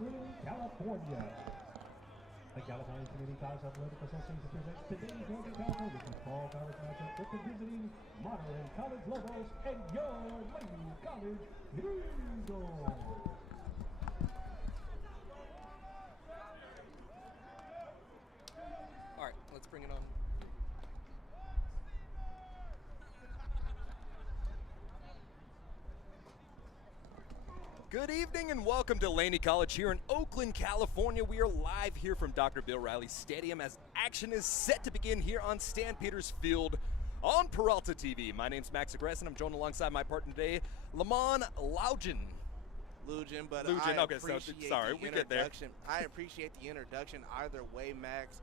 Oakland, California. The California Community College Athletic Association presents today's Northern California football college matchup with the visiting Monterey College Lobos and your Laney College Eagles. All right, let's bring it on. Good evening and welcome to Laney College here in Oakland, California. We are live here from Dr. Bill Riley Stadium as action is set to begin here on Stan Peters Field on Peralta TV. My name's Max Agress and I'm joined alongside my partner today, Lamon Lugin. But Lugin, I okay, appreciate sorry, the we get there. introduction. I appreciate the introduction either way, Max.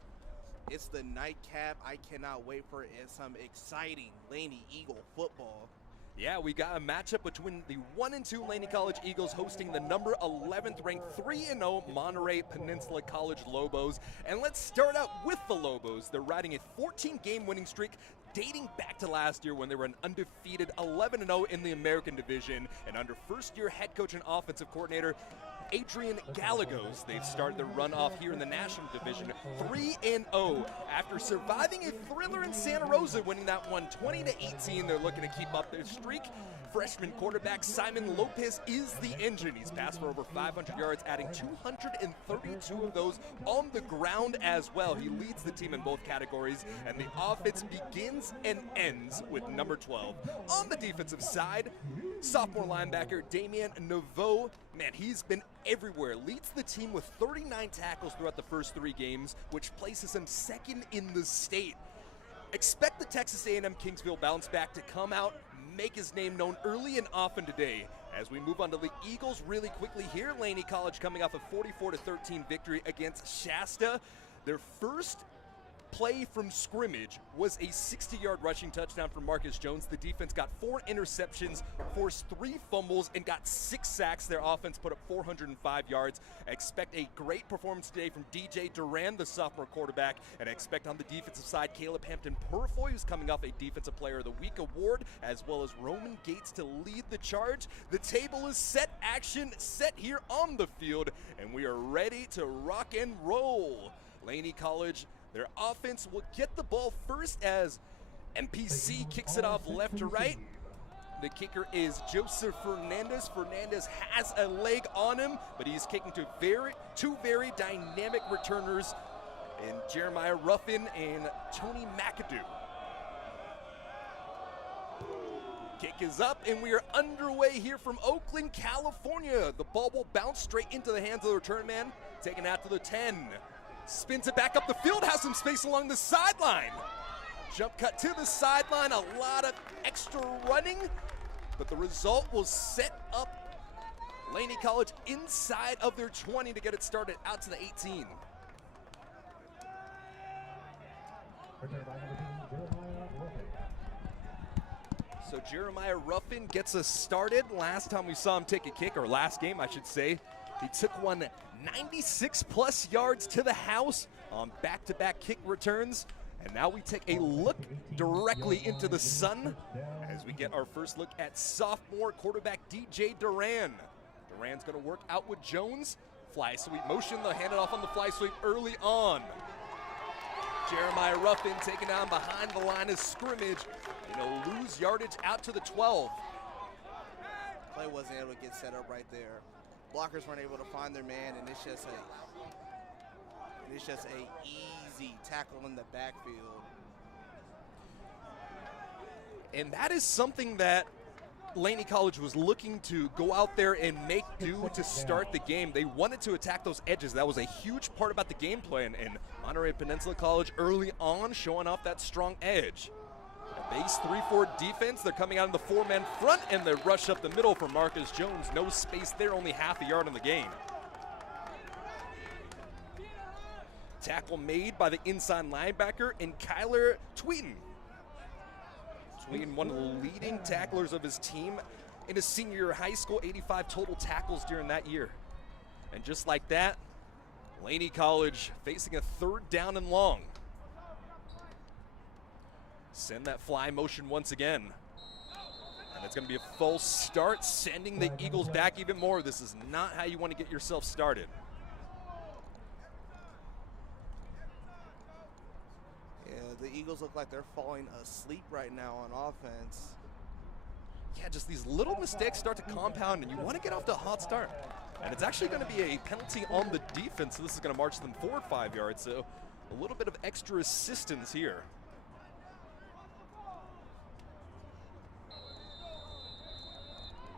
It's the nightcap. I cannot wait for it. It's some exciting Laney Eagle football. Yeah, we got a matchup between the 1-2 Laney College Eagles hosting the number 11th ranked 3-0 Monterey Peninsula College Lobos. And let's start out with the Lobos. They're riding a 14-game winning streak dating back to last year when they were an undefeated 11-0 in the American Division. And under first-year head coach and offensive coordinator Adrian Gallegos, they've started their run off here in the National Division 3-0. After surviving a thriller in Santa Rosa, winning that one 20-18, they're looking to keep up their streak. Freshman quarterback Simon Lopez is the engine. He's passed for over 500 yards, adding 232 of those on the ground as well. He leads the team in both categories, and the offense begins and ends with number 12. On the defensive side, sophomore linebacker Damian Naveau, man, he's been everywhere. Leads the team with 39 tackles throughout the first 3 games, which places him second in the state. Expect the Texas A&M Kingsville bounce back to come out, make his name known early and often today. As we move on to the Eagles really quickly here, Laney College coming off a 44-13 victory against Shasta. Their first play from scrimmage was a 60-yard rushing touchdown from Marcus Jones. The defense got 4 interceptions, forced 3 fumbles, and got 6 sacks. Their offense put up 405 yards. I expect a great performance today from DJ Duran, the sophomore quarterback, and I expect on the defensive side, Caleb Hampton-Purfoy, who's coming off a Defensive Player of the Week award, as well as Roman Gates to lead the charge. The table is set, action set here on the field, and we are ready to rock and roll. Laney College, their offense will get the ball first as MPC kicks it off left to right. The kicker is Joseph Fernandez. Fernandez has a leg on him, but he's kicking to two very dynamic returners in Jeremiah Ruffin and Tony McAdoo. Kick is up, and we are underway here from Oakland, California. The ball will bounce straight into the hands of the return man, taken out to the 10. Spins it back up the field, has some space along the sideline. Jump cut to the sideline, a lot of extra running, but the result will set up Laney College inside of their 20 to get it started out to the 18. So Jeremiah Ruffin gets us started. Last time we saw him take a kick, or last game I should say, he took one 96-plus yards to the house on back-to-back kick returns. And now we take a look directly into the sun as we get our first look at sophomore quarterback DJ Duran. Duran's going to work out with Jones. Fly sweep motion, they'll hand it off on the fly sweep early on. Jeremiah Ruffin taken down behind the line of scrimmage. And he'll lose yardage out to the 12. Play wasn't able to get set up right there. Blockers weren't able to find their man, and it's just a easy tackle in the backfield. And that is something that Laney College was looking to go out there and make do to start the game. They wanted to attack those edges. That was a huge part about the game plan. And Monterey Peninsula College early on showing off that strong edge. A base 3-4 defense. They're coming out in the 4-man front, and they rush up the middle for Marcus Jones. No space there, only half a yard in the game. Tackle made by the inside linebacker and Kyler Tweeten. Tweeten, one of the leading tacklers of his team in his senior year of high school, 85 total tackles during that year. And just like that, Laney College facing a 3rd down and long. Send that fly motion once again. And it's going to be a false start, sending the Eagles back even more. This is not how you want to get yourself started. Yeah, the Eagles look like they're falling asleep right now on offense. Yeah, just these little mistakes start to compound, and you want to get off to a hot start. And it's actually going to be a penalty on the defense, so this is going to march them forward 5 yards, so a little bit of extra assistance here.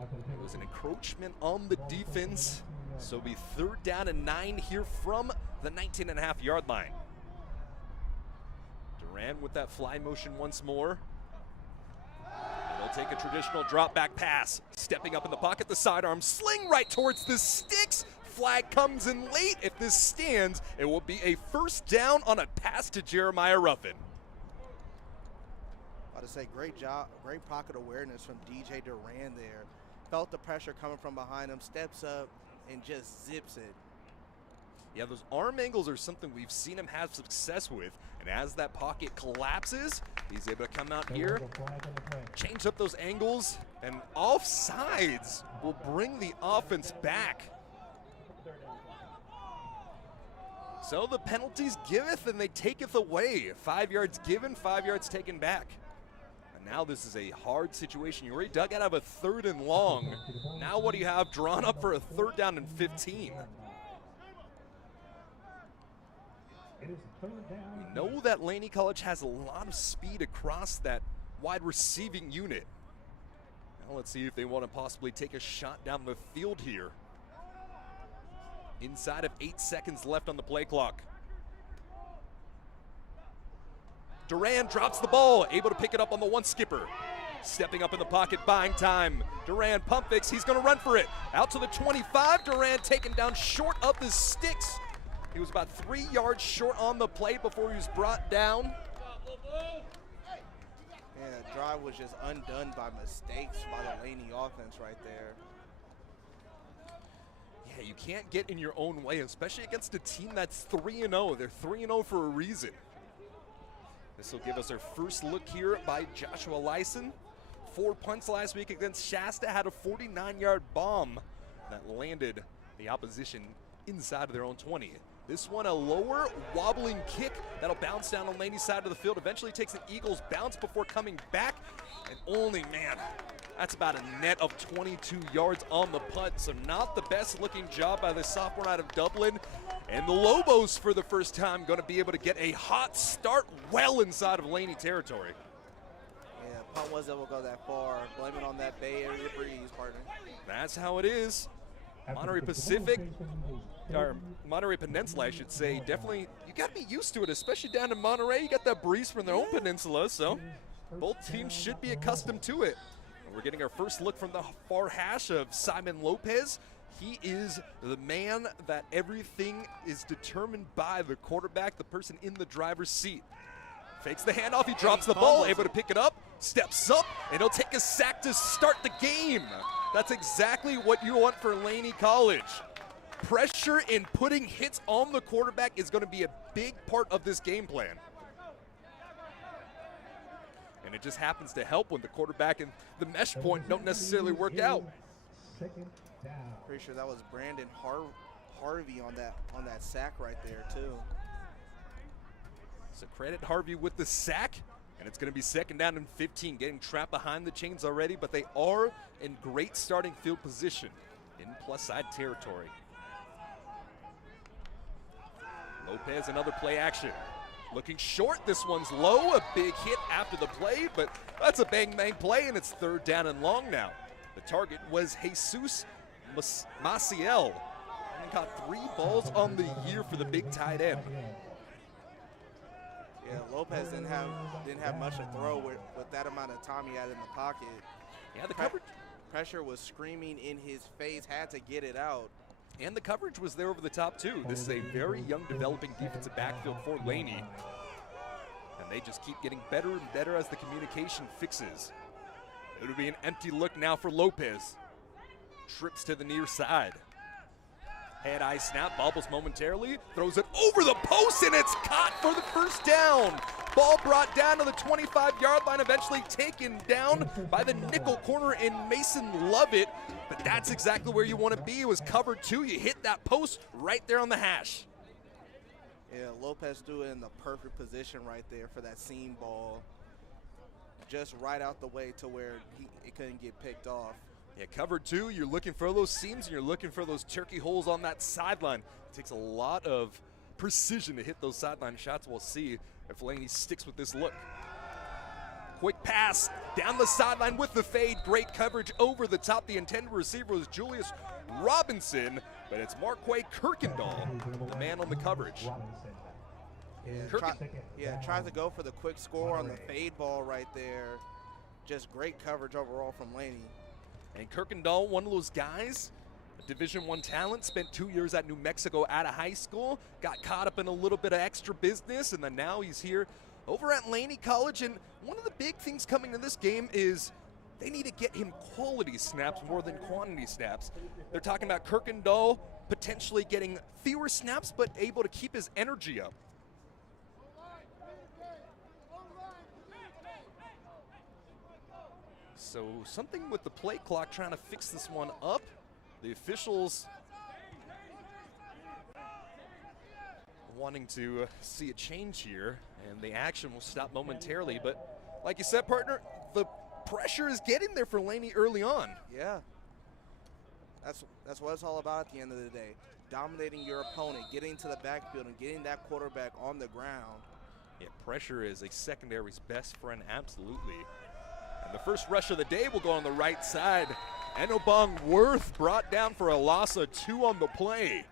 It was an encroachment on the defense, so it'll be 3rd down and 9 here from the 19.5-yard line. Duran with that fly motion once more. They'll take a traditional drop back pass. Stepping up in the pocket, the sidearm sling right towards the sticks. Flag comes in late. If this stands, it will be a 1st down on a pass to Jeremiah Ruffin. About to say, great job, great pocket awareness from DJ Duran there. Felt the pressure coming from behind him, steps up and just zips it. Yeah, those arm angles are something we've seen him have success with. And as that pocket collapses, he's able to come out here, change up those angles, and offsides will bring the offense back. So the penalties giveth and they taketh away. 5 yards given, 5 yards taken back. And now this is a hard situation. You already dug out of a 3rd and long. Now what do you have drawn up for a 3rd down and 15? We know that Laney College has a lot of speed across that wide receiving unit. Now let's see if they want to possibly take a shot down the field here. Inside of 8 seconds left on the play clock. Duran drops the ball, able to pick it up on the one skipper. Stepping up in the pocket, buying time. Duran pump fakes, he's gonna run for it. Out to the 25, Duran taken down short of the sticks. He was about 3 yards short on the play before he was brought down. Yeah, that drive was just undone by mistakes by the Laney offense right there. Yeah, you can't get in your own way, especially against a team that's 3-0. They're 3-0 for a reason. This will give us our first look here by Joshua Lyson. 4 punts last week against Shasta, had a 49-yard bomb that landed the opposition inside of their own 20. This one a lower, wobbling kick that'll bounce down on Laney's side of the field. Eventually takes an Eagles bounce before coming back. And only, man, that's about a net of 22 yards on the punt. So not the best looking job by the sophomore out of Dublin. And the Lobos, for the first time, going to be able to get a hot start well inside of Laney territory. Yeah, punt wasn't able to go that far. Blame it on that Bay Area breeze, partner. That's how it is. Monterey Pacific, or Monterey Peninsula, I should say, definitely, you got to be used to it, especially down in Monterey. You got that breeze from their own peninsula, so both teams should be accustomed to it. And we're getting our first look from the far hash of Simon Lopez. He is the man that everything is determined by, the quarterback, the person in the driver's seat. Fakes the handoff, he drops the ball, able to pick it up, steps up, and he'll take a sack to start the game. That's exactly what you want for Laney College. Pressure and putting hits on the quarterback is going to be a big part of this game plan. And it just happens to help when the quarterback and the mesh point don't necessarily work out. Pretty sure that was Brandon Harvey on that sack right there too. So credit Harvey with the sack, and it's going to be 2nd down and 15, getting trapped behind the chains already, but they are in great starting field position in plus side territory. Lopez, another play action. Looking short, this one's low, a big hit after the play, but that's a bang-bang play, and it's 3rd down and long now. The target was Jesus Maciel, and caught 3 balls on the year for the big tight end. Yeah, Lopez didn't have much to throw with that amount of time he had in the pocket. Yeah, the coverage pressure was screaming in his face, had to get it out. And the coverage was there over the top too. This is a very young developing defensive backfield for Laney. And they just keep getting better and better as the communication fixes. It'll be an empty look now for Lopez. Trips to the near side. Head-eye snap, bobbles momentarily, throws it over the post, and it's caught for the 1st down. Ball brought down to the 25-yard line, eventually taken down by the nickel corner in Mason Lovett. But that's exactly where you want to be. It was covered 2. You hit that post right there on the hash. Yeah, Lopez threw it in the perfect position right there for that seam ball. Just right out the way to where it couldn't get picked off. Yeah, cover 2, you're looking for those seams and you're looking for those turkey holes on that sideline. It takes a lot of precision to hit those sideline shots. We'll see if Laney sticks with this look. Quick pass down the sideline with the fade. Great coverage over the top. The intended receiver was Julius Robinson, but it's Marquay Kirkendall, the man on the coverage. Tries to go for the quick score on the fade ball right there. Just great coverage overall from Laney. And Kirkendall, one of those guys, a Division I talent, spent 2 years at New Mexico out of high school, got caught up in a little bit of extra business, and then now he's here over at Laney College. And one of the big things coming to this game is they need to get him quality snaps more than quantity snaps. They're talking about Kirkendall potentially getting fewer snaps, but able to keep his energy up. So something with the play clock trying to fix this one up. The officials wanting to see a change here, and the action will stop momentarily. But like you said, partner, the pressure is getting there for Laney early on. Yeah, that's what it's all about at the end of the day. Dominating your opponent, getting to the backfield, and getting that quarterback on the ground. Yeah, pressure is a secondary's best friend, absolutely. And the first rush of the day will go on the right side. Enobong Worth brought down for a loss of 2 on the play.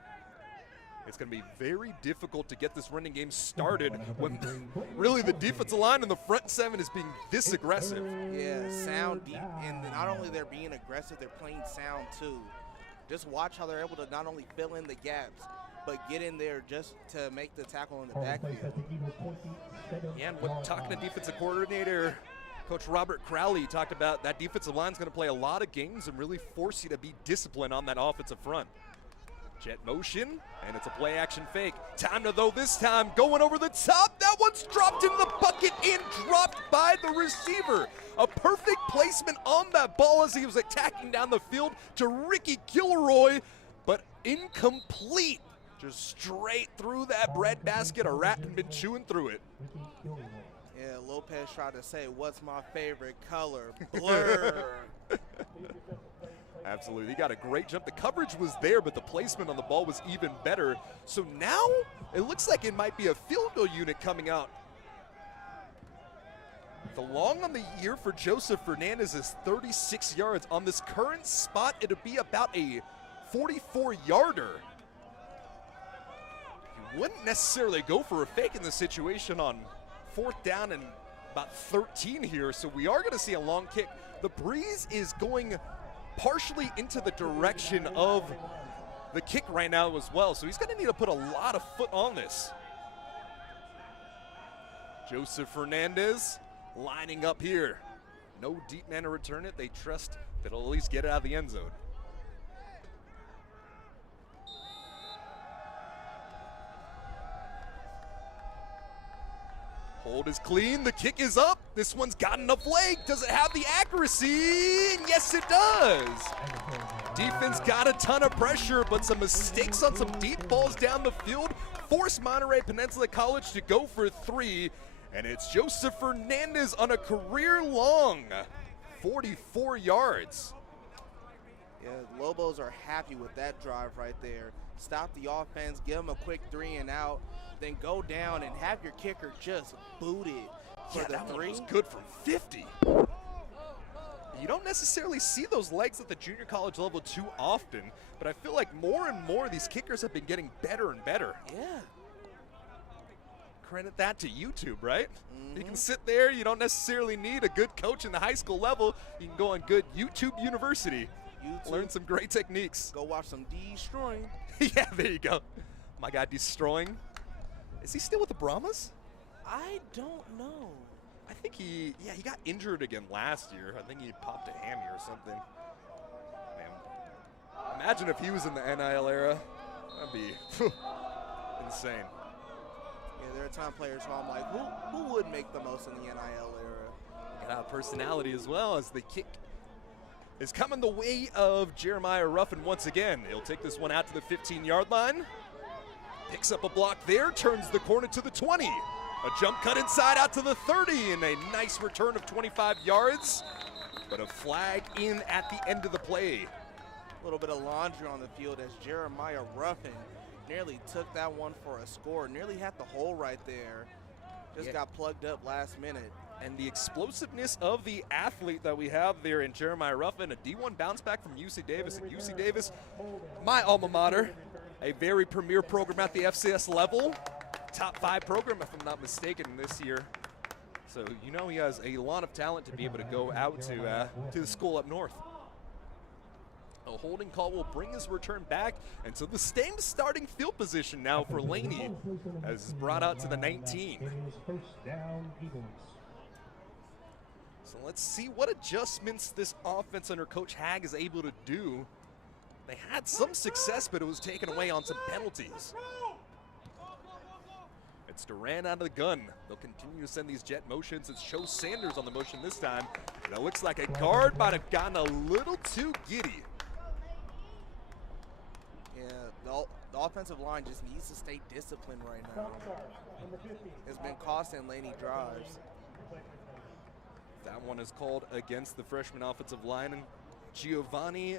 It's going to be very difficult to get this running game started when really the defensive line and the front 7 is being this aggressive. Yeah, sound deep, and not only they're being aggressive, they're playing sound too. Just watch how they're able to not only fill in the gaps, but get in there just to make the tackle in the backfield. Yeah, and when talking to defensive coordinator Coach Robert Crowley, talked about that defensive line is going to play a lot of games and really force you to be disciplined on that offensive front. Jet motion, and it's a play action fake. Time to throw this time, going over the top. That one's dropped into the bucket and dropped by the receiver. A perfect placement on that ball as he was attacking down the field to Ricky Gilroy, but incomplete. Just straight through that breadbasket. A rat had been chewing through it. Yeah, Lopez tried to say, what's my favorite color? Blur. Absolutely. He got a great jump. The coverage was there, but the placement on the ball was even better. So now it looks like it might be a field goal unit coming out. The long on the year for Joseph Fernandez is 36 yards. On this current spot, it'll be about a 44-yarder. You wouldn't necessarily go for a fake in this situation on 4th down and about 13 here, so we are going to see a long kick. The breeze is going partially into the direction of the kick right now as well, so he's going to need to put a lot of foot on this. Joseph Fernandez lining up here. No deep man to return it. They trust that he'll at least get it out of the end zone. Hold is clean, the kick is up. This one's got enough leg. Does it have the accuracy? And yes, it does. Defense got a ton of pressure, but some mistakes on some deep balls down the field forced Monterey Peninsula College to go for 3. And it's Joseph Fernandez on a career-long 44 yards. Yeah, Lobos are happy with that drive right there. Stop the offense, give them a quick 3 and out, then go down and have your kicker just boot it for the that 3. one was good from 50. You don't necessarily see those legs at the junior college level too often, but I feel like more and more these kickers have been getting better and better. Yeah. Credit that to YouTube, right? You can sit there, you don't necessarily need a good coach in the high school level. You can go on good YouTube University, learn some great techniques. Go watch some destroying. Yeah, there you go. My guy Destroying. Is he still with the Brahmas? I don't know. I think he got injured again last year. I think he popped a hammy or something. Man, imagine if he was in the NIL era. That'd be insane. Yeah, there are time players who I'm like, who would make the most in the NIL era? Got a personality as well, as the kick is coming the way of Jeremiah Ruffin once again. He'll take this one out to the 15-yard line. Picks up a block there, turns the corner to the 20. A jump cut inside out to the 30, and a nice return of 25 yards. But a flag in at the end of the play. A little bit of laundry on the field as Jeremiah Ruffin nearly took that one for a score. Nearly had the hole right there. Just got plugged up last minute. And the explosiveness of the athlete that we have there in Jeremiah Ruffin, a D1 bounce back from UC Davis. And UC Davis, my alma mater, a very premier program at the FCS level. Top 5 program, if I'm not mistaken, this year. So you know he has a lot of talent to be able to go out to the school up north. A holding call will bring his return back, and so the same starting field position now for Laney as is brought out to the 19. So let's see what adjustments this offense under Coach Hag is able to do. They had some success, but it was taken away on some penalties. It's Duran out of the gun. They'll continue to send these jet motions. It's Cho Sanders on the motion this time. And it looks like a guard might have gotten a little too giddy. Yeah, the offensive line just needs to stay disciplined right now. It's been costing Laney drives. That one is called against the freshman offensive lineman, Giovanni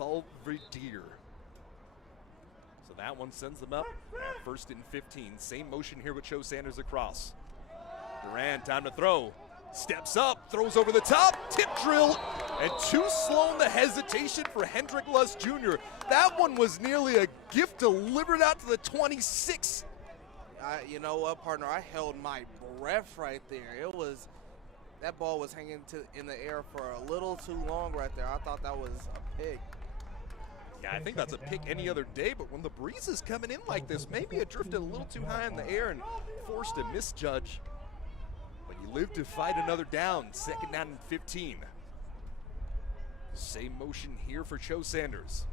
Valverdier. So that one sends them up at 1st and 15. Same motion here with Cho Sanders across. Duran, time to throw. Steps up, throws over the top, tip drill, and too slow in the hesitation for Hendrick Luss Jr. That one was nearly a gift delivered out to the 26. You know what, partner? I held my breath right there. That ball was hanging in the air for a little too long right there. I thought that was a pick. Yeah, I think that's a pick any other day, but when the breeze is coming in like this, maybe it drifted a little too high in the air and forced a misjudge. But you live to fight another down, 2nd down and 15. Same motion here for Cho Sanders.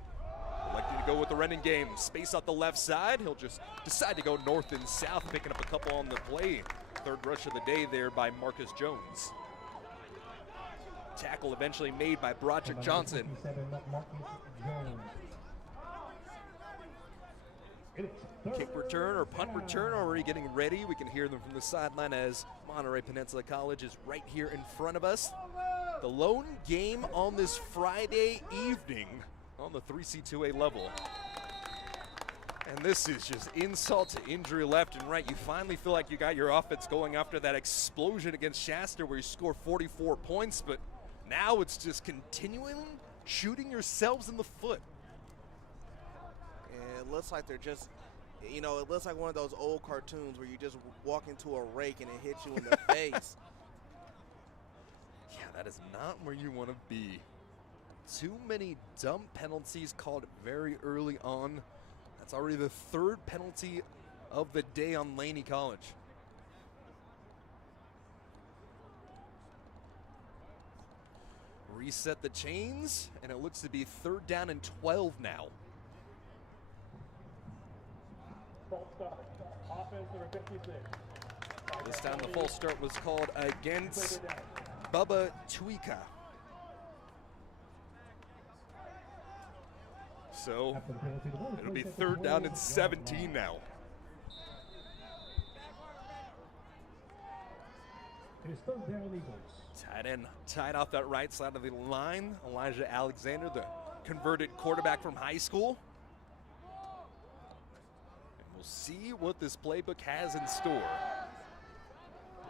Electing to go with the running game. Space up the left side. He'll just decide to go north and south, picking up a couple on the play. 3rd rush of the day there by Marcus Jones. Tackle eventually made by Broderick Johnson. Kick return or punt return already getting ready. We can hear them from the sideline as Monterey Peninsula College is right here in front of us. The lone game on this Friday evening on the 3C2A level. And this is just insult to injury left and right. You finally feel like you got your offense going after that explosion against Shasta where you score 44 points, but now it's just continuing shooting yourselves in the foot. And it looks like they're just, it looks like one of those old cartoons where you just walk into a rake and it hits you in the face. Yeah, that is not where you want to be. Too many dumb penalties called very early on. That's already the 3rd penalty of the day on Laney College. Reset the chains, and it looks to be 3rd down and 12 now. This time the false start was called against Bubba Tuika. So it'll be 3rd down and 17 now. Tight end, tied off that right side of the line. Elijah Alexander, the converted quarterback from high school. And we'll see what this playbook has in store.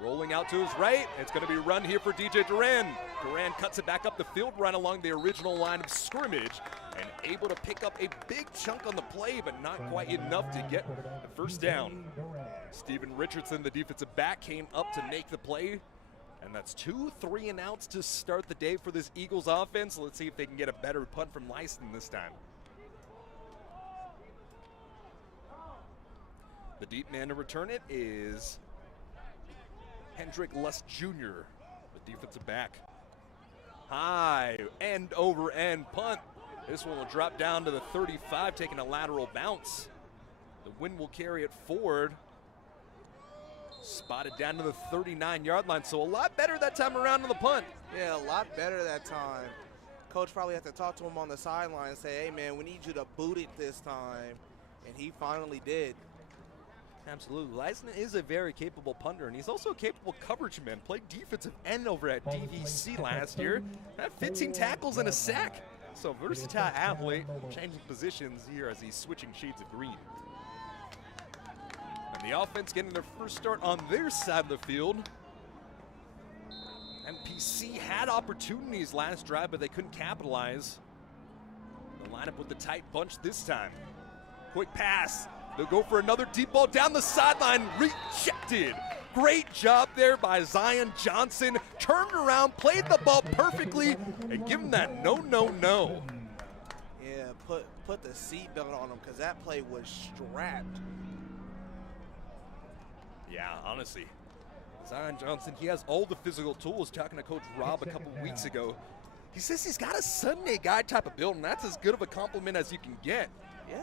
Rolling out to his right, it's going to be a run here for DJ Duran. Duran cuts it back up the field right along the original line of scrimmage and able to pick up a big chunk on the play, but not quite enough to get the 1st down. Steven Richardson, the defensive back, came up to make the play, and that's 2 3 and outs to start the day for this Eagles offense. Let's see if they can get a better punt from Leiston this time. The deep man to return it is Hendrick Luss Jr., the defensive back. High, end over end punt. This one will drop down to the 35, taking a lateral bounce. The wind will carry it forward. Spotted down to the 39-yard line, so a lot better that time around on the punt. Yeah, a lot better that time. Coach probably had to talk to him on the sideline and say, hey, man, we need you to boot it this time. and he finally did. Absolutely. Leisner is a very capable punter, and he's also a capable coverage man. Played defensive end over at DVC last year. Had 15 tackles and a sack. So versatile athlete, changing positions here as he's switching shades of green. And the offense getting their first start on their side of the field. MPC had opportunities last drive, but they couldn't capitalize. The lineup with the tight bunch this time. Quick pass. They'll go for another deep ball down the sideline. Rejected. Great job there by Zion Johnson. Turned around, played the ball perfectly, and give him that no. Yeah, put the seatbelt on him because that play was strapped. Yeah, honestly. Zion Johnson, he has all the physical tools. Talking to Coach Rob a couple weeks ago, he says he's got a Sunday guy type of build, and that's as good of a compliment as you can get. Yeah.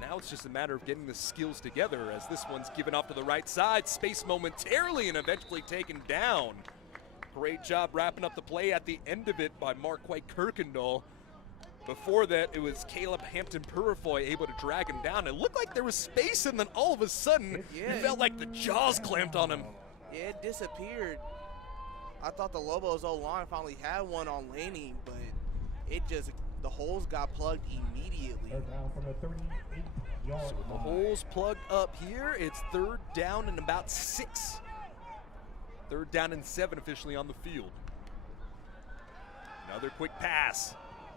Now it's just a matter of getting the skills together as this one's given off to the right side. Space momentarily and eventually taken down. Great job wrapping up the play at the end of it by Marquay Kirkendall. Before that, it was Caleb Hampton-Purifoy able to drag him down. It looked like there was space, and then all of a sudden, it felt like the jaws clamped on him. Yeah, it disappeared. I thought the Lobos O-line finally had one on Laney, but it just, the holes got plugged immediately. So with the holes plugged up here, it's 3rd down and about 6. 3rd down and 7 officially on the field. Another quick pass.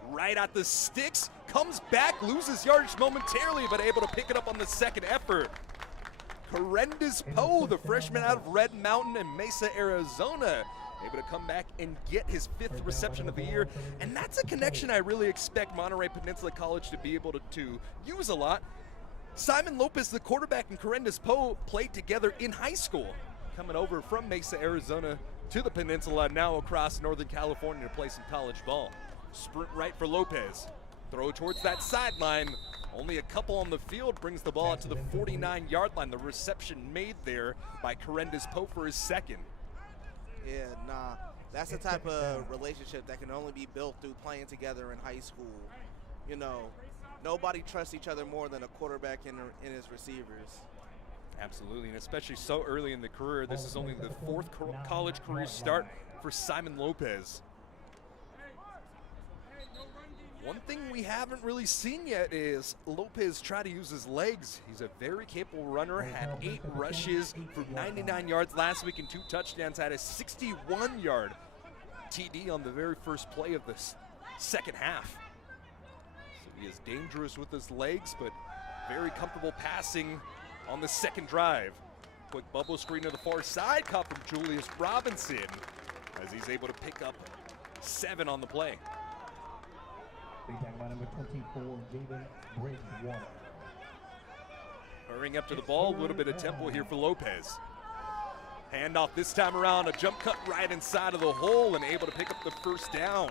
Right at the sticks, comes back, loses yardage momentarily, but able to pick it up on the second effort. Corendis Poe, the freshman out of Red Mountain in Mesa, Arizona, able to come back and get his 5th reception of the year. And that's a connection I really expect Monterey Peninsula College to be able to use a lot. Simon Lopez, the quarterback, and Corendis Poe played together in high school, coming over from Mesa, Arizona to the Peninsula, now across Northern California to play some college ball. Sprint right for Lopez. Throw towards that sideline. Only a couple on the field, brings the ball out to the 49-yard line. The reception made there by Corendis Poe for his 2nd. Yeah, nah. That's the type of relationship that can only be built through playing together in high school. You know, nobody trusts each other more than a quarterback and his receivers. Absolutely, and especially so early in the career. This is only the 4th college career start for Simon Lopez. One thing we haven't really seen yet is Lopez try to use his legs. He's a very capable runner, had 8 rushes for 99 yards last week and 2 touchdowns, had a 61-yard TD on the very first play of the second half. So he is dangerous with his legs, but very comfortable passing on the second drive. Quick bubble screen to the far side, caught from Julius Robinson as he's able to pick up 7 on the play. Number 24, Jaden Bridgewater. Hurrying up to the ball, a little bit of tempo here for Lopez. Handoff this time around, a jump cut right inside of the hole and able to pick up the 1st down.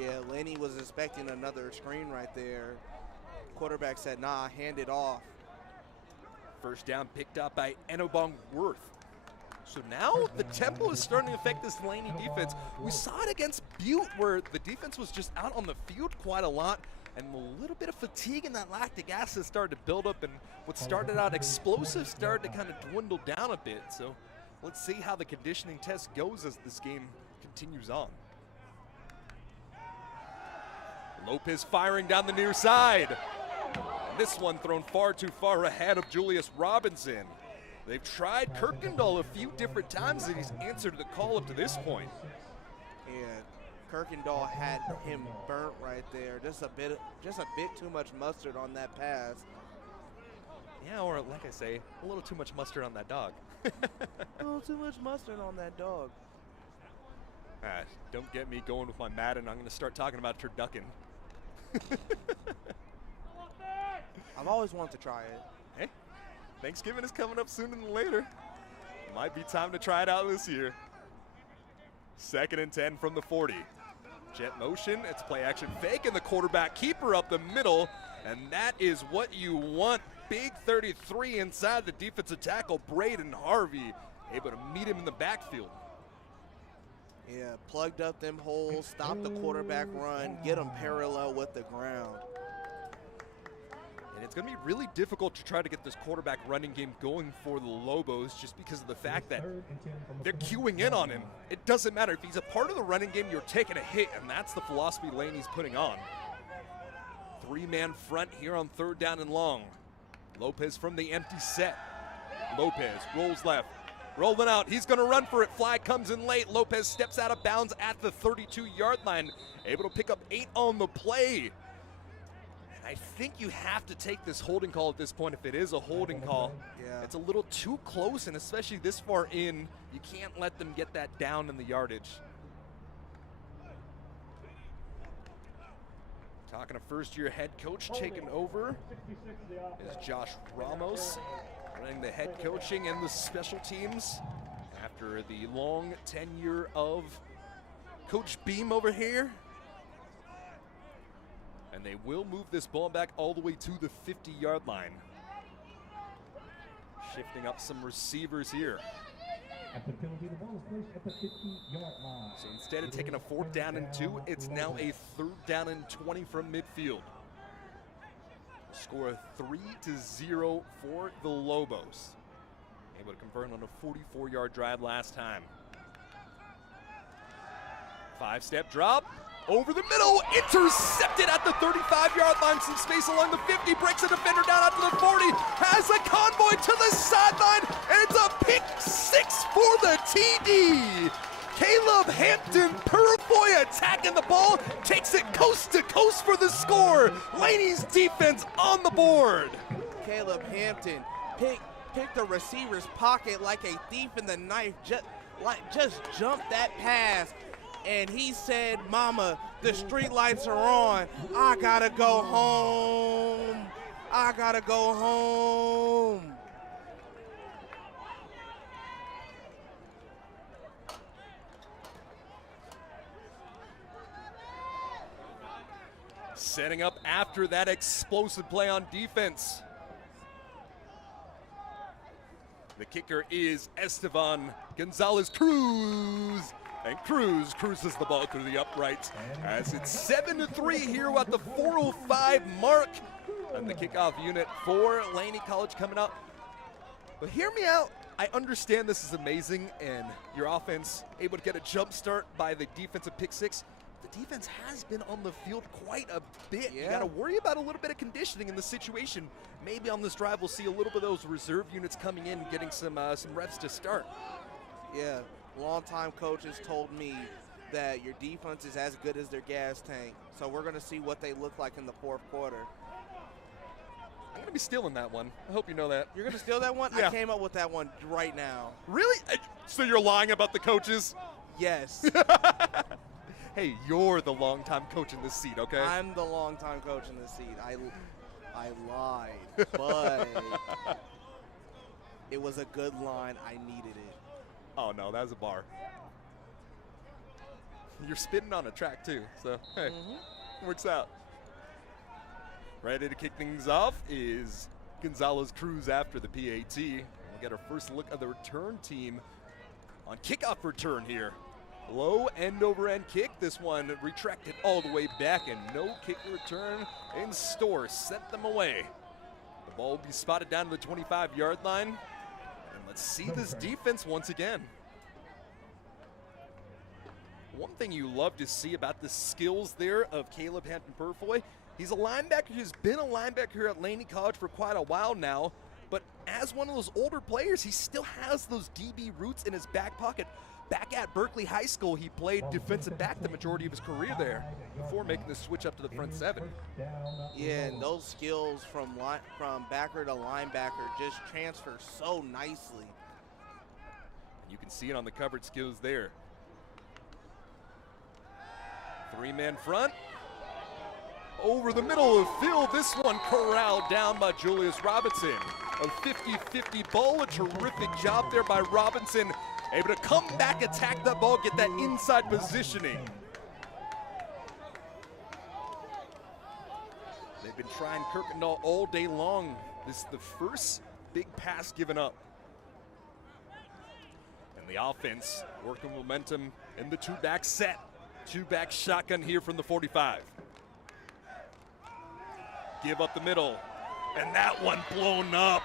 Yeah, Laney was expecting another screen right there. Quarterback said, nah, hand it off. 1st down picked up by Enobong Worth. So now the tempo is starting to affect this Laney defense. We saw it against Butte where the defense was just out on the field quite a lot, and a little bit of fatigue and that lactic acid started to build up, and what started out explosive started to kind of dwindle down a bit. So let's see how the conditioning test goes as this game continues on. Lopez firing down the near side. And this one thrown far too far ahead of Julius Robinson. They've tried Kirkendall a few different times, and he's answered the call up to this point. And Kirkendall had him burnt right there. Just a bit too much mustard on that pass. Yeah, or like I say, a little too much mustard on that dog. A little too much mustard on that dog. Don't get me going with my Madden. I'm going to start talking about turducken. I've always wanted to try it. Hey, Thanksgiving is coming up sooner than later. Might be time to try it out this year. 2nd and 10 from the 40. Jet motion, it's play action fake, and the quarterback keeper up the middle, and that is what you want. Big 33 inside the defensive tackle, Braden Harvey, able to meet him in the backfield. Yeah, plugged up them holes, stopped the quarterback run, get him parallel with the ground. it's going to be really difficult to try to get this quarterback running game going for the Lobos just because of the fact that they're queuing in on him. It doesn't matter. If he's a part of the running game, you're taking a hit, and that's the philosophy Laney's putting on. 3-man front here on 3rd down and long. Lopez from the empty set. Lopez rolls left, rolling out. He's going to run for it. Flag comes in late. Lopez steps out of bounds at the 32-yard line, able to pick up 8 on the play. I think you have to take this holding call at this point if it is a holding call. Yeah. It's a little too close, and especially this far in, you can't let them get that down in the yardage. Talking to first-year head coach taking over is Josh Ramos, running the head coaching and the special teams after the long tenure of Coach Beam over here. And they will move this ball back all the way to the 50-yard line. Shifting up some receivers here. After the penalty, the ball is placed at the 50-yard line. So instead of taking a 4th down and 2, it's now a 3rd down and 20 from midfield. Score 3-0 for the Lobos. Able to convert on a 44-yard drive last time. 5-step drop. Over the middle, intercepted at the 35-yard line. Some space along the 50, breaks a defender down out to the 40, has a convoy to the sideline, and it's a pick 6 for the TD. Caleb Hampton Purfoy attacking the ball, takes it coast to coast for the score. Laney's defense on the board. Caleb Hampton picked the receiver's pocket like a thief in the night, just jumped that pass. And he said, "Mama, the street lights are on. I gotta go home. I gotta go home." Setting up after that explosive play on defense. The kicker is Esteban Gonzalez Cruz. And Cruz cruises the ball through the uprights as it's 7-3 here at the 4:05 mark. And the kickoff unit for Laney College coming up. But hear me out. I understand this is amazing and your offense able to get a jump start by the defensive pick 6. The defense has been on the field quite a bit. Yeah. You got to worry about a little bit of conditioning in the situation. Maybe on this drive we'll see a little bit of those reserve units coming in, getting some reps to start. Yeah. Longtime coaches told me that your defense is as good as their gas tank. So we're going to see what they look like in the 4th quarter. I'm going to be stealing that one. I hope you know that. You're going to steal that one? Yeah. I came up with that one right now. Really? So you're lying about the coaches? Yes. Hey, you're the longtime coach in this seat, okay? I'm the longtime coach in this seat. I lied, but it was a good line. I needed it. Oh, no, that was a bar. You're spitting on a track, too, so, hey, works out. Ready to kick things off is Gonzalez Cruz after the PAT. We'll get our first look at the return team on kickoff return here. Low end-over-end kick. This one retracted all the way back, and no kick return in store. Sent them away. The ball will be spotted down to the 25-yard line. Let's see this defense once again. One thing you love to see about the skills there of Caleb Hampton Purfoy, he's a linebacker who's been a linebacker here at Laney College for quite a while now, but as one of those older players, he still has those DB roots in his back pocket. Back at Berkeley High School, he played defensive back the majority of his career there before making the switch up to the front 7. Yeah, and those skills from backer to linebacker just transfer so nicely. You can see it on the covered skills there. 3-man front. Over the middle of field, this one corralled down by Julius Robinson. A 50-50 ball, a terrific job there by Robinson. Able to come back, attack that ball, get that inside positioning. They've been trying Kirkendall all day long. This is the first big pass given up. And the offense working momentum in the 2-back set. 2-back shotgun here from the 45. Give up the middle. And that one blown up.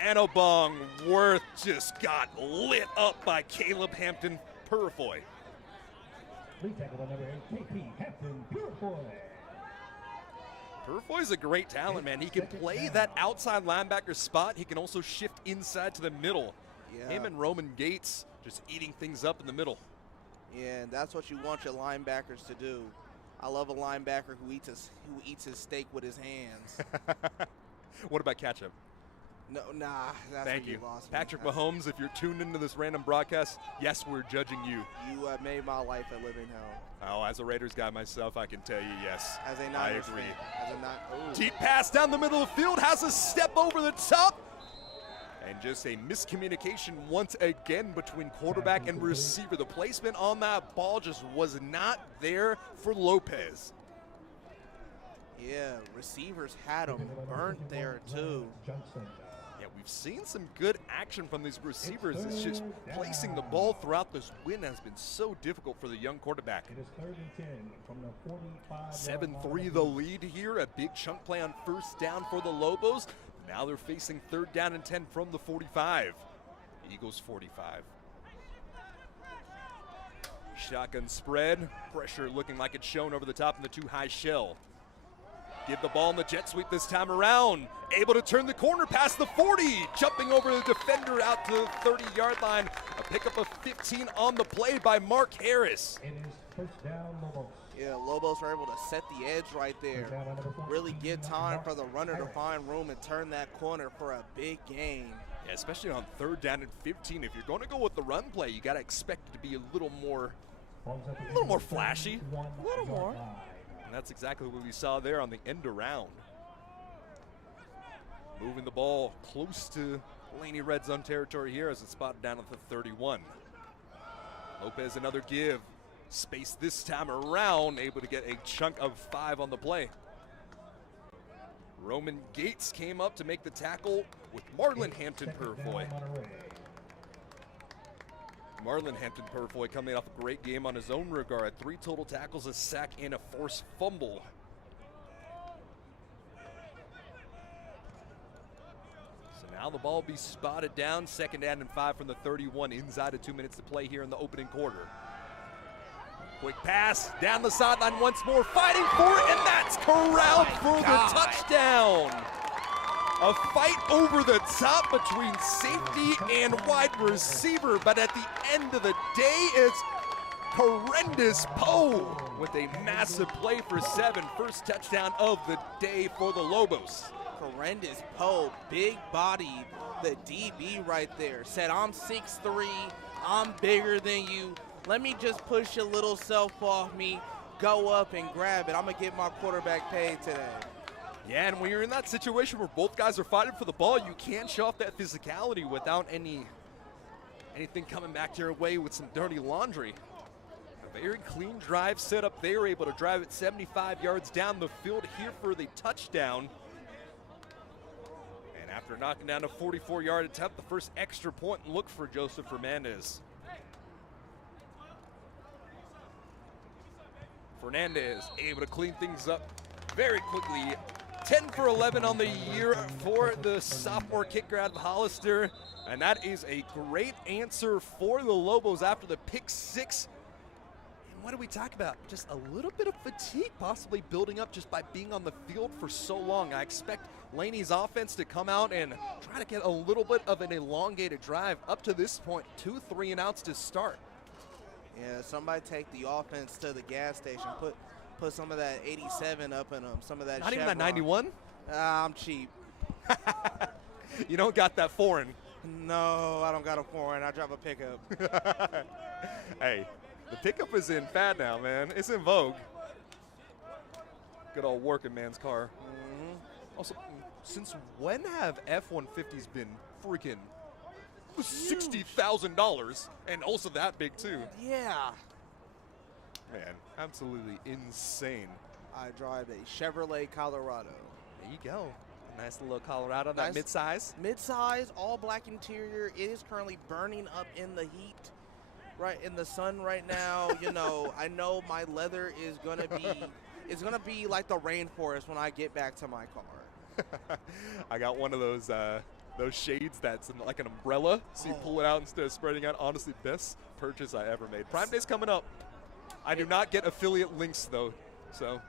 Anobong Worth just got lit up by Caleb Hampton Purifoy. Lead tackle on number 8, KP Hampton Purifoy. Purifoy's a great talent, man. He can play that outside linebacker spot. He can also shift inside to the middle. Yeah. Him and Roman Gates just eating things up in the middle. Yeah, and that's what you want your linebackers to do. I love a linebacker who eats his steak with his hands. What about ketchup? No, nah, that's Thank where you. you lost me. Patrick Mahomes, if you're tuned into this random broadcast, yes, we're judging you. You made my life a living hell. Oh, as a Raiders guy myself, I can tell you yes. As a I Niners agree. fan. As a Deep pass down the middle of the field, has a step over the top. And just a miscommunication once again between quarterback and receiver. The placement on that ball just was not there for Lopez. Yeah, receivers had him burnt there too. Yeah, we've seen some good action from these receivers. It's just placing the ball throughout this win has been so difficult for the young quarterback. It is 3rd and 10 from the 45. 7-3 the lead here. A big chunk play on first down for the Lobos. Now they're facing 3rd down and 10 from the 45. Eagles 45. Shotgun spread. Pressure looking like it's shown over the top in the too high shell. Give the ball in the jet sweep this time around. Able to turn the corner past the 40. Jumping over the defender out to the 30-yard line. A pickup of 15 on the play by Mark Harris. It is 1st down, Lobos. Yeah, Lobos were able to set the edge right there. Really give time for the runner to find room and turn that corner for a big gain. Yeah, especially on 3rd down and 15. If you're going to go with the run play, you got to expect it to be a little more flashy. A little more. And that's exactly what we saw there on the end around. Moving the ball close to Laney red zone territory here as it's spotted down at the 31. Lopez another give. Space this time around, able to get a chunk of 5 on the play. Roman Gates came up to make the tackle with Marlon Hampton Purifoy. Marlon Hampton Purifoy coming off a great game on his own regard. 3 total tackles, a sack, and a forced fumble. So now the ball will be spotted down. 2nd down and 5 from the 31. Inside of 2 minutes to play here in the opening quarter. Quick pass down the sideline once more, fighting for it, and that's corralled for the touchdown. A fight over the top between safety and wide receiver, but at the end of the day, it's Horrendous Poe with a massive play for 7. First touchdown of the day for the Lobos. Horrendous Poe, big bodied, the DB right there. Said, I'm 6'3", I'm bigger than you. Let me just push your little self off me, go up and grab it. I'm going to get my quarterback paid today. Yeah, and when you're in that situation where both guys are fighting for the ball, you can't show off that physicality without anything coming back to your way with some dirty laundry. A very clean drive set up. They were able to drive it 75 yards down the field here for the touchdown. And after knocking down a 44-yard attempt, the first extra point look for Joseph Fernandez. Fernandez able to clean things up very quickly. 10 for 11 on the year for the sophomore kicker out of Hollister. And that is a great answer for the Lobos after the pick 6. And what do we talk about? Just a little bit of fatigue possibly building up just by being on the field for so long. I expect Laney's offense to come out and try to get a little bit of an elongated drive. Up to this point, 2 3-and-outs to start. Yeah, somebody take the offense to the gas station. Put some of that 87 up in them. Some of that. Not Chevron. even that 91? I'm cheap. You don't got that foreign. No, I don't got a foreign. I drive a pickup. Hey, the pickup is in fad now, man. It's in vogue. Good old working man's car. Mm-hmm. Also, since when have F-150s been freaking $60,000 and also that big too? Yeah. Man, absolutely insane. I drive a Chevrolet Colorado. There you go. A nice little Colorado, Nice. that mid-size. Mid-size, all black interior. It is currently burning up in the heat, right in the sun right now. You know, I know my leather is gonna be it's going to be like the rainforest when I get back to my car. I got one of those shades that's like an umbrella, so you pull it out instead of spreading out. Honestly, best purchase I ever made. Prime Day's coming up. I do not get affiliate links, though. So,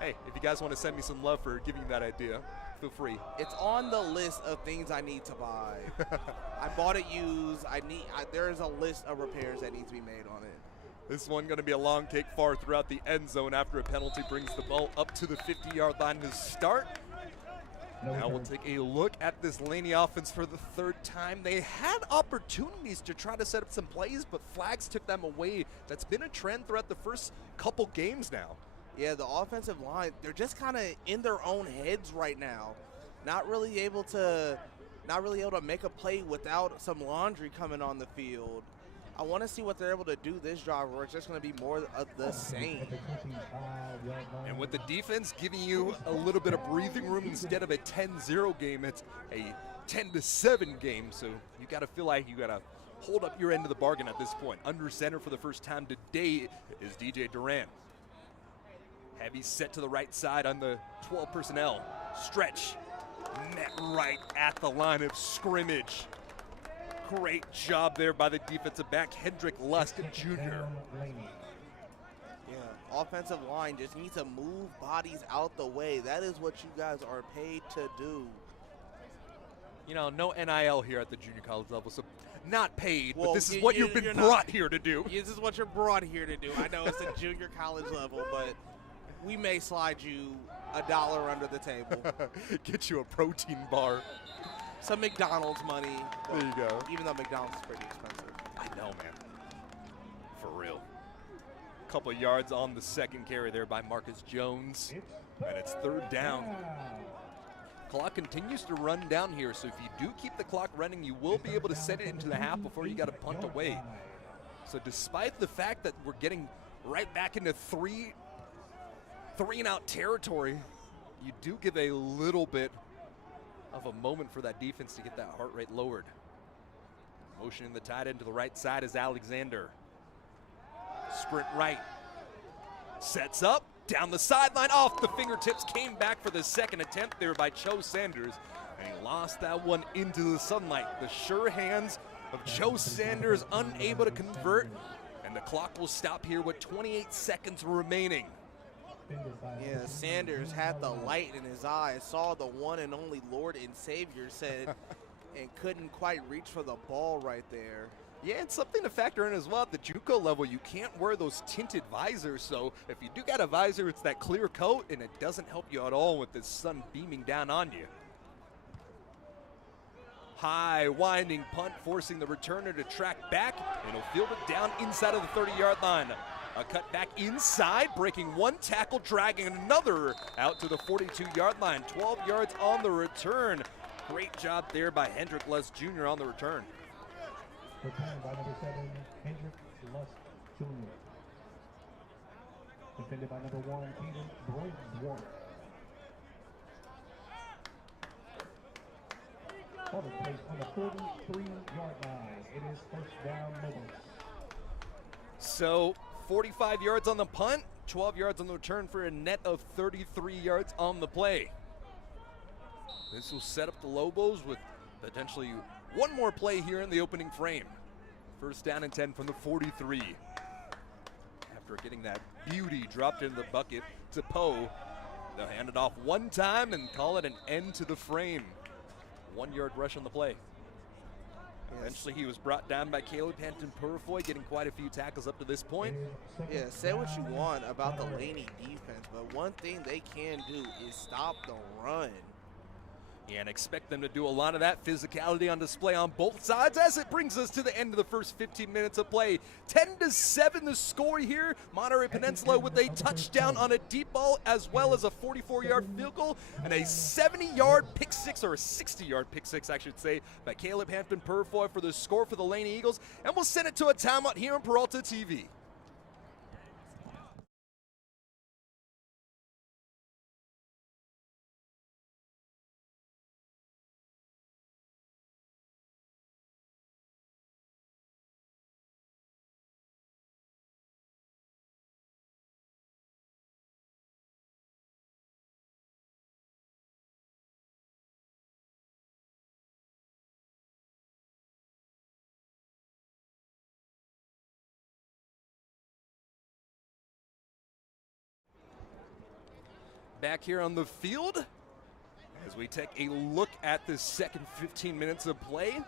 hey, if you guys want to send me some love for giving you that idea, feel free. It's on the list of things I need to buy. I bought it used. There's a list of repairs that need to be made on it. This one going to be a long kick far throughout the end zone after a penalty brings the ball up to the 50-yard line to start. Now we'll take a look at this Laney offense for the third time. They had opportunities to try to set up some plays, but flags took them away. That's been a trend throughout the first couple games now. Yeah, the offensive line, they're just kind of in their own heads right now. Not really able to make a play without some laundry coming on the field. I want to see what they're able to do this drive, where it's just going to be more of the same. And with the defense giving you a little bit of breathing room instead of a 10-0 game, it's a 10-7 game. So you got to feel like you got to hold up your end of the bargain at this point. Under center for the first time today is DJ Duran. Heavy set to the right side on the 12 personnel. Stretch. Met right at the line of scrimmage. Great job there by the defensive back, Hendrick Lusk Jr. Yeah, offensive line just needs to move bodies out the way. That is what you guys are paid to do. You know, no NIL here at the junior college level, so not paid, well, but this is what you've been brought here to do. This is what you're brought here to do. I know it's a junior college level, but we may slide you $1 under the table. Get you a protein bar. Some McDonald's money. There you go. Even though McDonald's is pretty expensive. I know, man. For real. Couple yards on the second carry there by Marcus Jones. And it's third down. Clock continues to run down here, so if you do keep the clock running, you will be able to set it into the half before you got to punt away. So despite the fact that we're getting right back into three and out territory, you do give a little bit of a moment for that defense to get that heart rate lowered. Motioning the tight end to the right side is Alexander. Sprint right. Sets up, down the sideline, off the fingertips, came back for the second attempt there by Joe Sanders, and he lost that one into the sunlight. The sure hands of Joe Sanders unable to convert, and the clock will stop here with 28 seconds remaining. Yeah, Sanders had the light in his eyes, saw the one and only Lord and Savior said, and couldn't quite reach for the ball right there. Yeah, and something to factor in as well at the JUCO level, you can't wear those tinted visors, so if you do got a visor, it's that clear coat, and it doesn't help you at all with the sun beaming down on you. High winding punt, forcing the returner to track back, and he'll field it down inside of the 30-yard line. A cut back inside, breaking one tackle, dragging another out to the 42-yard line. 12 yards on the return. Great job there by Hendrick Lusk Jr. on the return. Return by number 7, Hendrick Lusk Jr. Defended by number 1, Caden Braidwater. Other place on the 43-yard line. It is first down Lobos. So 45 yards on the punt, 12 yards on the return for a net of 33 yards on the play. This will set up the Lobos with potentially one more play here in the opening frame. First down and 10 from the 43. After getting that beauty dropped into the bucket to Poe, they'll hand it off one time and call it an end to the frame. 1 yard rush on the play. Eventually he was brought down by Caleb Hampton-Purifoy, getting quite a few tackles up to this point. Yeah, say what you want about the Laney defense, but one thing they can do is stop the run. Yeah, and expect them to do a lot of that physicality on display on both sides as it brings us to the end of the first 15 minutes of play. 10-7 the score here. Monterey Peninsula with a touchdown on a deep ball as well as a 44-yard field goal and a 70-yard pick six, or a 60-yard pick six, I should say, by Caleb Hampton-Purifoy for the score for the Laney Eagles. And we'll send it to a timeout here on Peralta TV. back here on the field as we take a look at the second 15 minutes of play.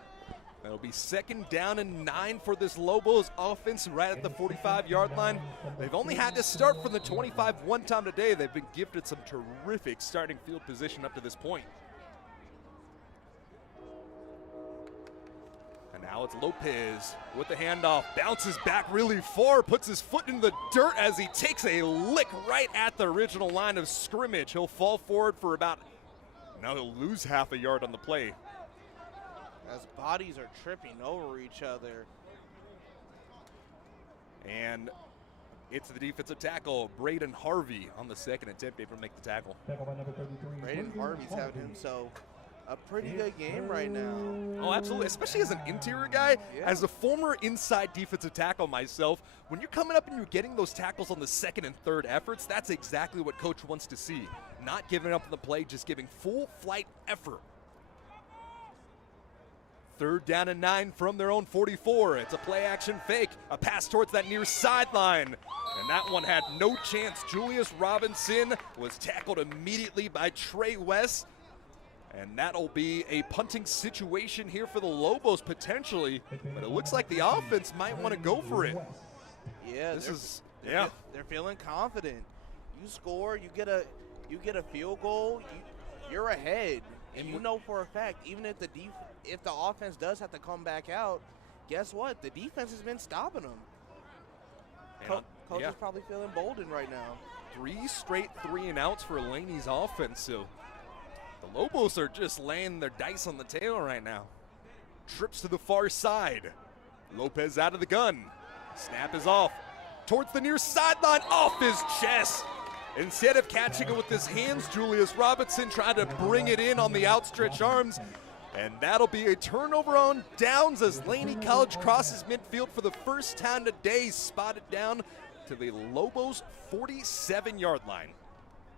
That'll be 2nd down and 9 for this Lobos offense right at the 45-yard line. They've only had to start from the 25 one time today. They've been gifted some terrific starting field position up to this point. And now it's Lopez with the handoff, bounces back really far, puts his foot in the dirt as he takes a lick right at the original line of scrimmage. He'll fall forward for now he'll lose half a yard on the play. As bodies are tripping over each other. And it's the defensive tackle, Braden Harvey, on the second attempt able to make the tackle. Braden Harvey's having himself a pretty good game right now. Oh, absolutely, especially as an interior guy. Yeah. As a former inside defensive tackle myself, when you're coming up and you're getting those tackles on the second and third efforts, that's exactly what coach wants to see. Not giving up on the play, just giving full flight effort. 3rd down and 9 from their own 44. It's a play action fake, a pass towards that near sideline. And that one had no chance. Julius Robinson was tackled immediately by Trey West. And that'll be a punting situation here for the Lobos potentially. But it looks like the offense might want to go for it. Yeah, they're feeling confident. You score, you get a field goal, you're ahead. And you know for a fact, even if the offense does have to come back out, guess what? The defense has been stopping them. Coach is probably feeling emboldened right now. 3 straight 3-and-outs for Laney's offense. So the Lobos are just laying their dice on the table right now. Trips to the far side. Lopez out of the gun. Snap is off. Towards the near sideline, off his chest. Instead of catching it with his hands, Julius Robinson tried to bring it in on the outstretched arms. And that'll be a turnover on downs as Laney College crosses midfield for the first time today, spotted down to the Lobos' 47-yard line.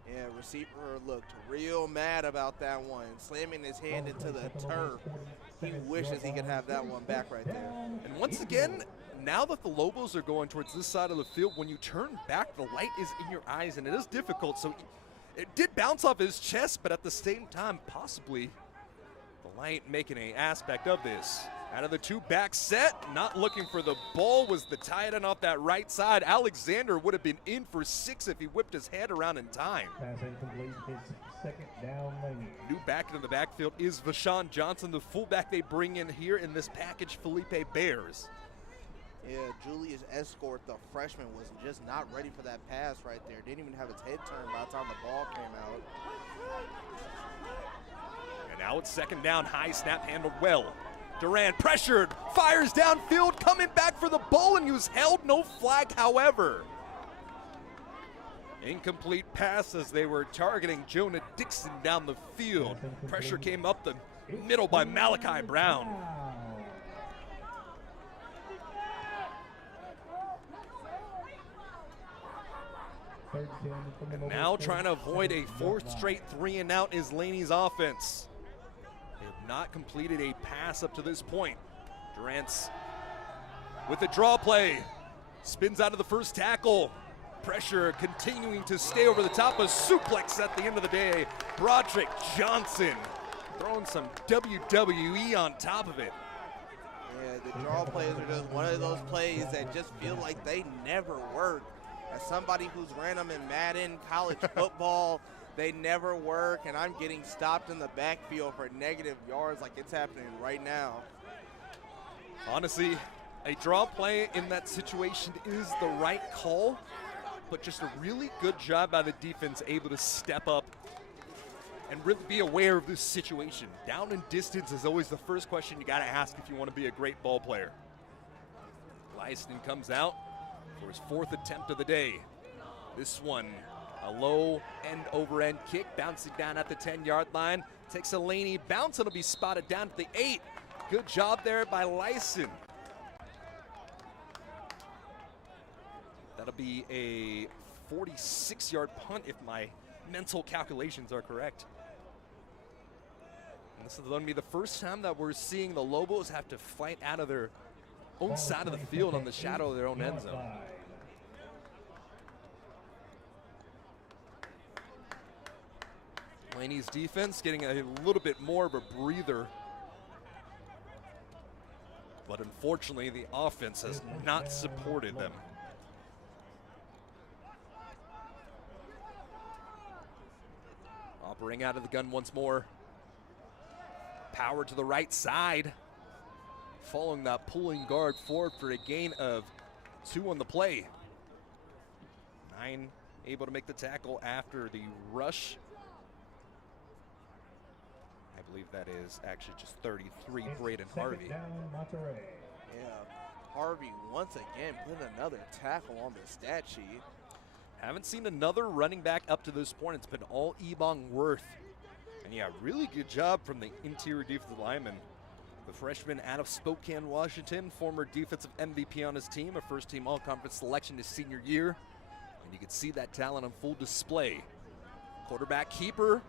Yeah, receiver looked real mad about that one, slamming his hand into the turf. He wishes he could have that one back right there. And once again, now that the Lobos are going towards this side of the field, when you turn back, the light is in your eyes, and it is difficult. So it did bounce off his chest, but at the same time, possibly the light making an aspect of this. Out of the 2 back set, not looking for the ball was the tight end off that right side. Alexander would have been in for 6 if he whipped his head around in time. Pass incomplete. It's 2nd down, Laney. New back into the backfield is Vashawn Johnson, the fullback they bring in here in this package, Felipe Bears. Yeah, Julius Escort, the freshman, was just not ready for that pass right there. Didn't even have his head turned by the time the ball came out. And now it's 2nd down, high snap handled well. Durant pressured, fires downfield, coming back for the ball, and he was held, no flag, however. Incomplete pass as they were targeting Jonah Dixon down the field. Pressure came up the middle by Malachi Brown. And now trying to avoid a 4th straight 3-and-out is Laney's offense. They have not completed a pass up to this point. Durant's with the draw play. Spins out of the first tackle. Pressure continuing to stay over the top. A suplex at the end of the day. Broderick Johnson throwing some WWE on top of it. Yeah, the draw plays are just one of those plays that just feel like they never work. As somebody who's ran them in Madden, college football, they never work, and I'm getting stopped in the backfield for negative yards like it's happening right now. Honestly, a draw play in that situation is the right call, but just a really good job by the defense, able to step up and really be aware of this situation. Down and distance is always the first question you got to ask if you want to be a great ball player. Lyston comes out for his 4th attempt of the day. This one, a low end over end kick, bouncing down at the 10-yard line. Takes a Laney bounce, and it'll be spotted down at the 8. Good job there by Lyston. That'll be a 46-yard punt if my mental calculations are correct. And this is going to be the first time that we're seeing the Lobos have to fight out of their own side of the field on the shadow of their own end zone. Laney's defense getting a little bit more of a breather. But unfortunately, the offense has not supported them. Operating out of the gun once more. Power to the right side. Following that pulling guard forward for a gain of 2 on the play. 9 able to make the tackle after the rush. I believe that is actually just 33, Braden Harvey. Down, Monterey. Yeah, Harvey once again put another tackle on the stat sheet. Haven't seen another running back up to this point. It's been all Ebong Worth. And yeah, really good job from the interior defensive lineman. The freshman out of Spokane, Washington, former defensive MVP on his team, a first-team all-conference selection his senior year. And you can see that talent on full display. Quarterback keeper,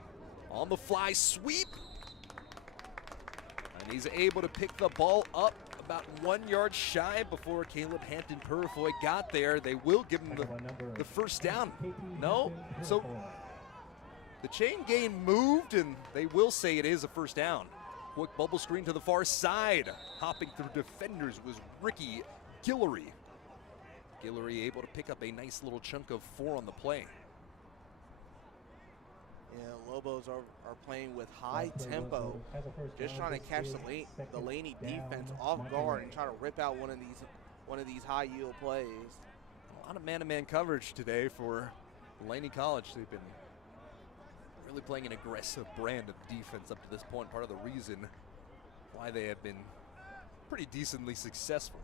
on the fly sweep. And he's able to pick the ball up about 1 yard shy before Caleb Hampton Purifoy got there. They will give him the first down. No? So the chain gain moved, and they will say it is a first down. Quick bubble screen to the far side. Hopping through defenders was Ricky Guillory. Guillory able to pick up a nice little chunk of 4 on the play. Yeah, Lobos are playing with high tempo, just trying to catch the Laney defense off guard and try to rip out one of these high yield plays. A lot of man-to-man coverage today for Laney College. They've been really playing an aggressive brand of defense up to this point. Part of the reason why they have been pretty decently successful.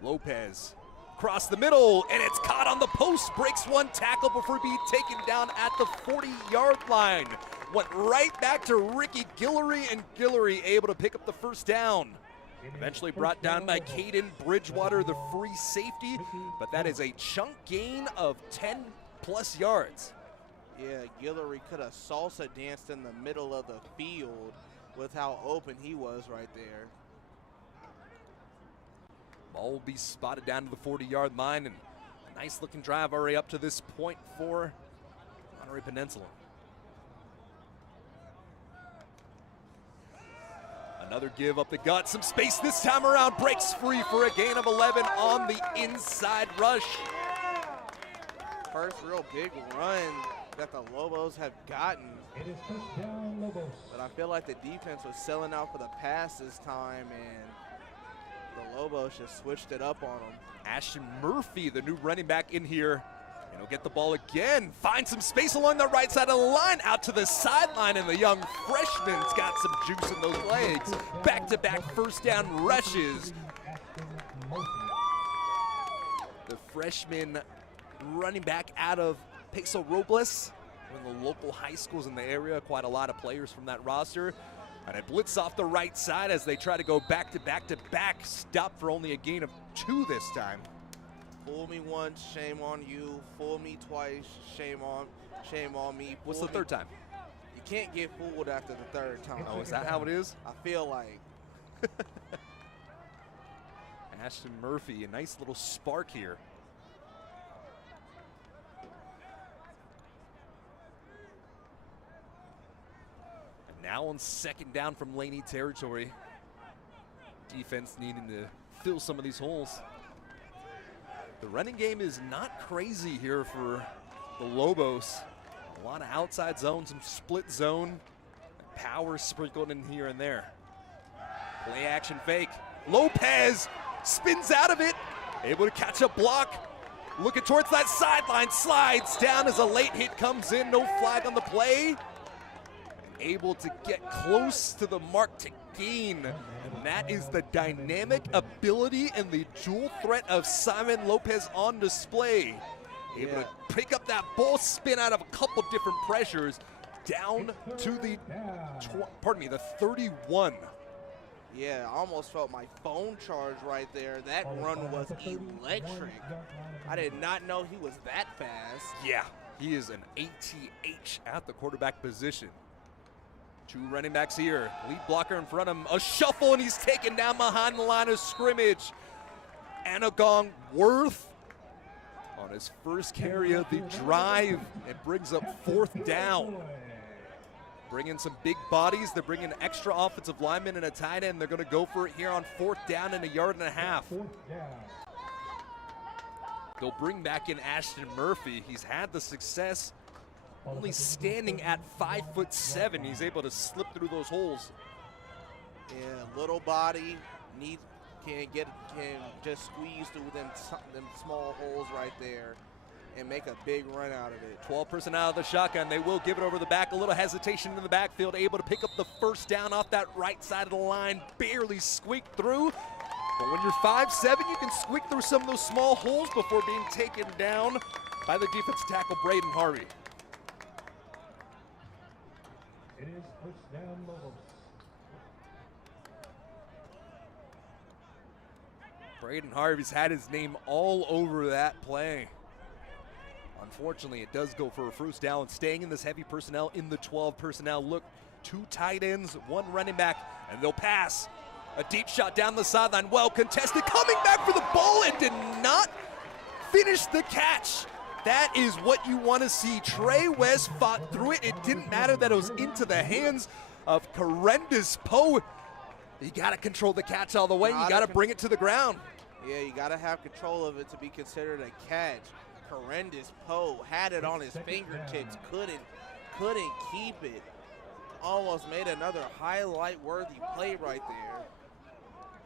Lopez across the middle, and it's caught on the post. Breaks one tackle before being taken down at the 40-yard line. Went right back to Ricky Guillory, and Guillory able to pick up the first down. Eventually brought down by Caden Bridgewater, the free safety, but that is a chunk gain of 10+ yards. Yeah, Guillory could have salsa danced in the middle of the field with how open he was right there. Ball will be spotted down to the 40-yard line, and a nice looking drive already up to this point for Monterey Peninsula. Another give up the gut, some space this time around, breaks free for a gain of 11 on the inside rush. First real big run that the Lobos have gotten. It is first down, Lobos. But I feel like the defense was selling out for the pass this time, and the Lobos just switched it up on them. Ashton Murphy, the new running back in here. And he'll get the ball again. Find some space along the right side of the line, out to the sideline, and the young freshman's got some juice in those legs. Back-to-back first down rushes. The freshman running back out of Paso Robles, one of the local high schools in the area. Quite a lot of players from that roster. And a blitz off the right side as they try to go back-to-back. Stop for only a gain of 2 this time. Fool me once, shame on you. Fool me twice, shame on me. What's the third time? You can't get fooled after the third time. Oh, is that how it is? I feel like. Ashton Murphy, a nice little spark here. And now on second down from Laney territory. Defense needing to fill some of these holes. The running game is not crazy here for the Lobos. A lot of outside zone, some split zone, power sprinkled in here and there. Play action fake. Lopez spins out of it, able to catch a block. Looking towards that sideline, slides down as a late hit comes in, no flag on the play. Able to get close to the mark to gain. And that is the dynamic ability and the dual threat of Simon Lopez on display. Able to pick up that ball, spin out of a couple different pressures, down to the, the 31. Yeah, I almost felt my phone charge right there. That run was electric. I did not know he was that fast. Yeah, he is an ATH at the quarterback position. 2 running backs here. Lead blocker in front of him. A shuffle, and he's taken down behind the line of scrimmage. Anagong Worth On his first carry of the drive, it brings up 4th down. Bring in some big bodies. They're bringing extra offensive linemen and a tight end. They're going to go for it here on 4th down and 1.5 yards. They'll bring back in Ashton Murphy. He's had the success only standing at 5'7". He's able to slip through those holes. Yeah, little body, can just squeeze through them small holes right there and make a big run out of it. 12 personnel out of the shotgun. They will give it over the back. A little hesitation in the backfield, able to pick up the 1st down off that right side of the line. Barely squeaked through. But when you're 5'7", you can squeak through some of those small holes before being taken down by the defensive tackle, Braden Harvey. It is 1st down, Lobos. Braden Harvey's had his name all over that play. Unfortunately, it does go for a 1st down. Staying in this heavy personnel in the 12 personnel look. 2 tight ends, 1 running back, and they'll pass. A deep shot down the sideline, well contested, coming back for the ball and did not finish the catch. That is what you want to see. Trey West fought through it. It didn't matter that it was into the hands of Corendus Poe. You got to control the catch all the way. You got to bring it to the ground. Yeah, you got to have control of it to be considered a catch. Corendus Poe had it on his fingertips, couldn't keep it. Almost made another highlight-worthy play right there.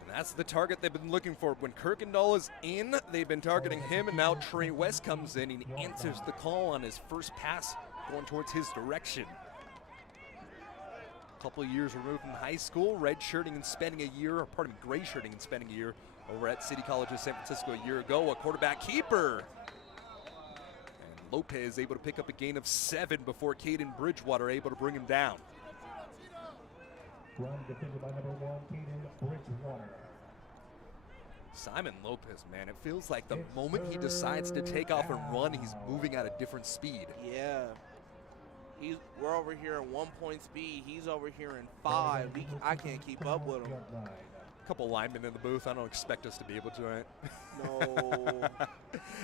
And that's the target they've been looking for. When Kirkendall is in, they've been targeting him, and now Trey West comes in and he answers the call on his first pass going towards his direction. A couple of years removed from high school, red-shirting and spending a year, or pardon me, gray-shirting and spending a year over at City College of San Francisco a year ago, a quarterback keeper. And Lopez able to pick up a gain of 7 before Caden Bridgewater able to bring him down. Run defended by number 1, Caden Bridgewater. Simon Lopez, man, it feels like the moment he decides to take off and run, he's moving at a different speed. Yeah. We're over here at 1 point speed. He's over here in 5. I can't keep up with him. A couple linemen in the booth. I don't expect us to be able to, right? No.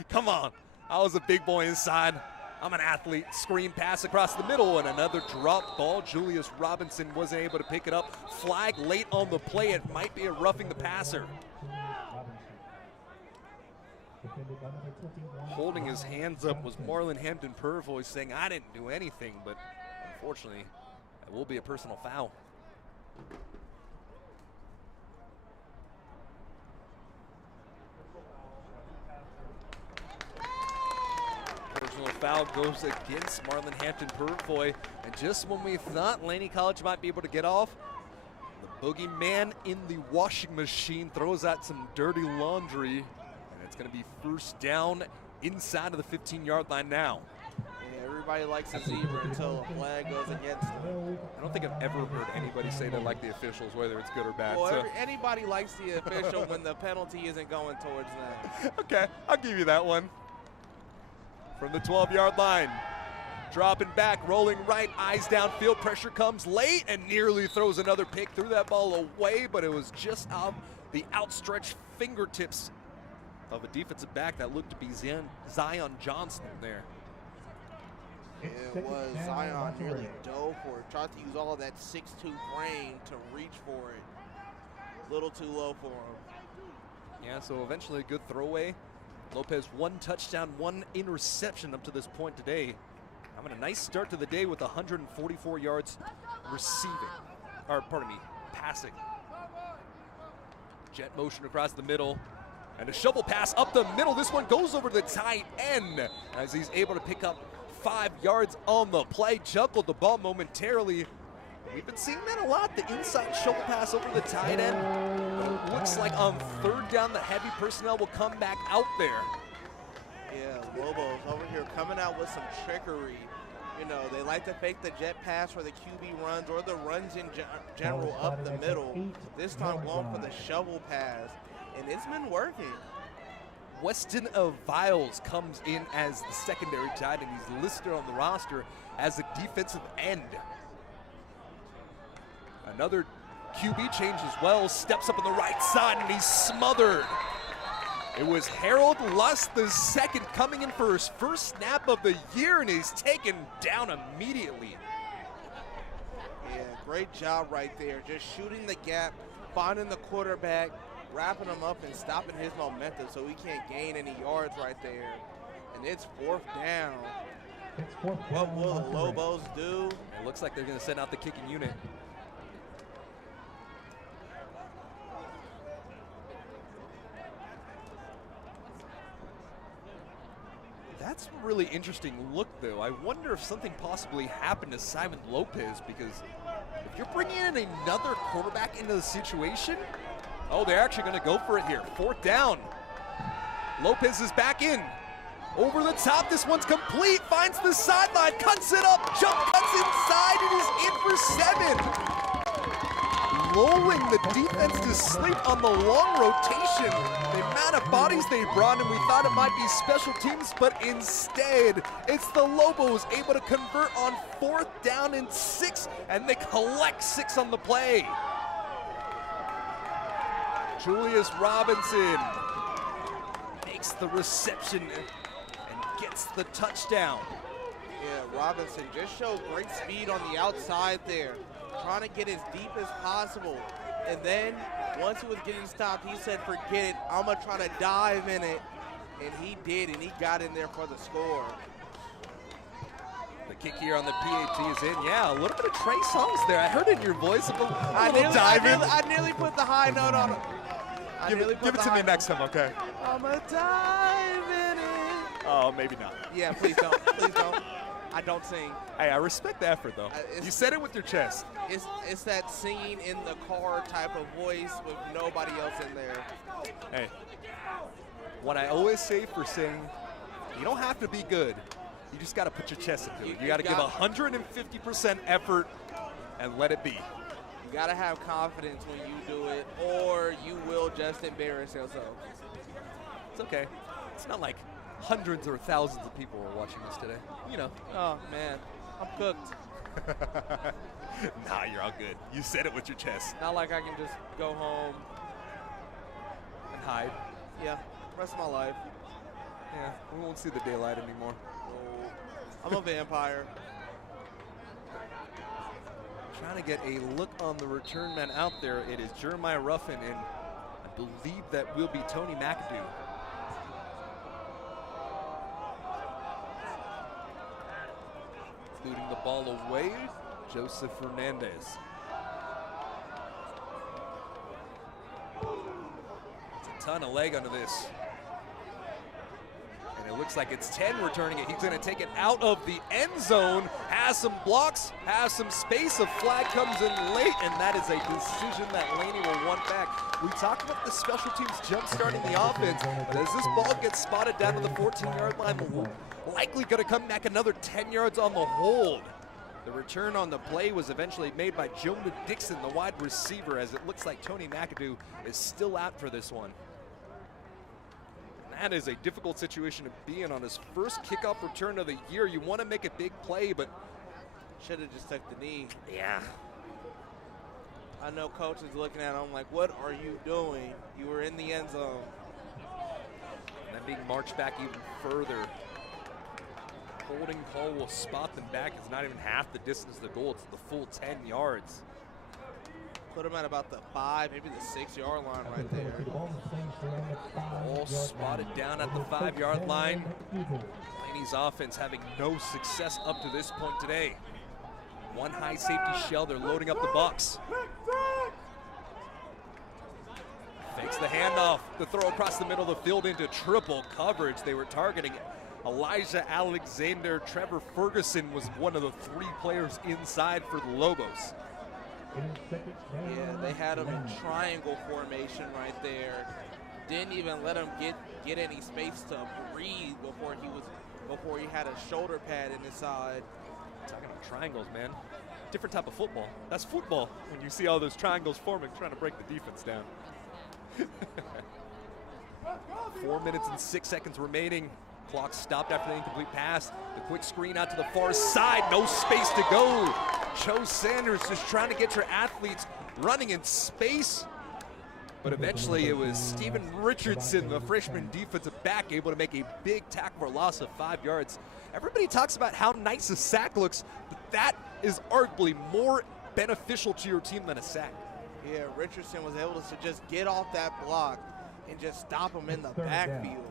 Come on. I was a big boy inside. I'm an athlete. Screen pass across the middle and another drop ball. Julius Robinson wasn't able to pick it up. Flag late on the play. It might be a roughing the passer. Holding his hands up was Marlon Hampton Purvoy, saying, I didn't do anything, but unfortunately, that will be a personal foul. Personal foul goes against Marlon Hampton Purvoy, and just when we thought Laney College might be able to get off, the boogeyman in the washing machine throws out some dirty laundry, and it's going to be 1st down inside of the 15-yard line now. Yeah, everybody likes a zebra until a flag goes against them. I don't think I've ever heard anybody say they like the officials, whether it's good or bad. Well, anybody likes the official when the penalty isn't going towards them. Okay, I'll give you that one. From the 12-yard line, dropping back, rolling right, eyes downfield, pressure comes late and nearly throws another pick, threw that ball away, but it was just off the outstretched fingertips of a defensive back that looked to be Zion Johnson there. It was Zion nearly dove for it. Tried to use all of that 6'2" frame to reach for it. A little too low for him. Yeah, so eventually a good throwaway. Lopez 1 touchdown, 1 interception up to this point today. Having a nice start to the day with 144 yards receiving, or pardon me, passing. Jet motion across the middle. And a shovel pass up the middle. This one goes over the tight end as he's able to pick up 5 yards on the play. Juggled the ball momentarily. We've been seeing that a lot, the inside shovel pass over the tight end. But it looks like on 3rd down, the heavy personnel will come back out there. Yeah, Lobos over here coming out with some trickery. You know, they like to fake the jet pass for the QB runs or the runs in general up the middle. This time going for the shovel pass. And it's been working. Weston of Viles comes in as the secondary tight end. He's listed on the roster as a defensive end. Another QB change as well. Steps up on the right side and he's smothered. It was Harold Lust the second coming in for his first snap of the year, and he's taken down immediately. Yeah, great job right there. Just shooting the gap, finding the quarterback, wrapping him up and stopping his momentum so he can't gain any yards right there. And it's 4th down. What will the Lobos do? It looks like they're going to send out the kicking unit. That's a really interesting look, though. I wonder if something possibly happened to Simon Lopez, because if you're bringing in another quarterback into the situation, oh, they're actually going to go for it here. 4th down. Lopez is back in. Over the top, this one's complete. Finds the sideline, cuts it up, jump cuts inside, it is in for 7. Lulling the defense to sleep on the long rotation. The amount of bodies they brought in, we thought it might be special teams, but instead, it's the Lobos able to convert on 4th down and 6, and they collect 6 on the play. Julius Robinson makes the reception and gets the touchdown. Yeah, Robinson just showed great speed on the outside there, trying to get as deep as possible. And then once he was getting stopped, he said, forget it, I'm going to try to dive in it. And he did, and he got in there for the score. The kick here on the PAT is in. Yeah, a little bit of Trey Songz there. I heard it in your voice. I nearly put the high note on him. Give it to me next time, okay? I'm a dive in it. Oh, maybe not. Yeah, please don't. Please don't. I don't sing. Hey, I respect the effort, though. You said it with your chest. It's that singing in the car type of voice with nobody else in there. Hey, what I always say for singing, you don't have to be good. You just got to put your chest into it. You got to give 150% effort and let it be. You got to have confidence when you do it, or you will just embarrass yourself. It's okay. It's not like hundreds or thousands of people are watching this today. You know. Oh, man. I'm cooked. Nah, you're all good. You said it with your chest. Not like I can just go home and hide. Yeah, rest of my life. Yeah, we won't see the daylight anymore. Oh, I'm a vampire. Trying to get a look on the return man out there. It is Jeremiah Ruffin, and I believe that will be Tony McAdoo. Booting the ball away, Joseph Fernandez. It's a ton of leg under this. And it looks like it's 10 returning it. He's going to take it out of the end zone. Has some blocks, has some space. A flag comes in late, and that is a decision that Laney will want back. We talked about the special teams jump-starting the offense, but as this ball gets spotted down to the 14-yard line, likely going to come back another 10 yards on the hold. The return on the play was eventually made by Jonah Dixon, the wide receiver, as it looks like Tony McAdoo is still out for this one. That is a difficult situation to be in on his first kickoff return of the year. You want to make a big play, but should have just took the knee. Yeah. I know coach is looking at him like, what are you doing? You were in the end zone. And then being marched back even further. Holding call will spot them back. It's not even half the distance to the goal. It's the full 10 yards. Put him at about the 5, maybe the 6-yard line right there. All spotted down at the 5-yard line. Laney's offense having no success up to this point today. One high safety shell, they're loading up the Bucks. Fakes the handoff, the throw across the middle of the field into triple coverage. They were targeting Elijah Alexander. Trevor Ferguson was one of the 3 players inside for the Lobos. Yeah, they had him in triangle formation right there. Didn't even let him get any space to breathe before he had a shoulder pad in his side. Talking about triangles, man. Different type of football. That's football when you see all those triangles forming, trying to break the defense down. 4 minutes and 6 seconds remaining. Clock stopped after the incomplete pass. The quick screen out to the far side. No space to go. Joe Sanders just trying to get your athletes running in space. But eventually it was Steven Richardson, the freshman defensive back, able to make a big tackle for a loss of 5 yards. Everybody talks about how nice a sack looks, but that is arguably more beneficial to your team than a sack. Yeah, Richardson was able to just get off that block and just stop him in the backfield.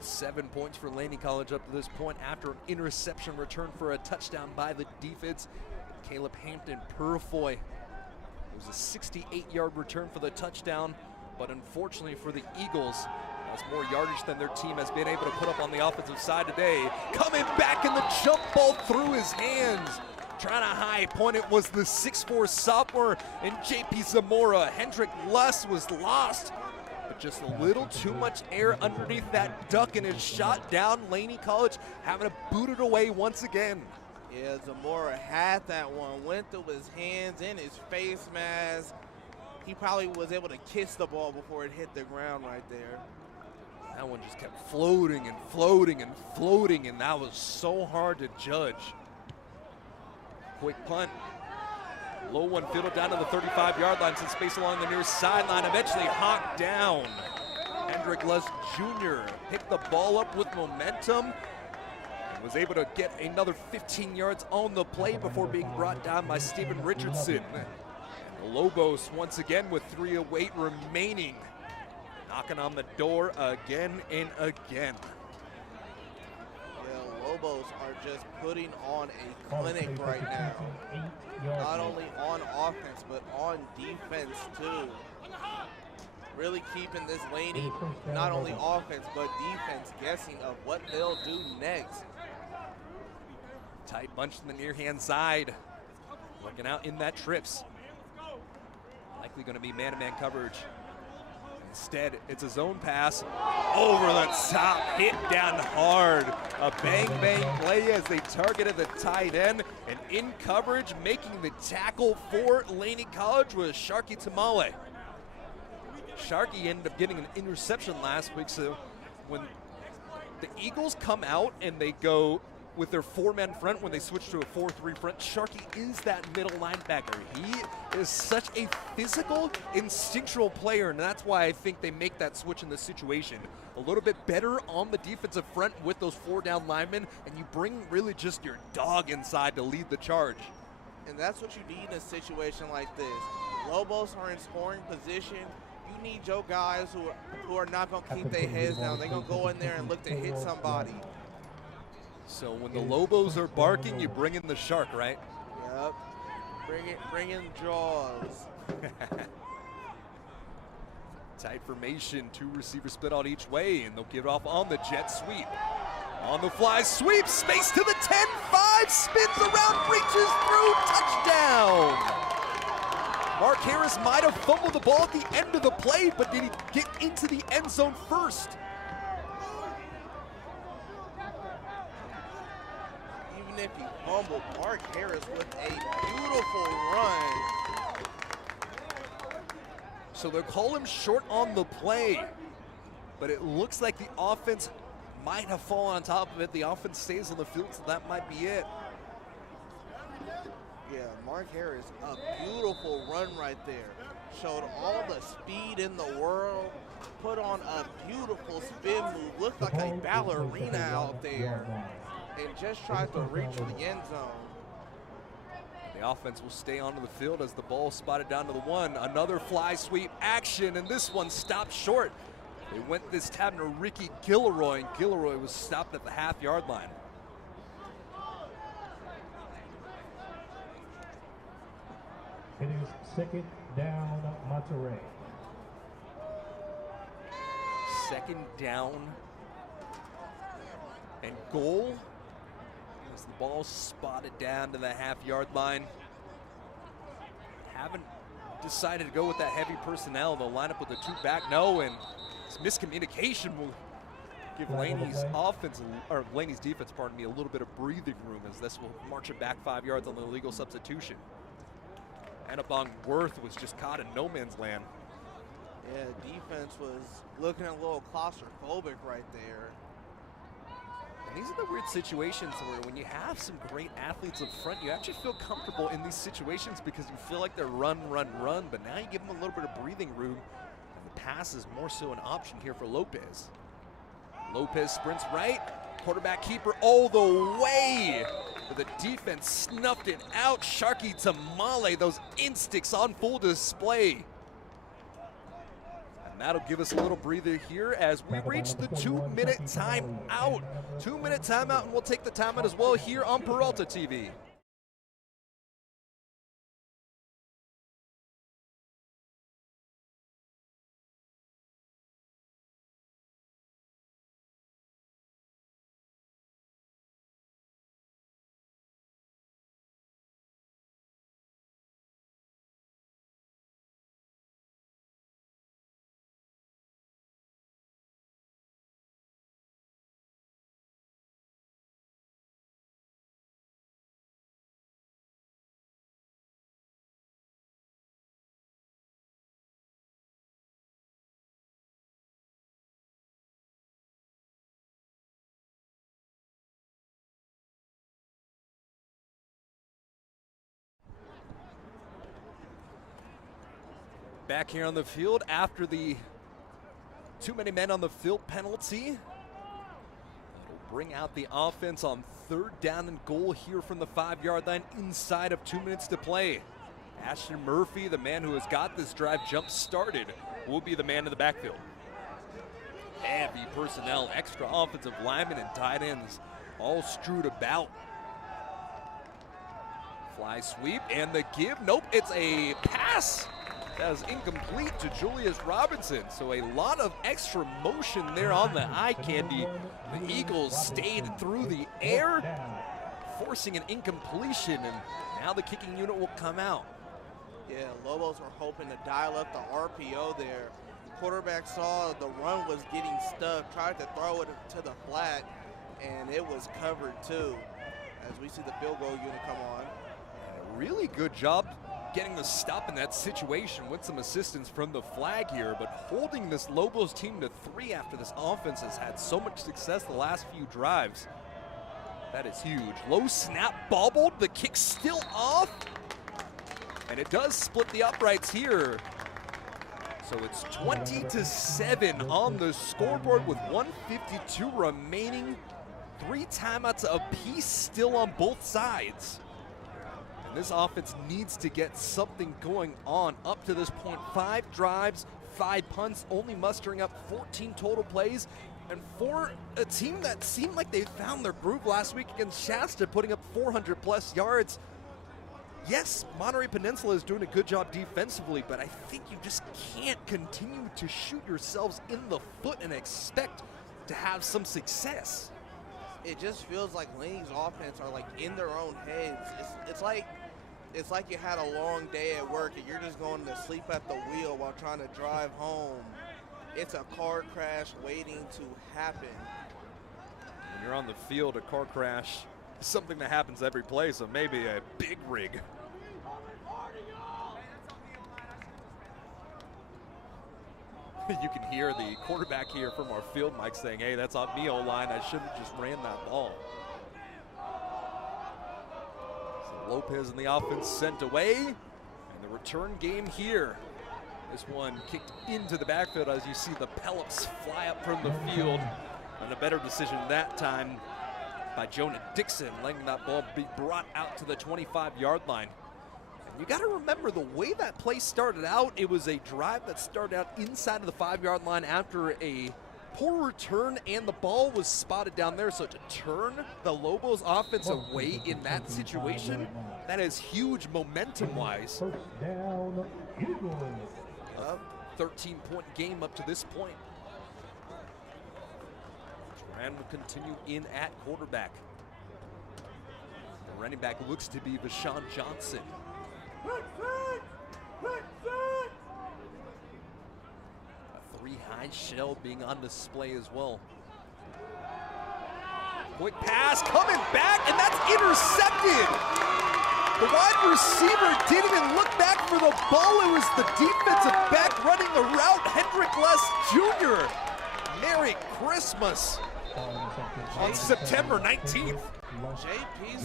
7 points for Laney College up to this point after an interception return for a touchdown by the defense. Caleb Hampton Purfoy. It was a 68-yard return for the touchdown, but unfortunately for the Eagles, that's more yardage than their team has been able to put up on the offensive side today. Coming back in the jump ball through his hands. Trying to high point it was the 6'4 sophomore and JP Zamora. Hendrick Luss was lost, but just a little too much air underneath that duck and it shot down. Laney College having to boot it away once again. Yeah, Zamora had that one, went through his hands, in his face mask. He probably was able to kiss the ball before it hit the ground right there. That one just kept floating and floating and floating, and that was so hard to judge. Quick punt. Low one fiddled down to the 35-yard line, some space along the near sideline, eventually hawked down. Hendrick Luss Jr. picked the ball up with momentum, was able to get another 15 yards on the play before being brought down by Steven Richardson. The Lobos once again with 3:08 remaining, knocking on the door again and again. Yeah, Lobos are just putting on a clinic right now. Not only on offense, but on defense too. Really keeping this Laney, not only offense, but defense, guessing of what they'll do next. Tight bunch in the near hand side. Looking out in that trips. Likely going to be man-to-man coverage. Instead, it's a zone pass. Over the top, hit down hard. A bang-bang play as they targeted the tight end. And in coverage, making the tackle for Laney College was Sharky Tamale. Sharky ended up getting an interception last week, so when the Eagles come out and they go with their 4-man front, when they switch to a 4-3 front, Sharky is that middle linebacker. He is such a physical, instinctual player, and that's why I think they make that switch in this situation. A little bit better on the defensive front with those 4-down linemen, and you bring really just your dog inside to lead the charge. And that's what you need in a situation like this. Lobos are in scoring position. You need your guys who are not going to keep their heads down. They're going to go in there and look to hit somebody. So when the Lobos are barking, you bring in the shark, right? Yep. Bring in Jaws. Tight formation, 2 receivers split out each way, and they'll give it off on the jet sweep. On the fly sweep, space to the 10-5, spins around, reaches through, touchdown! Mark Harris might have fumbled the ball at the end of the play, but did he get into the end zone first? Even if he fumbled, Mark Harris with a beautiful run. So they'll call him short on the play, but it looks like the offense might have fallen on top of it. The offense stays on the field, so that might be it. Yeah, Mark Harris, a beautiful run right there. Showed all the speed in the world, put on a beautiful spin move, looked like a ballerina out there, and just tried to reach for the end zone. The offense will stay onto the field as the ball spotted down to the 1. Another fly sweep action, and this one stopped short. They went this time to Ricky Gilroy, and Gilroy was stopped at the half-yard line. It is 2nd down, Monterey. 2nd down and goal. As the ball spotted down to the half-yard line. Haven't decided to go with that heavy personnel. They'll line up with the 2 back. No, and this miscommunication will give Laney's offense, or Laney's defense, pardon me, a little bit of breathing room as this will march it back 5 yards on the illegal substitution. Annabong Worth was just caught in no man's land. Yeah, defense was looking a little claustrophobic right there. And these are the weird situations where when you have some great athletes up front, you actually feel comfortable in these situations because you feel like they're run, but now you give them a little bit of breathing room, and the pass is more so an option here for Lopez. Lopez sprints right, quarterback keeper all the way, but the defense snuffed it out. Sharky Tamale, those instincts on full display. That'll give us a little breather here as we reach the 2-minute timeout. 2-minute timeout, and we'll take the timeout as well here on Peralta TV. Back here on the field after the too many men on the field penalty. It'll bring out the offense on 3rd down and goal here from the 5-yard line inside of 2 minutes to play. Ashton Murphy, the man who has got this drive jump started, will be the man in the backfield. Heavy personnel, extra offensive linemen and tight ends all strewed about. Fly sweep and the give. Nope, it's a pass. That is incomplete to Julius Robinson. So a lot of extra motion there on the eye candy. The Eagles stayed through the air, forcing an incompletion, and now the kicking unit will come out. Yeah, Lobos were hoping to dial up the RPO there. The quarterback saw the run was getting stuck, tried to throw it to the flat, and it was covered too, as we see the field goal unit come on. A really good job getting the stop in that situation with some assistance from the flag here, but holding this Lobos team to 3 after this offense has had so much success the last few drives. That is huge. Low snap bobbled, the kick still off, and it does split the uprights here. So it's 20-7 on the scoreboard with 1:52 remaining. 3 timeouts apiece still on both sides. And this offense needs to get something going on up to this point. 5 drives, 5 punts, only mustering up 14 total plays. And for a team that seemed like they found their groove last week against Shasta, putting up 400+ yards. Yes, Monterey Peninsula is doing a good job defensively, but I think you just can't continue to shoot yourselves in the foot and expect to have some success. It just feels like Laney's offense are like in their own heads. It's like you had a long day at work and you're just going to sleep at the wheel while trying to drive home. It's a car crash waiting to happen. When you're on the field, a car crash is something that happens every play, so maybe a big rig. You can hear the quarterback here from our field mic saying, hey, that's on me, O-line. I should have just ran that ball. So Lopez and the offense sent away. And the return game here. This one kicked into the backfield as you see the pellets fly up from the field. And a better decision that time by Jonah Dixon, letting that ball be brought out to the 25-yard line. You got to remember the way that play started out, it was a drive that started out inside of the 5-yard line after a poor return, and the ball was spotted down there. So to turn the Lobos offense away in that situation, that is huge momentum-wise. A 13-point game up to this point. Duran will continue in at quarterback. The running back looks to be Vashawn Johnson. A 3-high shell being on display as well. Quick pass coming back, and that's intercepted. The wide receiver didn't even look back for the ball. It was the defensive back running the route, Hendrick Les Jr. Merry Christmas. on September 19th. JP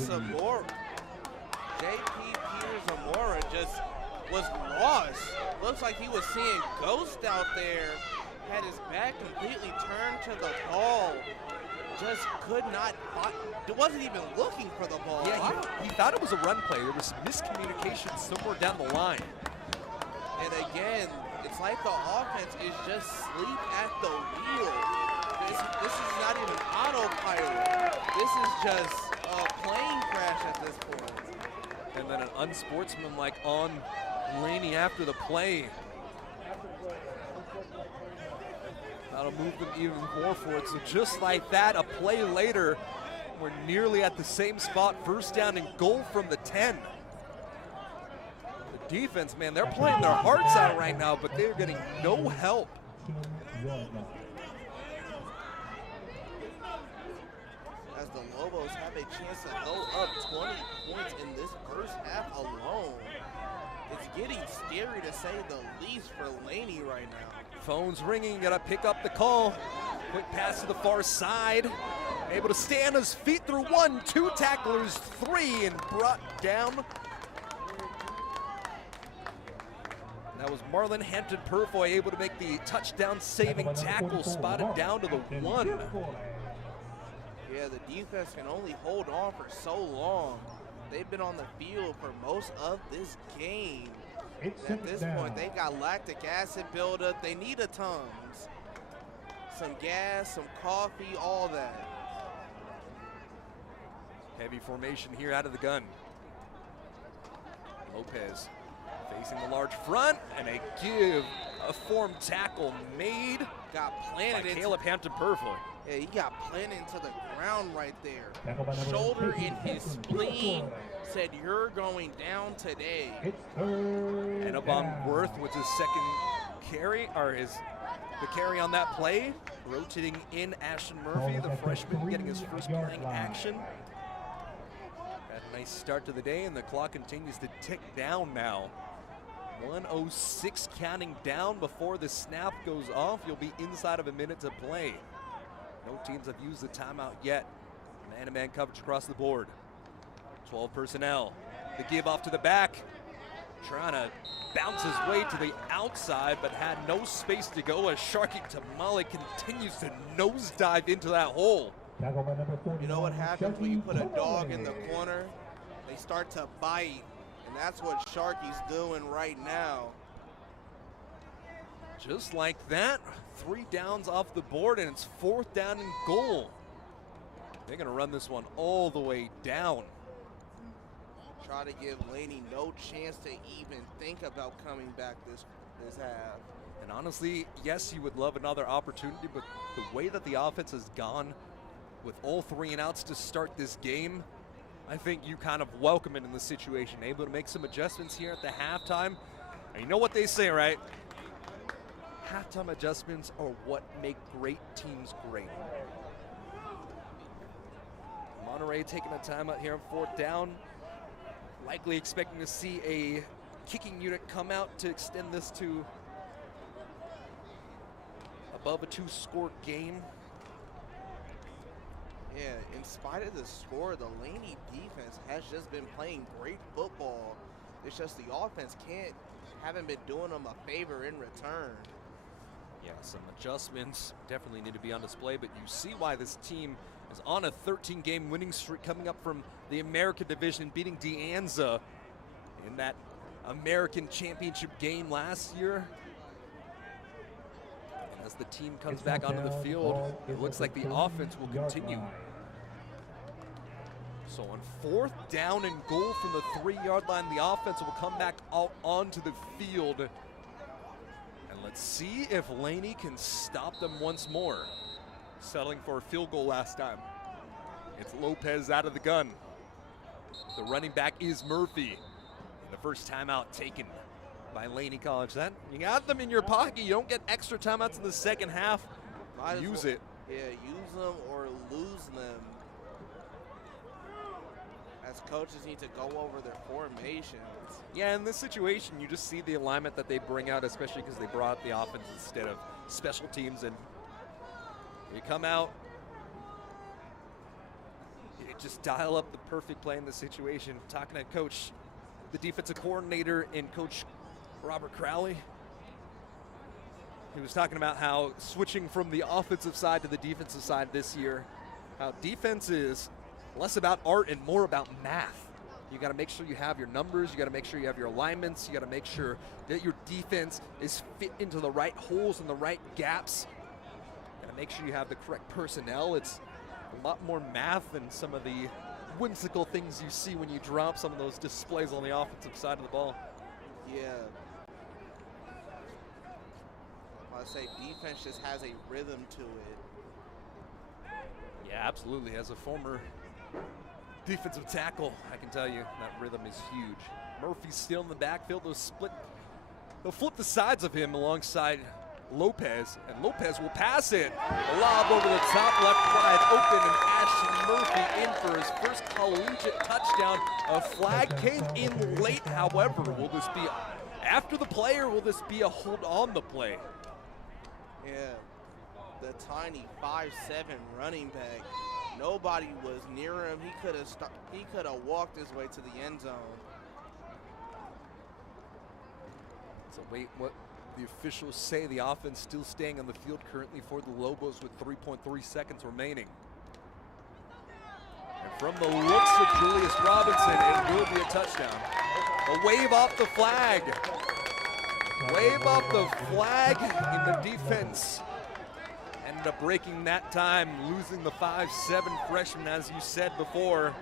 Zamora just was lost. Looks like he was seeing ghosts out there. Had his back completely turned to the ball. Just could not, wasn't even looking for the ball. Yeah, he thought it was a run play. There was some miscommunication somewhere down the line. And again, it's like the offense is just asleep at the wheel. This is not even autopilot. This is just a plane crash at this point. And then an unsportsmanlike on Laney after the play. That'll move them even more forward. So just like that, a play later, we're nearly at the same spot. First down and goal from the 10. The defense, man, they're playing their hearts out right now, but they're getting no help. As the Lobos have a chance to go up 20 points in this first half alone. It's getting scary to say the least for Laney right now. Phone's ringing, gotta pick up the call. Quick pass to the far side. Able to stay on his feet through 1, 2 tacklers, 3, and brought down. That was Marlon Hampton Purfoy able to make the touchdown saving tackle, spotted down to the 1. Yeah, the defense can only hold on for so long. They've been on the field for most of this game. At this point, they got lactic acid buildup. They need a Tums. Some gas, some coffee, all that. Heavy formation here out of the gun. Lopez facing the large front, and a form tackle made. Got planted by Caleb Hampton Purfoy. Yeah, he got planted into the ground right there. Shoulder in his spleen. Said, "You're going down today." And Abon Worth with his second carry, or the carry on that play. Rotating in Ashton Murphy, the freshman, getting his first playing action. Had a nice start to the day, and the clock continues to tick down now. 1:06 counting down before the snap goes off. You'll be inside of a minute to play. No teams have used the timeout yet. Man-to-man coverage across the board. 12 personnel. The give off to the back. Trying to bounce his way to the outside, but had no space to go as Sharky Tamale continues to nosedive into that hole. You know what happens when you put a dog in the corner? They start to bite, and that's what Sharky's doing right now. Just like that, 3 downs off the board, and it's 4th down and goal. They're going to run this one all the way down. Try to give Laney no chance to even think about coming back this half. And honestly, yes, you would love another opportunity, but the way that the offense has gone with all 3 and outs to start this game, I think you kind of welcome it in this situation. Able to make some adjustments here at the halftime. And you know what they say, right? Halftime adjustments are what make great teams great. Monterey taking a timeout here on 4th down. Likely expecting to see a kicking unit come out to extend this to above a 2-score game. Yeah, in spite of the score, the Laney defense has just been playing great football. It's just the offense haven't been doing them a favor in return. Yeah, some adjustments definitely need to be on display, but you see why this team is on a 13-game winning streak, coming up from the American Division, beating De Anza in that American Championship game last year. And as the team comes back onto the field, it looks like the offense will continue. So on 4th down and goal from the 3-yard line, the offense will come back out onto the field. And let's see if Laney can stop them once more. Settling for a field goal last time. It's Lopez out of the gun. The running back is Murphy. The first timeout taken by Laney College. That you got them in your pocket. You don't get extra timeouts in the second half. Use it. Yeah, use them or lose them. As coaches need to go over their formations. Yeah, in this situation, you just see the alignment that they bring out, especially because they brought the offense instead of special teams. And you come out, just dial up the perfect play in the situation. Talking to Coach, the defensive coordinator, and Coach Robert Crowley, he was talking about how switching from the offensive side to the defensive side this year, how defense is less about art and more about math. You got to make sure you have your numbers, you got to make sure you have your alignments, you got to make sure that your defense is fit into the right holes and the right gaps. You got to make sure you have the correct personnel. It's a lot more math than some of the whimsical things you see when you drop some of those displays on the offensive side of the ball. Yeah. I say defense just has a rhythm to it. Yeah, absolutely. As a former defensive tackle, I can tell you that rhythm is huge. Murphy's still in the backfield. They'll flip the sides of him alongside Lopez, and Lopez will pass it. A lob over the top, left wide open, and Ashton Murphy in for his first collegiate touchdown. A flag came in late, however. Will this be after the play, or will this be a hold on the play? Yeah, the tiny 5'7" running back. Nobody was near him. He could have walked his way to the end zone. So wait, what the officials say. The offense still staying on the field currently for the Lobos with 3.3 seconds remaining. And from the looks of Julius Robinson, it will be a touchdown. A wave off the flag. Wave off the flag in the defense. Ended up breaking that time, losing the 5'7" freshman, as you said before.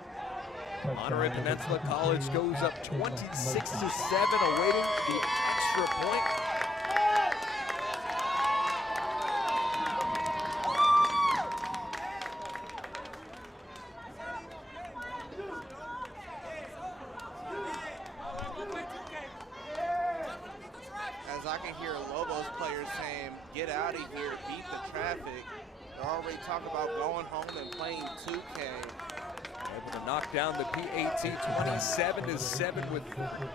Monterey Peninsula College goes up 26-7, awaiting the extra point. As I can hear Lobos players saying, "Get out of here, beat the traffic." They're already talking about going home and playing 2K. Able to knock down the PAT 27-7 with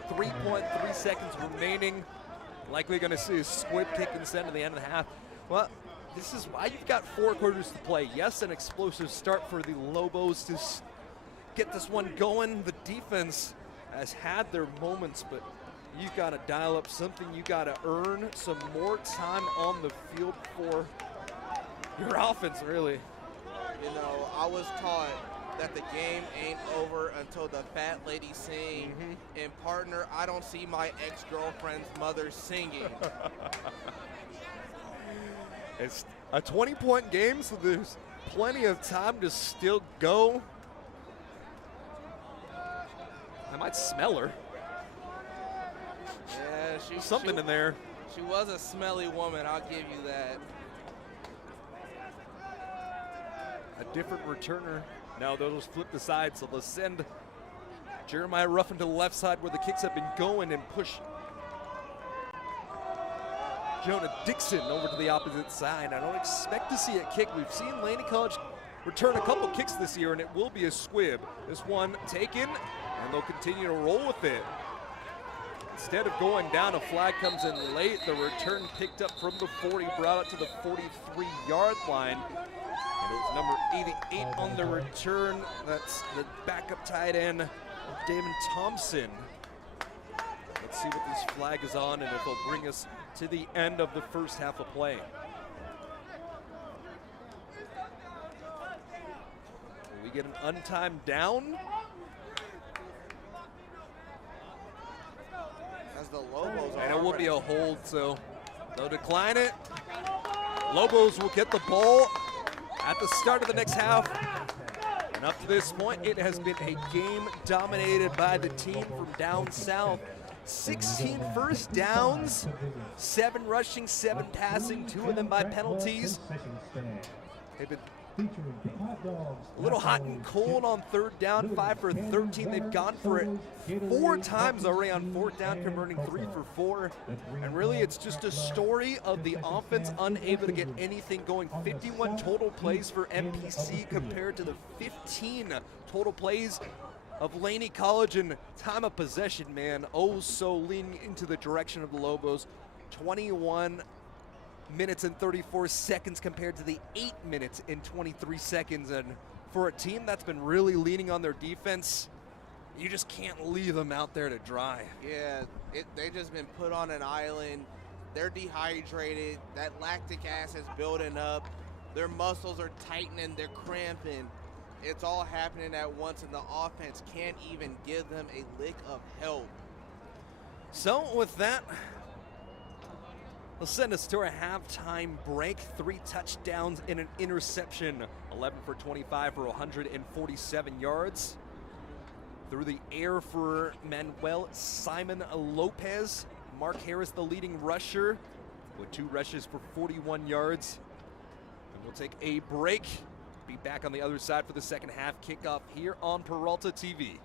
3.3 seconds remaining. Likely going to see a squib kick instead of the end of the half. Well, this is why you've got 4 quarters to play. Yes, an explosive start for the Lobos to get this one going. The defense has had their moments, but you got to dial up something. You got to earn some more time on the field for your offense, really. You know, I was taught that the game ain't over until the fat lady sing. And partner, I don't see my ex-girlfriend's mother singing. It's a 20-point game, so there's plenty of time to still go. I might smell her. Yeah, something in there. She was a smelly woman, I'll give you that. A different returner. Now they'll just flip the side, so they'll send Jeremiah Ruffin to the left side where the kicks have been going and push Jonah Dixon over to the opposite side. I don't expect to see a kick. We've seen Laney College return a couple kicks this year, and it will be a squib. This one taken, and they'll continue to roll with it. Instead of going down, a flag comes in late. The return picked up from the 40, brought it to the 43-yard line. And it was number 88 on the return. That's the backup tight end, David Thompson. Let's see what this flag is on and if it'll bring us to the end of the first half of play. Will we get an untimed down? As the Lobos are, and it will be a hold, so they'll decline it. Lobos will get the ball at the start of the next half. And up to this point, it has been a game dominated by the team from down south. 16 first downs, 7 rushing, 7 passing, 2 of them by penalties. They've been a little hot and cold on 3rd down, 5 for 13. They've gone for it 4 times already on 4th down, converting 3 for 4. And really, it's just a story of the offense unable to get anything going. 51 total plays for MPC compared to the 15 total plays of Laney College, and time of possession, man, oh so leaning into the direction of the Lobos. 21 minutes and 34 seconds compared to the 8 minutes and 23 seconds, and for a team that's been really leaning on their defense, you just can't leave them out there to dry. Yeah, they just been put on an island. They're dehydrated. That lactic acid is building up. Their muscles are tightening. They're cramping. It's all happening at once, and the offense can't even give them a lick of help. So with that, they'll send us to our halftime break. 3 touchdowns and an interception. 11 for 25 for 147 yards. Through the air for Manuel Simon Lopez. Mark Harris, the leading rusher, with 2 rushes for 41 yards. And we'll take a break. Be back on the other side for the second half kickoff here on Peralta TV.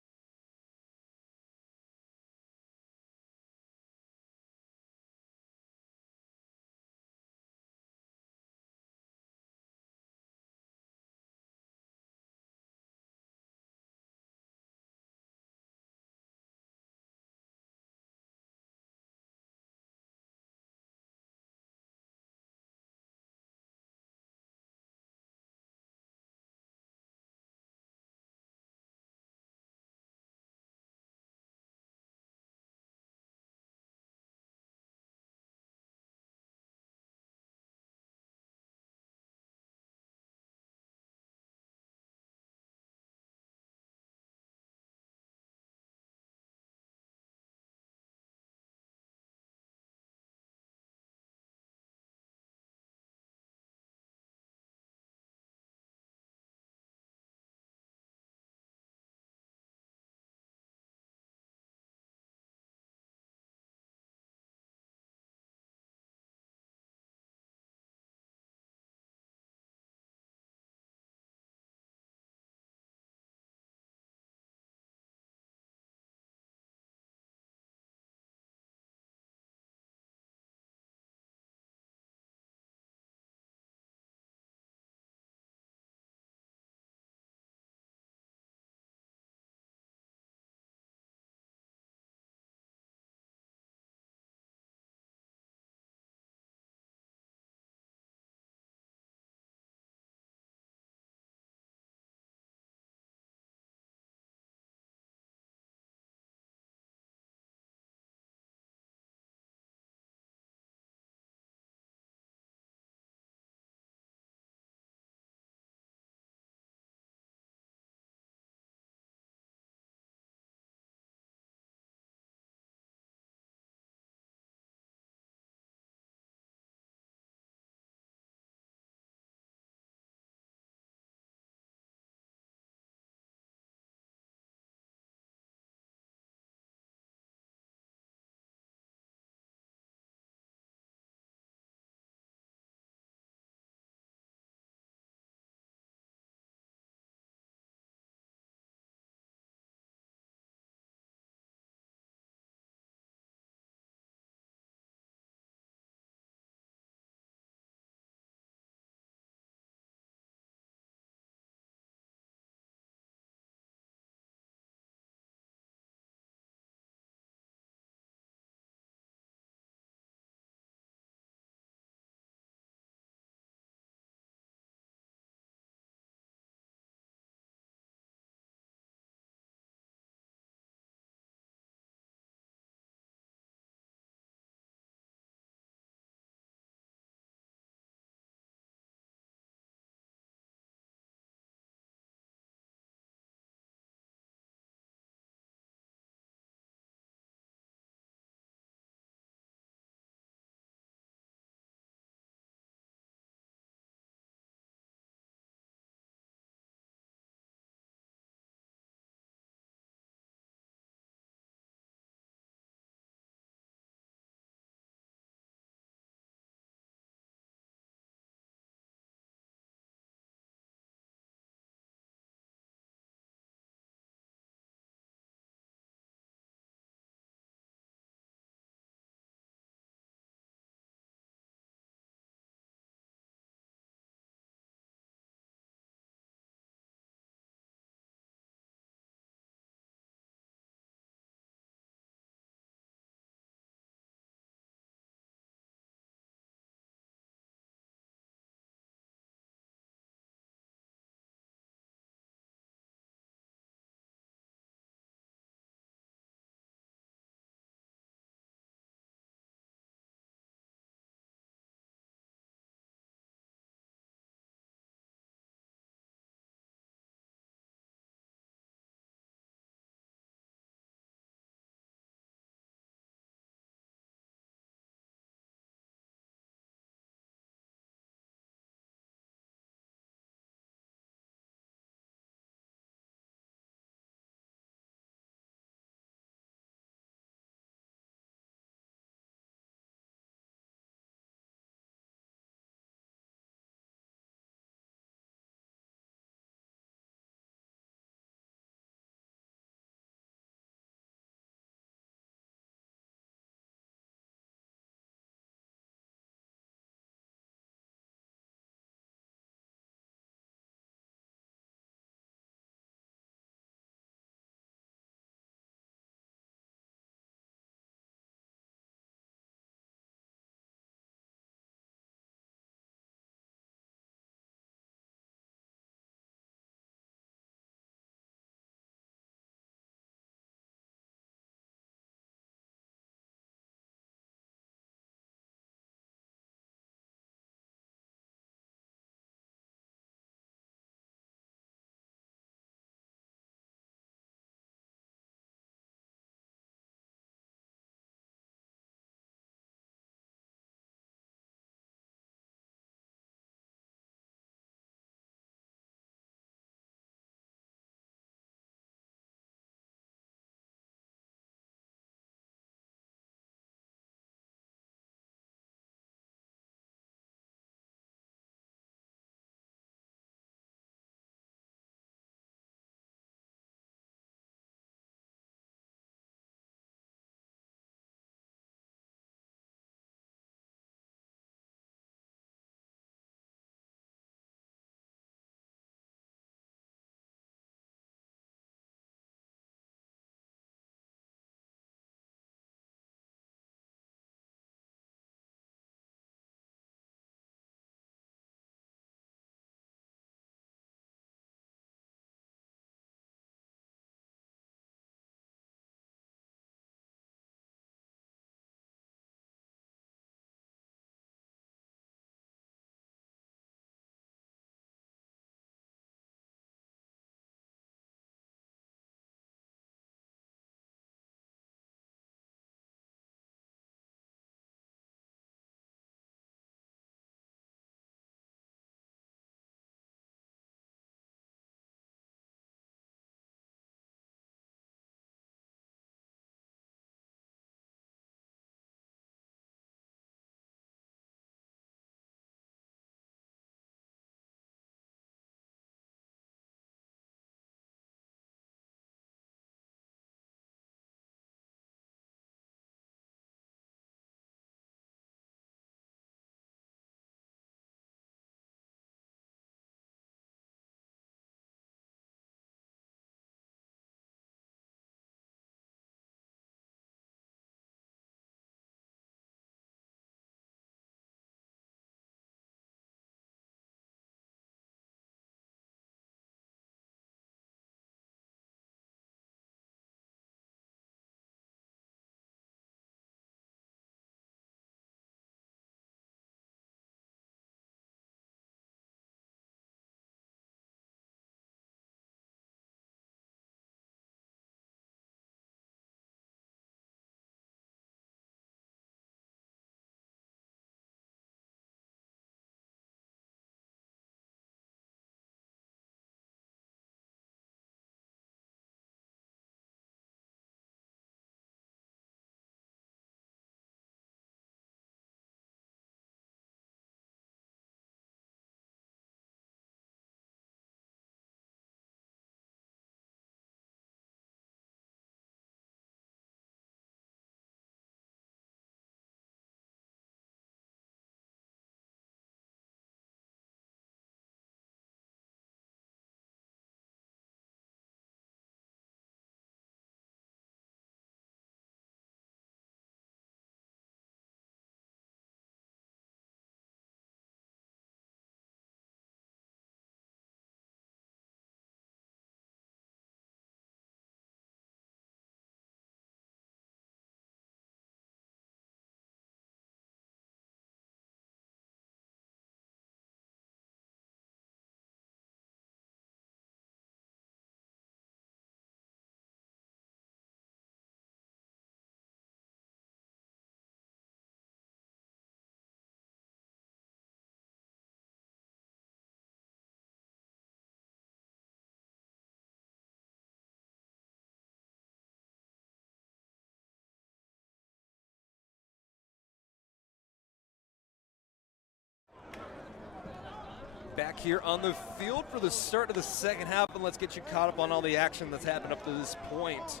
Back here on the field for the start of the second half, and let's get you caught up on all the action that's happened up to this point.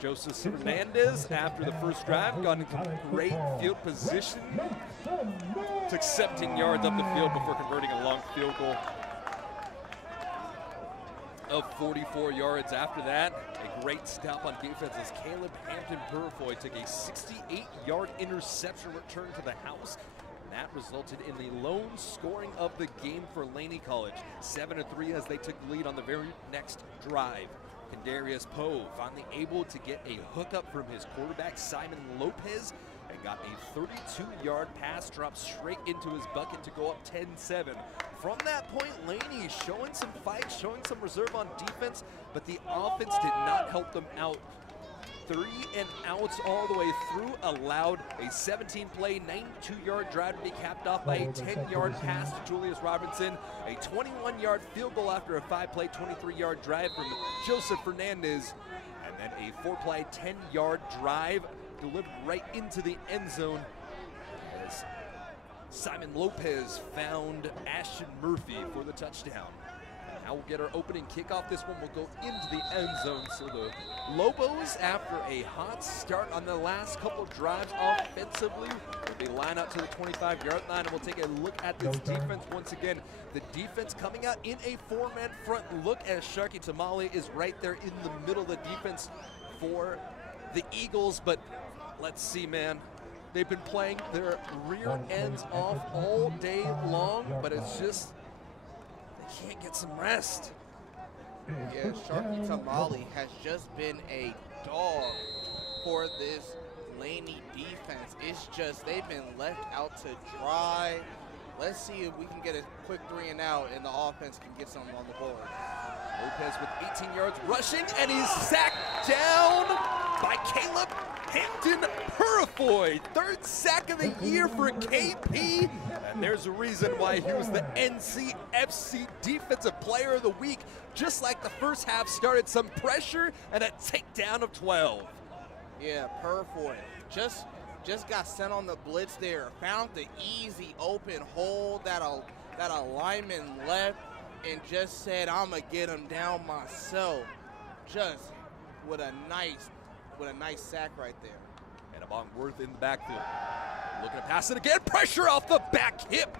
Joseph Fernandez, after the first drive, got into great field position. Took 17 yards up the field before converting a long field goal of 44 yards. After that, a great stop on defense as Caleb Hampton-Purifoy took a 68-yard interception return to the house. That resulted in the lone scoring of the game for Laney College. 7-3 as they took the lead on the very next drive. Kendarius Poe finally able to get a hookup from his quarterback, Simon Lopez, and got a 32-yard pass drop straight into his bucket to go up 10-7. From that point, Laney showing some fight, showing some reserve on defense, but the offense did not help them out. 3 and outs all the way through, allowed a 17-play, 92-yard drive to be capped off by a 10-yard pass to Julius Robinson, a 21-yard field goal after a 5-play, 23-yard drive from Joseph Fernandez, and then a 4-play, 10-yard drive delivered right into the end zone as Simon Lopez found Ashton Murphy for the touchdown. Now we'll get our opening kickoff. This one will go into the end zone. So the Lobos, after a hot start on the last couple drives offensively, they line out to the 25-yard line, and we'll take a look at this defense once again. The defense coming out in a 4-man front. Look as Sharky Tamale is right there in the middle of the defense for the Eagles. But let's see, man. They've been playing their rear ends off all day long, but it's just can't get some rest. Yeah, Sharky Tamale has just been a dog for this Laney defense. It's just they've been left out to dry. Let's see if we can get a quick 3 and out and the offense can get something on the board. Lopez with 18 yards rushing, and he's sacked down by Caleb Hampton-Purifoy. 3rd sack of the year for KP. And there's a reason why he was the NCFC Defensive Player of the Week. Just like the first half started, some pressure and a takedown of 12. Yeah, Purifoy just got sent on the blitz there. Found the easy open hole that a lineman left and just said, I'm gonna get him down myself. Just with a nice sack right there. And Amon Worth in the backfield. Looking to pass it again. Pressure off the back hip.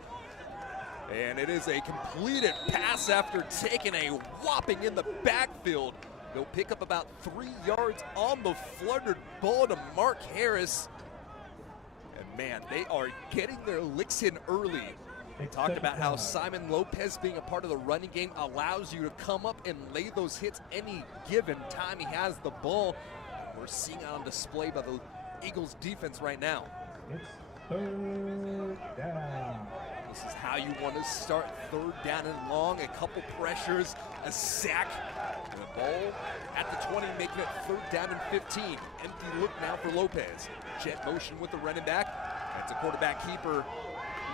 And it is a completed pass after taking a whopping in the backfield. They'll pick up about 3 yards on the fluttered ball to Mark Harris. And man, they are getting their licks in early. They talked about how Simon Lopez being a part of the running game allows you to come up and lay those hits any given time he has the ball. We're seeing it on display by the Eagles defense right now. It's 3rd down. This is how you want to start 3rd down and long. A couple pressures, a sack, and the ball at the 20, making it 3rd down and 15. Empty look now for Lopez. Jet motion with the running back. That's a quarterback keeper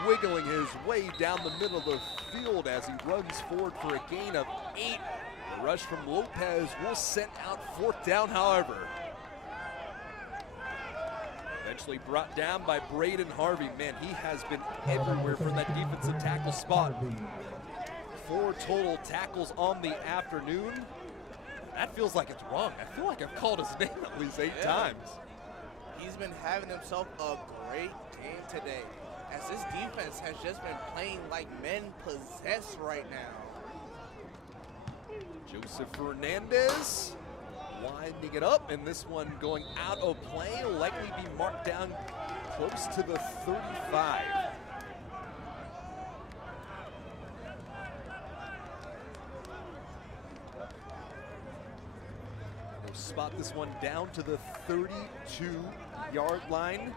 wiggling his way down the middle of the field as he runs forward for a gain of 8. The rush from Lopez will send out 4th down, however. Eventually brought down by Braden Harvey. Man, he has been everywhere from that defensive tackle spot. 4 total tackles on the afternoon. That feels like it's wrong. I feel like I've called his name at least 8 times. He's been having himself a great game today, as this defense has just been playing like men possessed right now. Joseph Fernandez winding it up, and this one going out of play, will likely be marked down close to the 35. They'll spot this one down to the 32-yard line,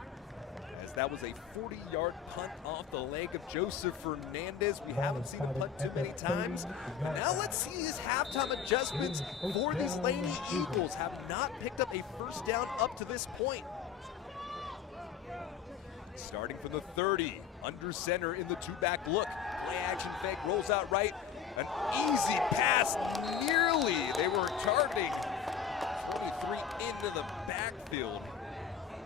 as that was a 40-yard punt off the leg of Joseph Fernandez. We haven't seen him punt too many times. And now let's see his halftime adjustments for these Laney Eagles. Have not picked up a 1st down up to this point. Starting from the 30, under center in the 2-back look. Play action fake, rolls out right. An easy pass, nearly. They were targeting 23 into the backfield.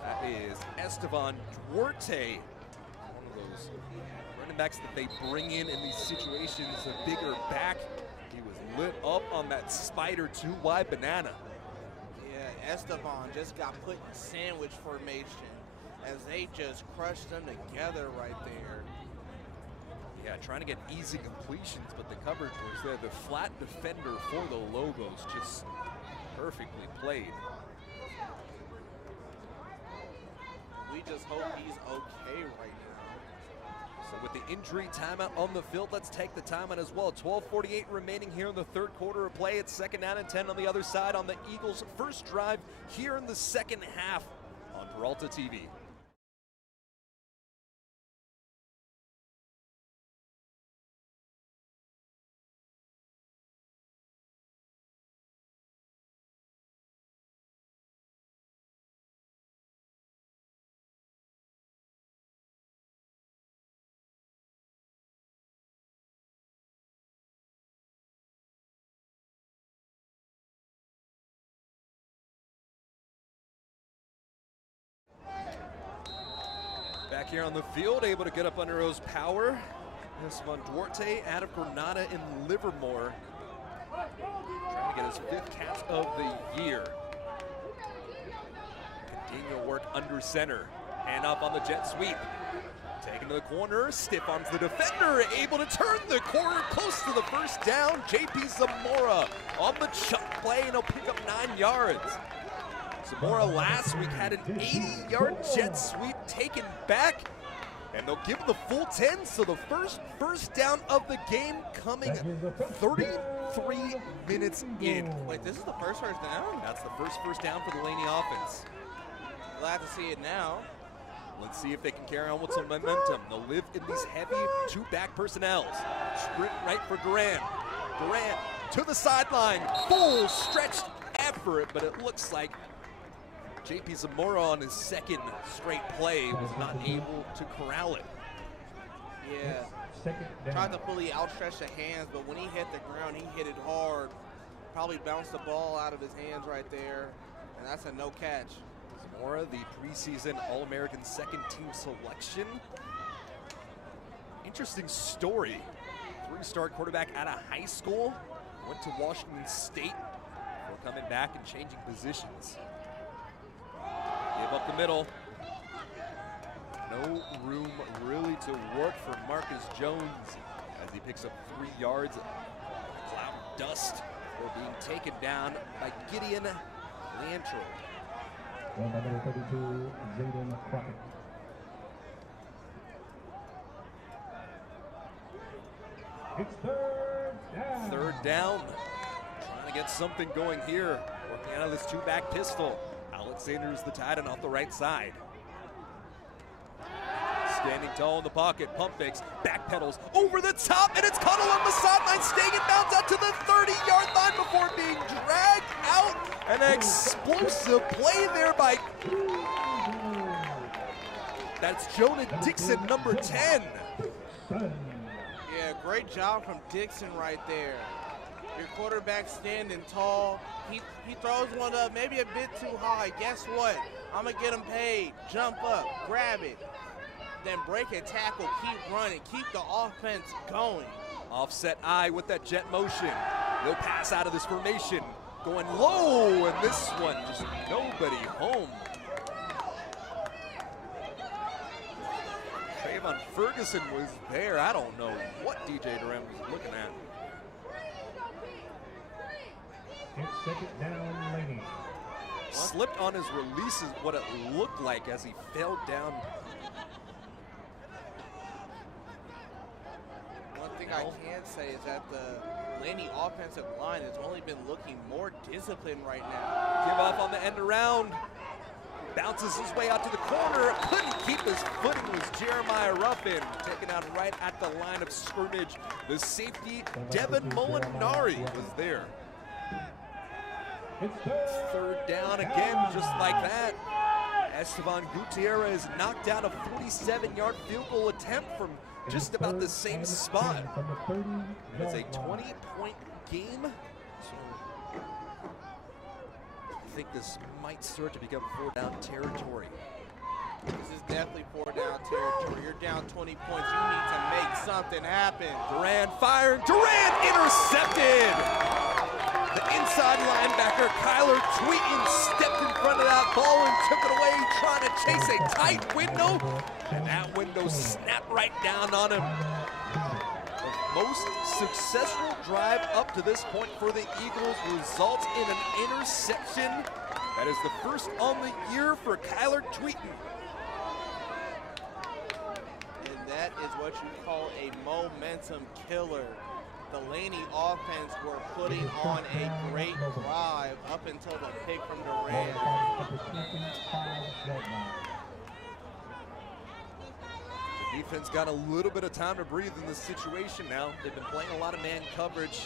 That is Esteban Duarte, one of those running backs that they bring in these situations, a bigger back. He was lit up on that spider 2-wide banana. Yeah, Esteban just got put in sandwich formation as they just crushed them together right there. Yeah, trying to get easy completions, but the coverage was there. The flat defender for the Lobos just perfectly played. We just hope he's okay right now. So with the injury timeout on the field, let's take the timeout as well. 12:48 remaining here in the third quarter of play. It's 2nd down and 10 on the other side on the Eagles' first drive here in the second half on Peralta TV. Back here on the field, able to get up under O's power. This one, Duarte out of Granada in Livermore. Trying to get his 5th catch of the year. Continual work under center. Hand up on the jet sweep. Taken to the corner, stiff arms the defender, able to turn the corner close to the first down. JP Zamora on the chuck play, and he'll pick up 9 yards. Zamora last week had an 80-yard jet sweep taken back, and they'll give him the full 10, so the first down of the game coming 33 minutes in. Wait, this is the first down? That's the first down for the Laney offense. Glad to see it now. Let's see if they can carry on with some momentum. They'll live in these heavy 2-back personnels. Sprint right for Durant. Durant to the sideline, full stretched effort, but it looks like JP Zamora on his 2nd straight play was not able to corral it. Yeah, tried to fully outstretch the hands, but when he hit the ground, he hit it hard. Probably bounced the ball out of his hands right there, and that's a no catch. Zamora, the preseason All-American 2nd-team selection. Interesting story. 3-star quarterback out of high school, went to Washington State before coming back and changing positions. Give up the middle. No room really to work for Marcus Jones as he picks up 3 yards. Cloud dust for being taken down by Gideon Lantro. Number 32, Zayden Crockett. It's 3rd down. 3rd down. Trying to get something going here. Working out of this 2-back pistol. Alexander's the tight end off the right side. Standing tall in the pocket, pump fakes, back pedals, over the top, and it's caught along the sideline, staying in bounds out to the 30-yard line before being dragged out. An explosive play there by, that's Jonah Dixon, number 10. Yeah, great job from Dixon right there. Your quarterback standing tall. He throws one up maybe a bit too high. Guess what? I'm going to get him paid. Jump up, grab it, then break a tackle, keep running, keep the offense going. Offset eye with that jet motion. He'll pass out of this formation. Going low, and this one, just nobody home. Trayvon Ferguson was there. I don't know what DJ Durant was looking at. It's 2nd down, Laney. Slipped on his release is what it looked like as he fell down. One thing I can say is that the Laney offensive line has only been looking more disciplined right now. Give off on the end around. Bounces his way out to the corner. Couldn't keep his footing. Was Jeremiah Ruffin taken out right at the line of scrimmage. The safety, Devin Molinari, was there. It's 3rd down again, just like that. Esteban Gutierrez knocked down a 47-yard field goal attempt from just about the same spot. It's a 20-point game. So I think this might start to become 4-down territory. This is definitely 4-down territory. You're down 20 points. You need to make something happen. Durant fired. Durant intercepted. The inside linebacker, Kyler Tweeten, stepped in front of that ball and took it away, trying to chase a tight window. And that window snapped right down on him. The most successful drive up to this point for the Eagles results in an interception. That is the first on the year for Kyler Tweeten. And that is what you call a momentum killer. The Laney offense were putting on a great drive up until the pick from Durant. The defense got a little bit of time to breathe in this situation now. They've been playing a lot of man coverage.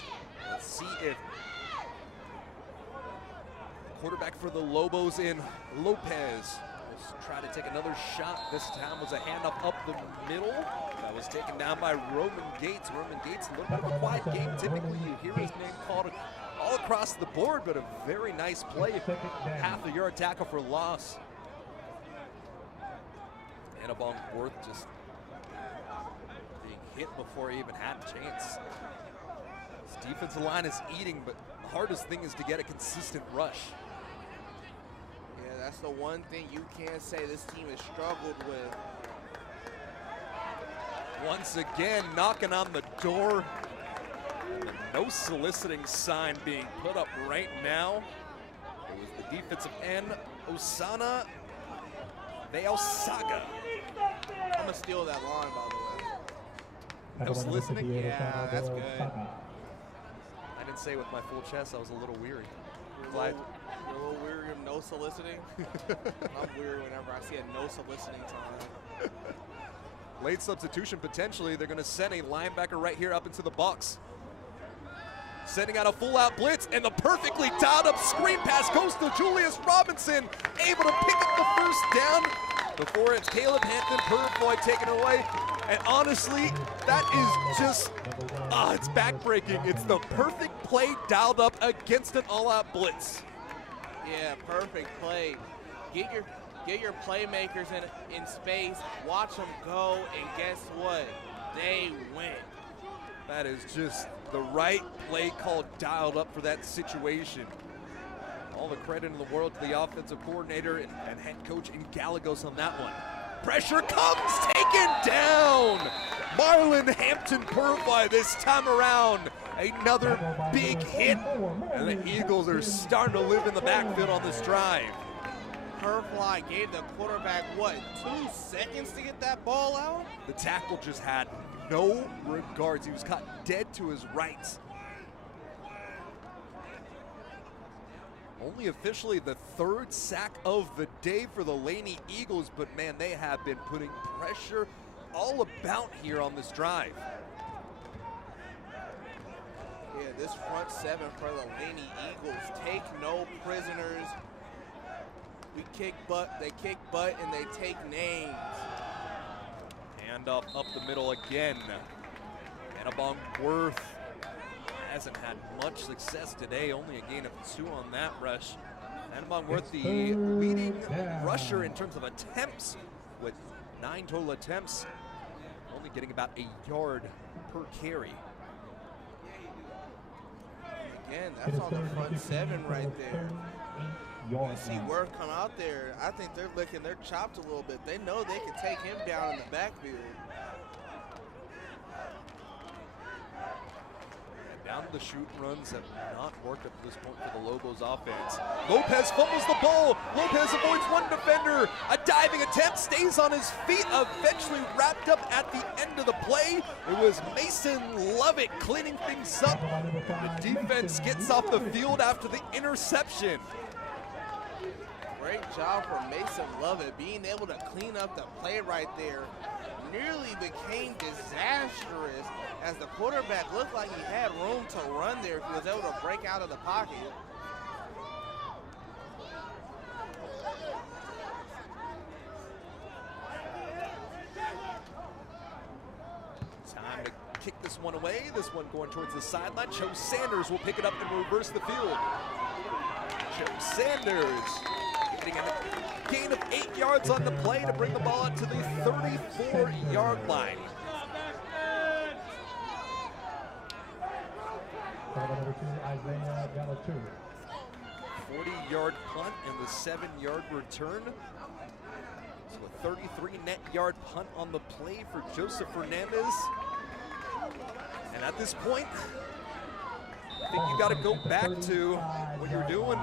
Let's see if quarterback for the Lobos in Lopez. Let's try to take another shot. This time was a handoff up the middle. That was taken down by Roman Gates. Roman Gates, a little bit of a quiet game. Typically, you hear his name called all across the board, but a very nice play. Half a yard tackle for loss. Annabong Worth just being hit before he even had a chance. This defensive line is eating, but the hardest thing is to get a consistent rush. Yeah, that's the one thing you can't say this team has struggled with. Once again, knocking on the door. No soliciting sign being put up right now. It was the defensive end, Osana Veosaga. I'm going to steal that line, by the way. No soliciting? Yeah, that's good. I didn't say it with my full chest. I was a little weary. You're a little weary of no soliciting? I'm weary whenever I see a no soliciting sign. Late substitution potentially. They're going to send a linebacker right here up into the box. Sending out a full-out blitz, and the perfectly dialed up screen pass goes to Julius Robinson, able to pick up the first down before it's Caleb Hampton Purfoy taken away. And honestly, that is just, it's backbreaking. It's the perfect play dialed up against an all-out blitz. Yeah, perfect play. Get your playmakers in space, watch them go, and guess what? They win. That is just the right play call dialed up for that situation. All the credit in the world to the offensive coordinator and head coach in Gallegos on that one. Pressure comes, taken down. Marlon Hampton Purfoy this time around. Another big hit, and the Eagles are starting to live in the backfield on this drive. Purfoy gave the quarterback, 2 seconds to get that ball out? The tackle just had no regards. He was caught dead to his right. Only officially the 3rd sack of the day for the Laney Eagles, but man, they have been putting pressure all about here on this drive. Yeah, this front 7 for the Laney Eagles take no prisoners. We kick butt, they kick butt, and they take names. Hand up the middle again. Annabong Worth hasn't had much success today, only a gain of 2 on that rush. Annabong Worth, the leading rusher in terms of attempts, with 9 total attempts, only getting about a yard per carry. Again, that's on the front 7 right there. You see Worth come out there. I think they're licking their chops a little bit. They know they can take him down in the backfield. And down the shoot runs have not worked up to this point for the Lobos offense. Lopez fumbles the ball. Lopez avoids one defender. A diving attempt, stays on his feet, eventually wrapped up at the end of the play. It was Mason Lovett cleaning things up. The defense gets off the field after the interception. Great job from Mason Lovett, being able to clean up the play right there. Nearly became disastrous as the quarterback looked like he had room to run there if he was able to break out of the pocket. Time to kick this one away. This one going towards the sideline. Joe Sanders will pick it up and reverse the field. Joe Sanders getting a gain of 8 yards on the play to bring the ball out to the 34-yard line. Number 2, Isaiah Galatu. 40-yard punt and the 7-yard return. So a 33 net yard punt on the play for Joseph Fernandez. And at this point, I think you got to go back to what you're doing.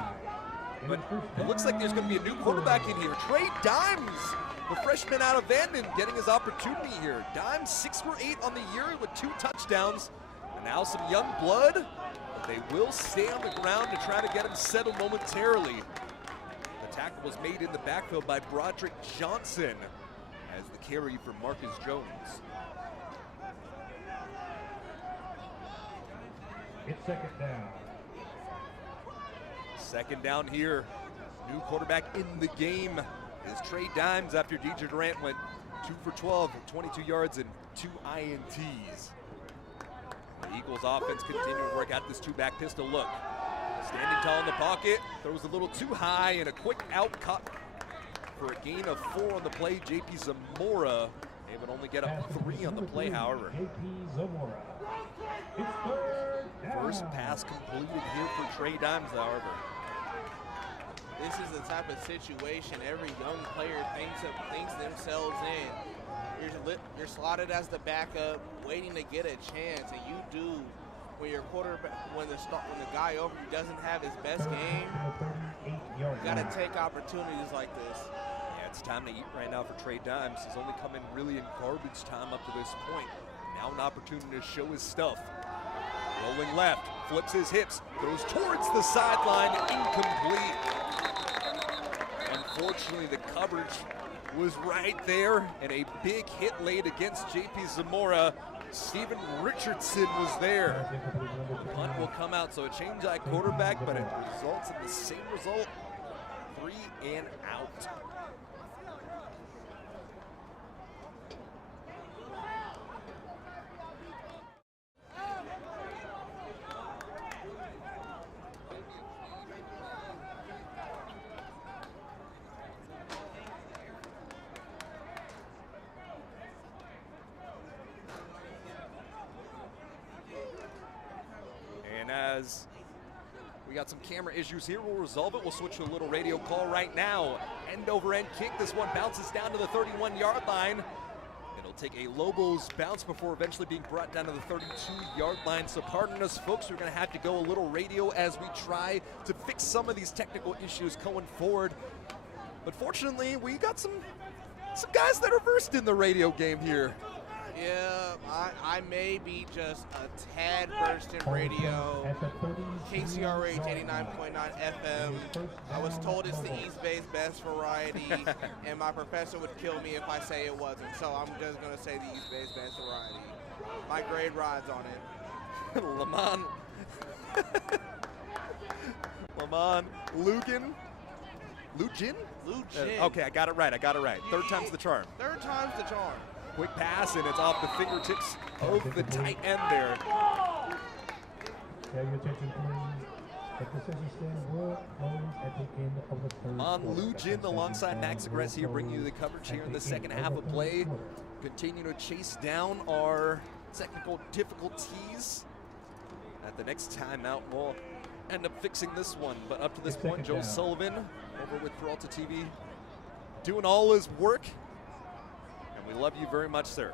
But it looks like there's going to be a new quarterback in here. Trey Dimes, the freshman out of Vanden, getting his opportunity here. Dimes 6 for 8 on the year with 2 touchdowns. And now some young blood. But they will stay on the ground to try to get him settled momentarily. The tackle was made in the backfield by Broderick Johnson as the carry for Marcus Jones. It's second down. Second down here. New quarterback in the game is Trey Dimes after DJ Durant went 2 for 12, 22 yards and 2 INTs. The Eagles offense continuing to work out this 2-back pistol look. Standing tall in the pocket, throws a little too high and a quick out cut for a gain of 4 on the play. JP Zamora able to only get up 3 on the play, however. JP Zamora. It's third down. First pass completed here for Trey Dimes, however. This is the type of situation every young player thinks themselves in. You're slotted as the backup, waiting to get a chance, and you do when your quarterback, when the guy over you doesn't have his best game. You got to take opportunities like this. Yeah, it's time to eat right now for Trey Dimes. He's only come in really in garbage time up to this point. Now an opportunity to show his stuff. Rolling left, flips his hips, throws towards the sideline, incomplete. Unfortunately, the coverage was right there, and a big hit laid against JP Zamora. Steven Richardson was there. The punt will come out, so a change at quarterback, but it results in the same result, 3 and out. As we got some camera issues here, we'll resolve it. We'll switch to a little radio call right now. End over end kick. This one bounces down to the 31-yard line. It'll take a Lobos bounce before eventually being brought down to the 32-yard line. So pardon us, folks. We're going to have to go a little radio as we try to fix some of these technical issues going forward. But fortunately, we got some guys that are versed in the radio game here. Yeah, I may be just a tad versed in radio. KCRH 89.9 FM. I was told it's the East Bay's best variety, and my professor would kill me if I say it wasn't. So I'm just going to say the East Bay's best variety. My grade rides on it. Lamont Lugin? Okay, I got it right. Third time's the charm. Third time's the charm. Quick pass, and it's off the fingertips of the tight end there. Yeah, your attention, please. The decision stand will close at the end of the third On quarter. Lugin alongside Max Agress here, bringing you the coverage here in the second half of play. Continue to chase down our technical difficulties. At the next timeout, we'll end up fixing this one. But up to this point, Joe Sullivan over with Peralta TV doing all his work. We love you very much, sir.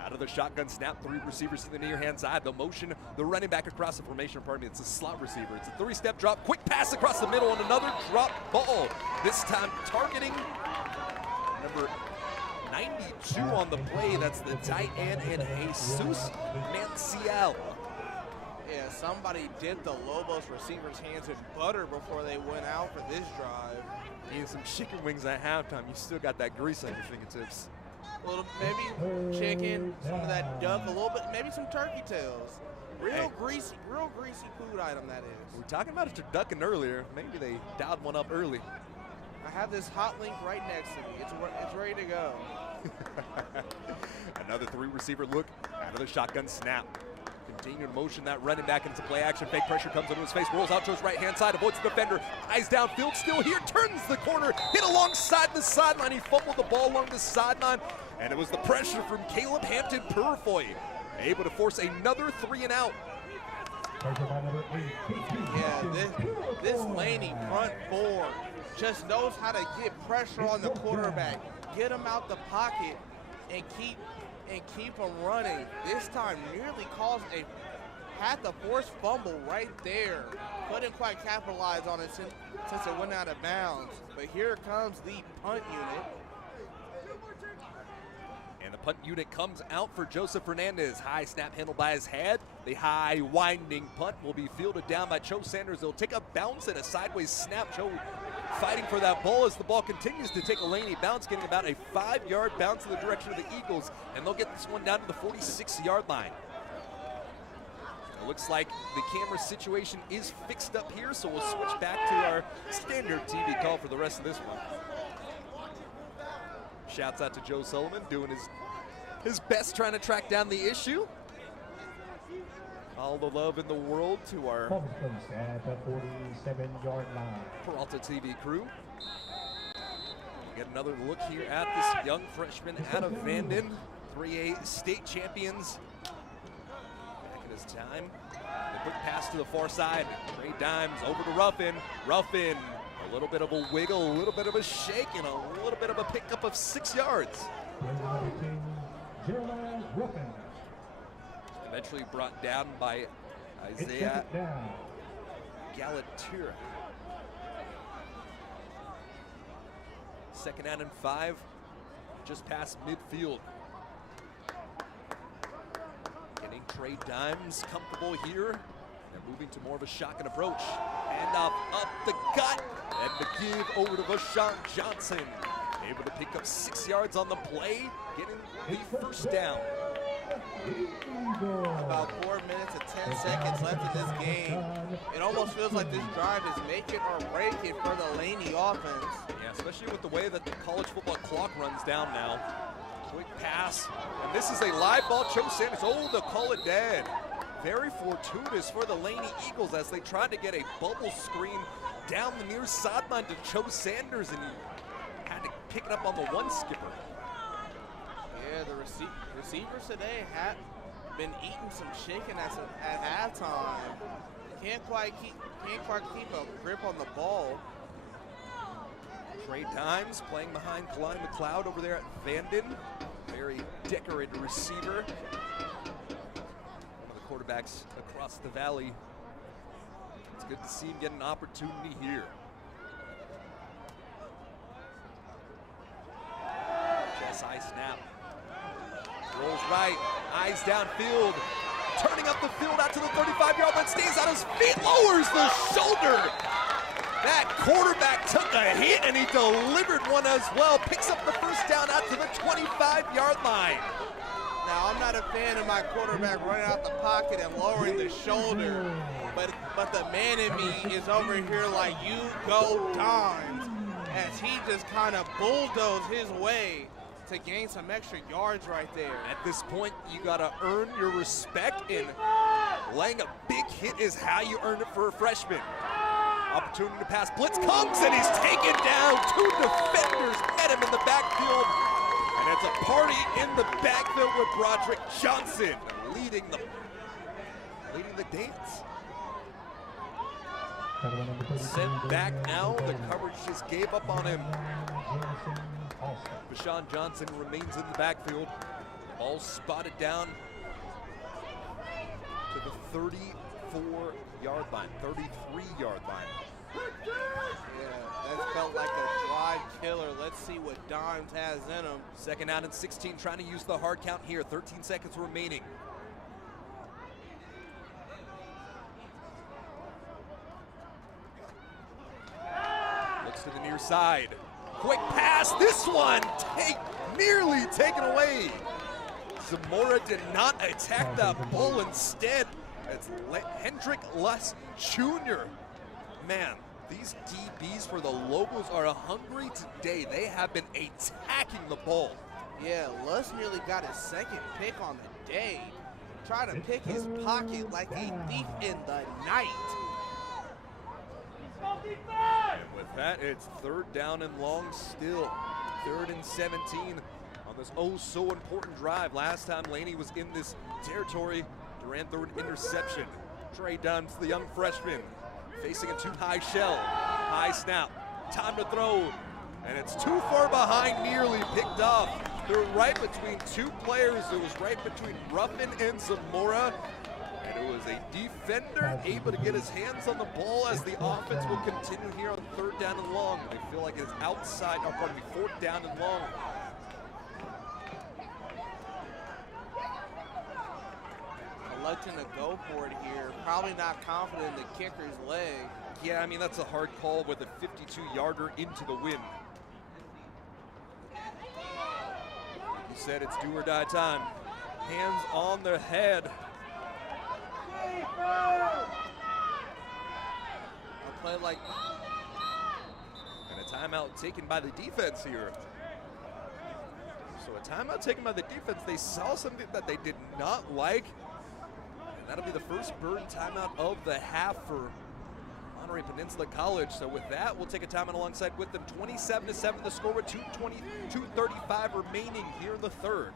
Out of the shotgun snap, 3 receivers to the near hand side. The motion, the running back across the formation, pardon me, it's a slot receiver. It's a 3-step drop, quick pass across the middle, and another drop ball. This time targeting number 92 on the play. That's the tight end, and Jesus Manciel. Yeah, somebody dipped the Lobos receivers' hands in butter before they went out for this drive. Eating some chicken wings at halftime. You still got that grease on your fingertips. A little, maybe chicken, some of that duck, a little bit, maybe some turkey tails. Real greasy food item that is. We were talking about a turducken earlier. Maybe they dialed one up early. I have this hot link right next to me. It's ready to go. Another 3 receiver look out of the shotgun snap. Continue to motion that running back into play action. Fake pressure comes into his face, rolls out to his right-hand side, avoids the defender, eyes downfield, still here, turns the corner, hit alongside the sideline. He fumbled the ball along the sideline, and it was the pressure from Caleb Hampton Purfoy, able to force another 3 and out. Yeah, this Laney front four just knows how to get pressure on the quarterback, get him out the pocket, and keep him running. This time nearly had the forced fumble right there. Couldn't quite capitalize on it since it went out of bounds. But here comes the punt unit. And the punt unit comes out for Joseph Fernandez. High snap handled by his head. The high winding punt will be fielded down by Cho Sanders. They'll take a bounce and a sideways snap. Cho fighting for that ball as the ball continues to take a Laney bounce, getting about a 5-yard bounce in the direction of the Eagles, and they'll get this one down to the 46-yard line. It looks like the camera situation is fixed up here, so we'll switch back to our standard TV call for the rest of this one. Shouts out to Joe Sullivan, doing his best trying to track down the issue. All the love in the world to our at the 47-yard line. Peralta TV crew. Get another look here at this young freshman out of Vanden, 3A state champions. Back at his time. The quick pass to the far side. Trey Dimes over to Ruffin. Ruffin, a little bit of a wiggle, a little bit of a shake, and a little bit of a pickup of 6 yards. Eventually brought down by Isaiah Galatira. 2nd and 5, just past midfield. Getting Trey Dimes comfortable here. They're moving to more of a shotgun approach. And up the gut. And the give over to Vashawn Johnson. Able to pick up 6 yards on the play, getting the first down. About 4 minutes and 10 seconds left in this game. It almost feels like this drive is make it or break it for the Laney offense. Yeah, especially with the way that the college football clock runs down now. Quick pass, and this is a live ball. Cho Sanders, oh, they'll call it dead. Very fortuitous for the Laney Eagles as they tried to get a bubble screen down the near sideline to Cho Sanders, and he had to pick it up on the one skipper. Yeah, the receivers today have been eating some chicken at halftime. Can't quite keep a grip on the ball. Trey Dimes playing behind Kalani McLeod over there at Vanden. Very decorated receiver. One of the quarterbacks across the valley. It's good to see him get an opportunity here. Chest high snap. Rolls right, eyes downfield. Turning up the field out to the 35-yard line, stays on his feet, lowers the shoulder. That quarterback took a hit and he delivered one as well. Picks up the first down out to the 25-yard line. Now, I'm not a fan of my quarterback running out the pocket and lowering the shoulder, but the man in me is over here like, you go Dimes, as he just kind of bulldozed his way to gain some extra yards right there. At this point, you gotta earn your respect, and laying a big hit is how you earn it for a freshman. Opportunity to pass, blitz comes, and he's taken down. 2 defenders met him in the backfield, and it's a party in the backfield with Broderick Johnson leading the dance. Sent back now, the coverage just gave up on him. Vashawn Johnson remains in the backfield. Ball spotted down to the 34-yard line, 33-yard line. Yeah, that felt like a drive killer. Let's see what Dimes has in him. 2nd down and 16, trying to use the hard count here. 13 seconds remaining. Looks to the near side. Quick pass, this one nearly taken away. Zamora did not attack that ball. Instead, it's Hendrick Luss Jr. Man, these DBs for the Lobos are hungry today. They have been attacking the ball. Yeah, Luss nearly got his 2nd pick on the day. trying to pick his pocket like a thief in the night. And with that, it's 3rd down and long still. 3rd and 17 on this so important drive. Last time Laney was in this territory, Durant threw an interception. Trey Dimes, the young freshman, facing a too high shell. High snap, time to throw, and it's too far behind, nearly picked off. They're right between 2 players. It was right between Ruffin and Zamora. And it was a defender able to get his hands on the ball as the offense will continue here on 3rd down and long. They feel like it's outside, 4th down and long. Electing to go for it here. Probably not confident in the kicker's leg. Yeah, I mean, that's a hard call with a 52-yarder into the wind. He said it's do or die time. Hands on their head. A play like... And a timeout taken by the defense here. So a timeout taken by the defense. They saw something that they did not like. And that'll be the first Bird timeout of the half for Monterey Peninsula College. So with that, we'll take a timeout alongside with them. 27-7 the score with 2:35 remaining here in the 3rd.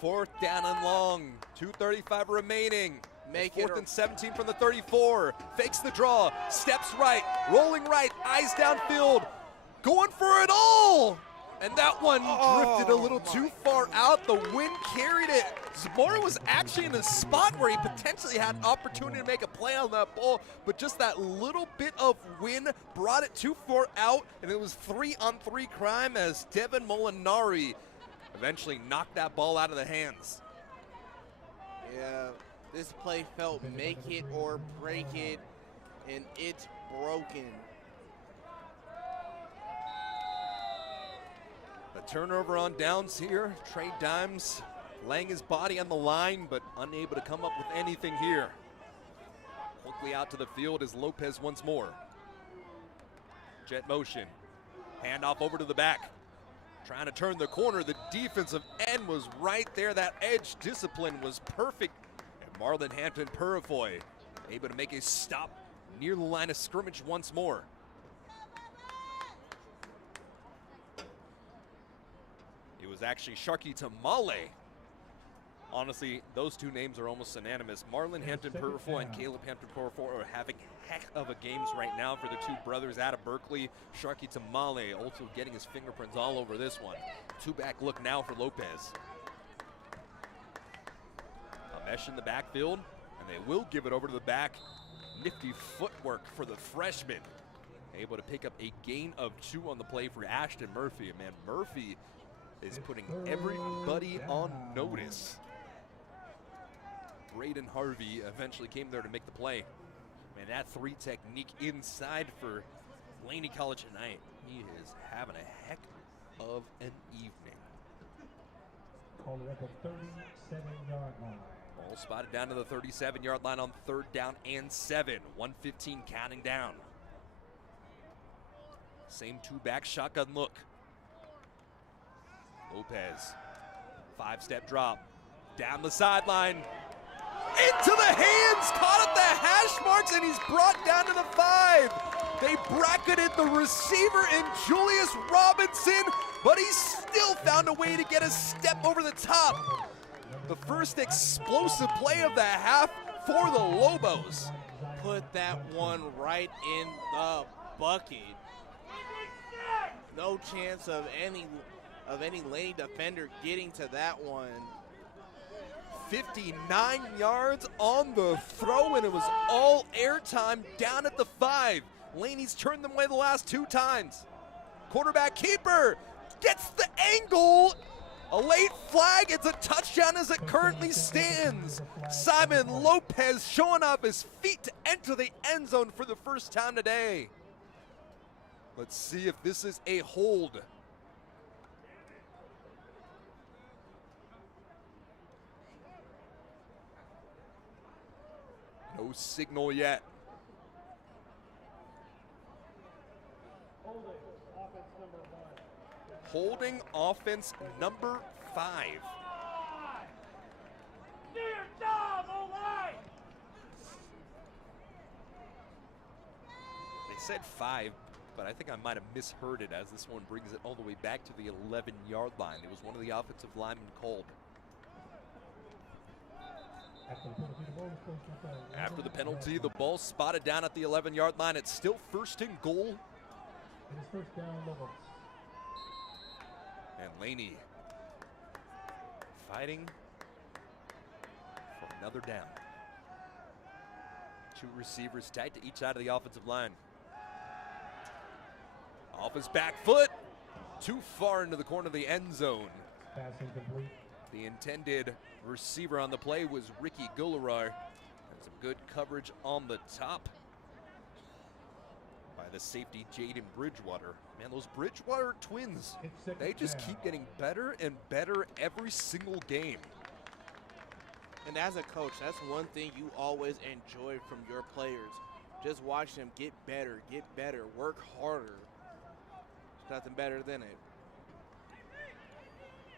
Fourth down and long, 2:35 remaining. Make it 4th and 17 from the 34. Fakes the draw, steps right, rolling right, eyes downfield, going for it all. And that one drifted a little too far out. The wind carried it. Zamora was actually in a spot where he potentially had an opportunity to make a play on that ball, but just that little bit of wind brought it too far out, and it was 3-on-3 crime as Devin Molinari eventually knocked that ball out of the hands. Yeah, this play felt make it or break it, and it's broken. The turnover on downs here. Trey Dimes laying his body on the line, but unable to come up with anything here. Quickly out to the field is Lopez once more. Jet motion. Handoff over to the back. Trying to turn the corner. The defensive end was right there. That edge discipline was perfect. And Marlon Hampton Purifoy able to make a stop near the line of scrimmage once more. It was actually Sharky Tamale. Honestly, those two names are almost synonymous. Marlon Hampton Purifoy and Caleb Hampton Purifoy are having heck of a games right now for the two brothers out of Berkeley. Sharky Tamale also getting his fingerprints all over this one. Two-back look now for Lopez. A mesh in the backfield, and they will give it over to the back. Nifty footwork for the freshman. Able to pick up a gain of 2 on the play for Ashton Murphy. And man, Murphy is putting everybody on notice. Braden Harvey eventually came there to make the play. Man, that 3 technique inside for Laney College tonight. He is having a heck of an evening. Call it at the 37-yard line. Ball spotted down to the 37-yard line on 3rd down and 7. 1:15 counting down. Same two-back shotgun look. Lopez, 5-step drop, down the sideline, into the hands, caught at the hash marks, and he's brought down to the 5. They bracketed the receiver in Julius Robinson, but he still found a way to get a step over the top. The first explosive play of the half for the Lobos. Put that one right in the bucket. No chance of any Laney defender getting to that one. 59 yards on the throw, and it was all airtime down at the 5. Laney's turned them away the last 2 times. Quarterback keeper gets the angle. A late flag. It's a touchdown as it currently stands. Simon Lopez showing off his feet to enter the end zone for the first time today. Let's see if this is a hold. No signal yet. Holding offense number 5. They said 5, but I think I might have misheard it, as this one brings it all the way back to the 11-yard line. It was one of the offensive linemen called. After the penalty, the ball spotted down at the 11-yard line. It's still 1st and goal. And Laney fighting for another down. 2 receivers tight to each side of the offensive line. Off his back foot, too far into the corner of the end zone. Pass incomplete. The intended receiver on the play was Ricky Gularar. Had some good coverage on the top by the safety Jaden Bridgewater. Man, those Bridgewater twins, they just keep getting better and better every single game. And as a coach, that's one thing you always enjoy from your players. Just watch them get better, work harder. There's nothing better than it.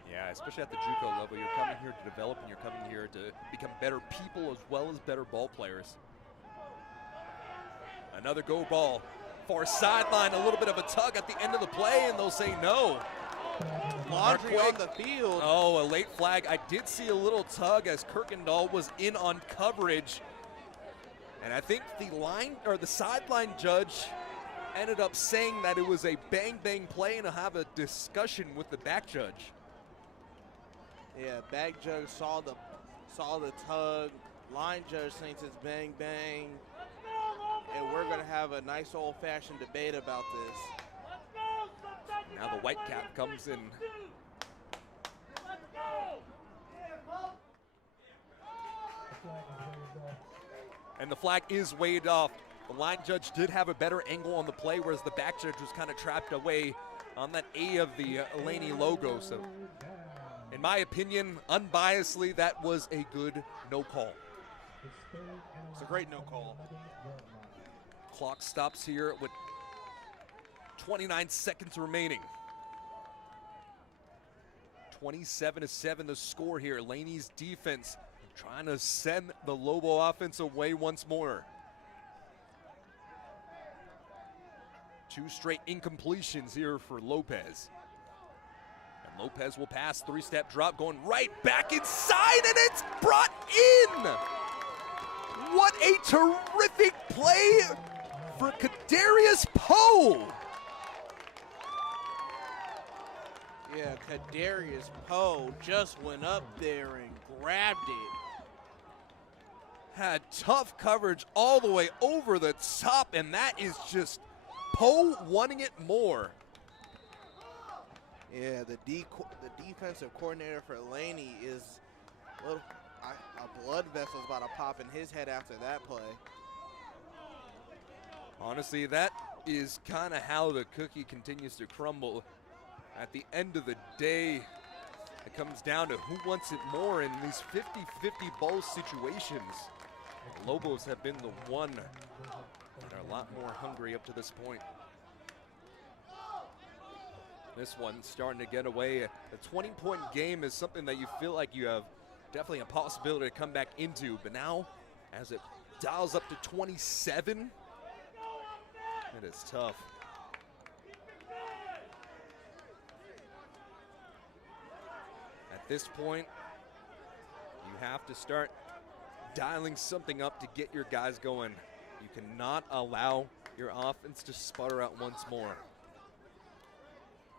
Yeah, especially at the JUCO level, you're coming here to develop and you're coming here to become better people as well as better ball players. Another go ball. Far sideline, a little bit of a tug at the end of the play, and they'll say no. Laundry on the field. Oh, a late flag. I did see a little tug as Kirkendall was in on coverage. And I think the sideline judge ended up saying that it was a bang-bang play and to have a discussion with the back judge. Yeah, back judge saw the tug. Line judge thinks it's bang bang. And we're gonna have a nice old-fashioned debate about this. Now the white cap comes in. And the flag is waved off. The line judge did have a better angle on the play, whereas the back judge was kind of trapped away on that A of the Laney logo. So in my opinion, unbiasedly, that was a good no call. It's a great no call. Clock stops here with 29 seconds remaining. 27-7 the score here. Laney's defense trying to send the Lobo offense away once more. 2 straight incompletions here for Lopez. And Lopez will pass, 3-step drop, going right back inside, and it's brought in! What a terrific play for Kadarius Poe! Yeah, Kadarius Poe just went up there and grabbed it. Had tough coverage all the way over the top, and that is just Poe wanting it more. Yeah, the defensive coordinator for Laney is a blood vessel's about to pop in his head after that play. Honestly, that is kind of how the cookie continues to crumble. At the end of the day, it comes down to who wants it more in these 50-50 ball situations. The Lobos have been the one that are a lot more hungry up to this point. This one starting to get away. A 20-point game is something that you feel like you have definitely a possibility to come back into, but now as it dials up to 27, it is tough. At this point, you have to start dialing something up to get your guys going. You cannot allow your offense to sputter out once more.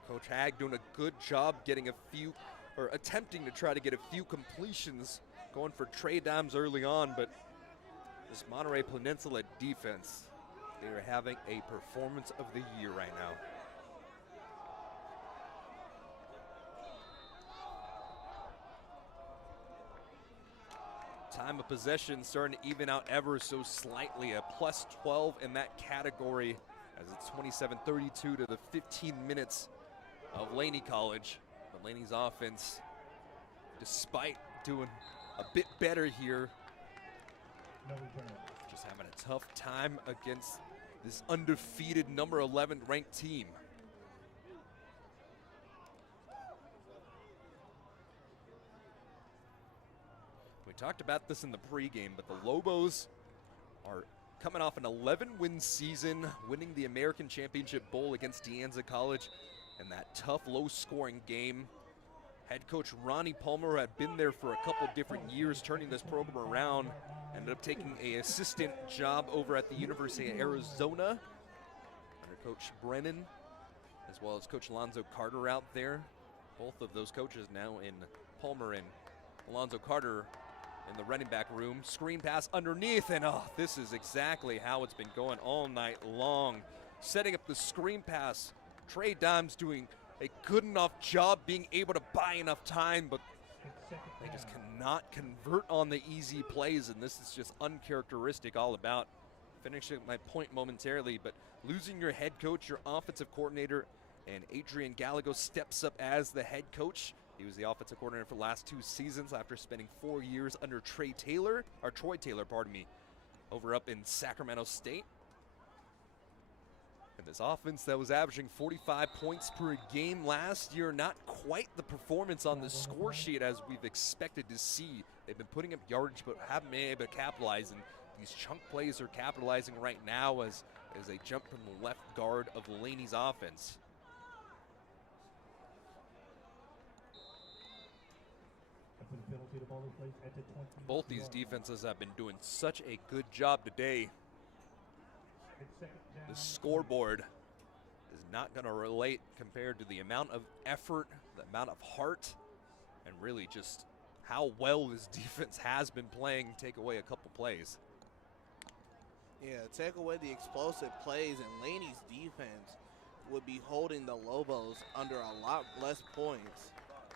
Coach Hag doing a good job getting a few, or attempting to try to get a few completions going for trade dimes early on, but this Monterey Peninsula defense, they are having a performance of the year right now. Time of possession starting to even out ever so slightly, a plus 12 in that category as it's 27-32 to the 15 minutes of Laney College. But Laney's offense, despite doing a bit better here, just having a tough time against this undefeated number 11 ranked team. We talked about this in the pregame, but the Lobos are coming off an 11-win season, winning the American Championship Bowl against De Anza College in that tough, low-scoring game. Head coach Ronnie Palmer, who had been there for a couple different years, turning this program around, ended up taking an assistant job over at the University of Arizona under Coach Brennan, as well as Coach Alonzo Carter out there. Both of those coaches now in Palmer and Alonzo Carter in the running back room. Screen pass underneath, and oh, this is exactly how it's been going all night long. Setting up the screen pass. Trey Dimes doing a good enough job being able to buy enough time, but they just cannot convert on the easy plays, and this is just uncharacteristic all about. Finishing my point momentarily, but losing your head coach, your offensive coordinator, and Adrian Gallego steps up as the head coach. He was the offensive coordinator for the last 2 seasons after spending 4 years under Troy Taylor, over up in Sacramento State. And this offense that was averaging 45 points per game last year, not quite the performance on the score sheet as we've expected to see. They've been putting up yardage but haven't been able to capitalize, and these chunk plays are capitalizing right now as they jump from the left guard of Laney's offense. Both these defenses have been doing such a good job today. The scoreboard is not going to relate compared to the amount of effort, the amount of heart, and really just how well this defense has been playing. Take away a couple plays. Yeah, take away the explosive plays, and Laney's defense would be holding the Lobos under a lot less points.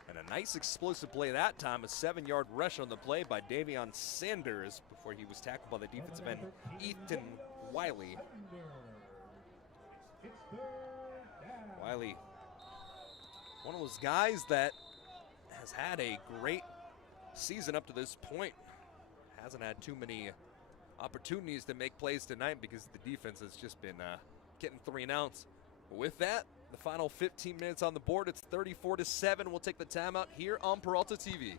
And a nice explosive play that time, a 7-yard rush on the play by Davion Sanders before he was tackled by the defensive end, Ethan Wiley. Wiley, one of those guys that has had a great season up to this point. Hasn't had too many opportunities to make plays tonight because the defense has just been getting 3 and outs. With that, the final 15 minutes on the board, it's 34-7. We'll take the timeout here on Peralta TV.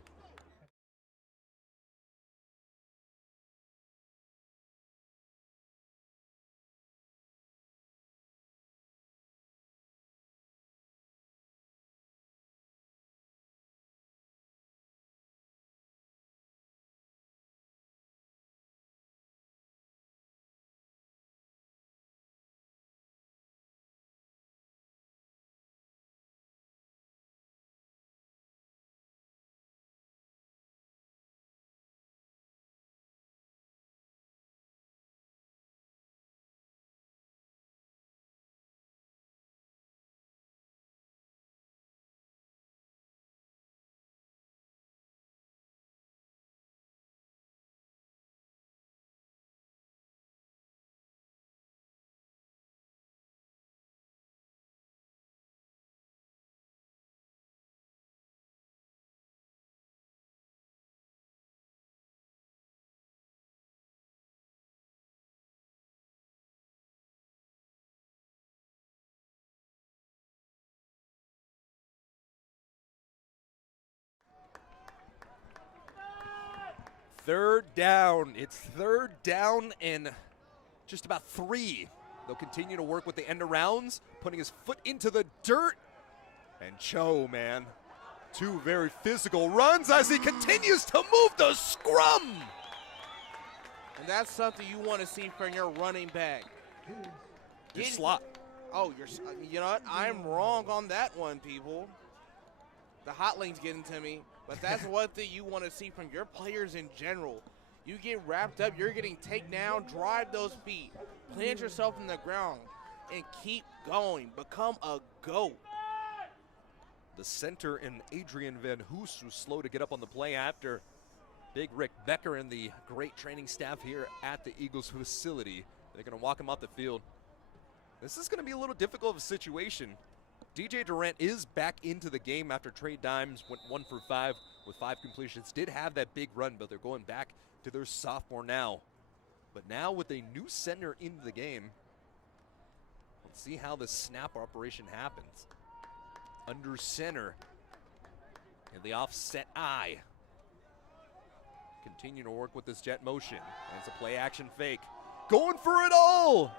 Third down. It's third down and just about 3. They'll continue to work with the end arounds, putting his foot into the dirt. And Cho, man, 2 very physical runs as he continues to move the scrum. And that's something you want to see from your running back. Your slot. Oh, you know what? I'm wrong on that one, people. The hot lane's getting to me. But that's one thing you want to see from your players in general. You get wrapped up, you're getting takedown, drive those feet, plant yourself in the ground, and keep going. Become a GOAT. The center and Adrian Van Hoos was slow to get up on the play after Big Rick Becker and the great training staff here at the Eagles facility. They're going to walk him off the field. This is going to be a little difficult of a situation. DJ Durant is back into the game after Trey Dimes went 1 for 5 with 5 completions. Did have that big run, but they're going back to their sophomore now. But now with a new center into the game, let's see how the snap operation happens. Under center in the offset eye. Continue to work with this jet motion. And it's a play action fake. Going for it all.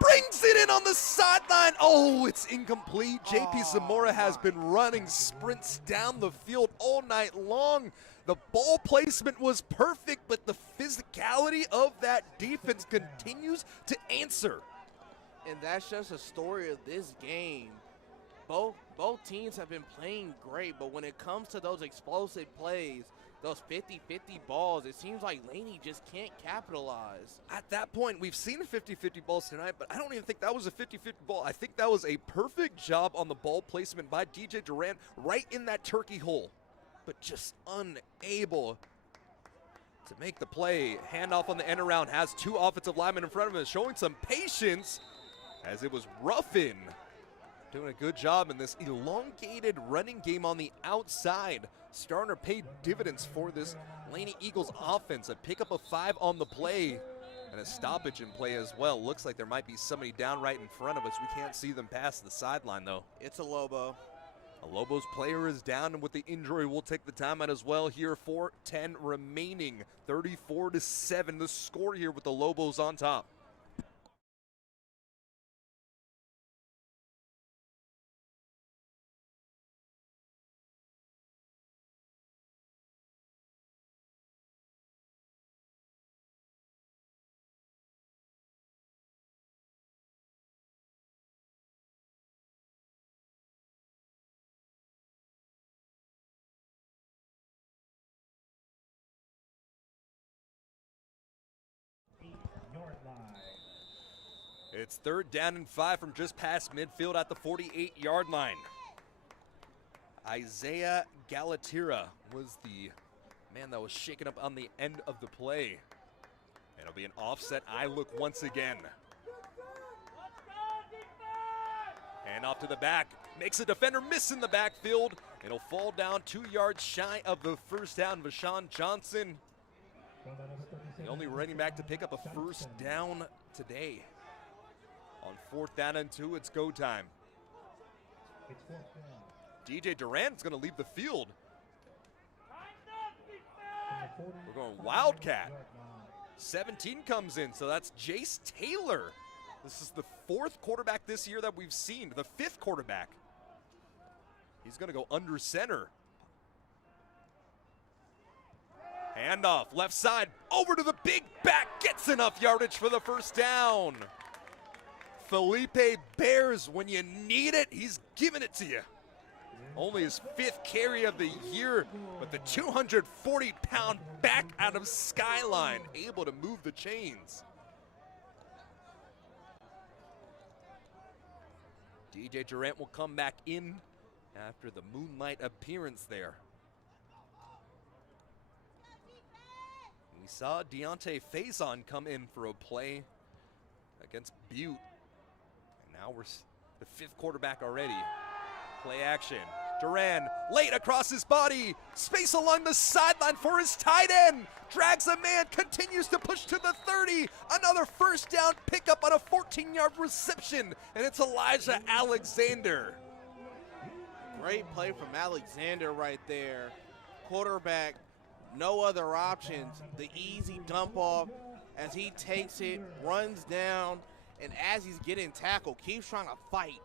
Brings it in on the sideline. Oh, it's incomplete. JP Zamora has been running sprints down the field all night long. The ball placement was perfect, but the physicality of that defense continues to answer. And that's just a story of this game. Both teams have been playing great, but when it comes to those explosive plays, those 50-50 balls, it seems like Laney just can't capitalize. At that point, we've seen 50-50 balls tonight, but I don't even think that was a 50-50 ball. I think that was a perfect job on the ball placement by DJ Durant right in that turkey hole, but just unable to make the play. Handoff on the end around, has 2 offensive linemen in front of him, showing some patience as it was Ruffin doing a good job in this elongated running game on the outside. Starting to pay dividends for this Laney Eagles offense. A pickup of 5 on the play and a stoppage in play as well. Looks like there might be somebody down right in front of us. We can't see them past the sideline though. It's a Lobo. A Lobos player is down, and with the injury, we'll take the timeout as well here. 4:10 remaining, 34-7 the score here with the Lobos on top. It's 3rd down and 5 from just past midfield at the 48-yard line. Isaiah Galatira was the man that was shaken up on the end of the play. It'll be an offset eye look once again. And off to the back. Makes a defender miss in the backfield. It'll fall down 2 yards shy of the first down. Vashawn Johnson, the only running back to pick up a first down today. On 4th down and 2, it's go time. DJ Durant's going to leave the field. We're going Wildcat. 17 comes in, so that's Jace Taylor. This is the 4th quarterback this year that we've seen, the 5th quarterback. He's going to go under center. Handoff, left side, over to the big back, gets enough yardage for the first down. Felipe Bears, when you need it, he's giving it to you. Only his 5th carry of the year, but the 240-pound back out of Skyline, able to move the chains. DJ Durant will come back in after the moonlight appearance there. We saw Deontay Faison come in for a play against Butte. Now we're the 5th quarterback already. Play action. Duran late across his body. Space along the sideline for his tight end. Drags a man, continues to push to the 30. Another first down pickup on a 14-yard reception. And it's Elijah Alexander. Great play from Alexander right there. Quarterback, no other options. The easy dump off as he takes it, runs down, and as he's getting tackled, keeps trying to fight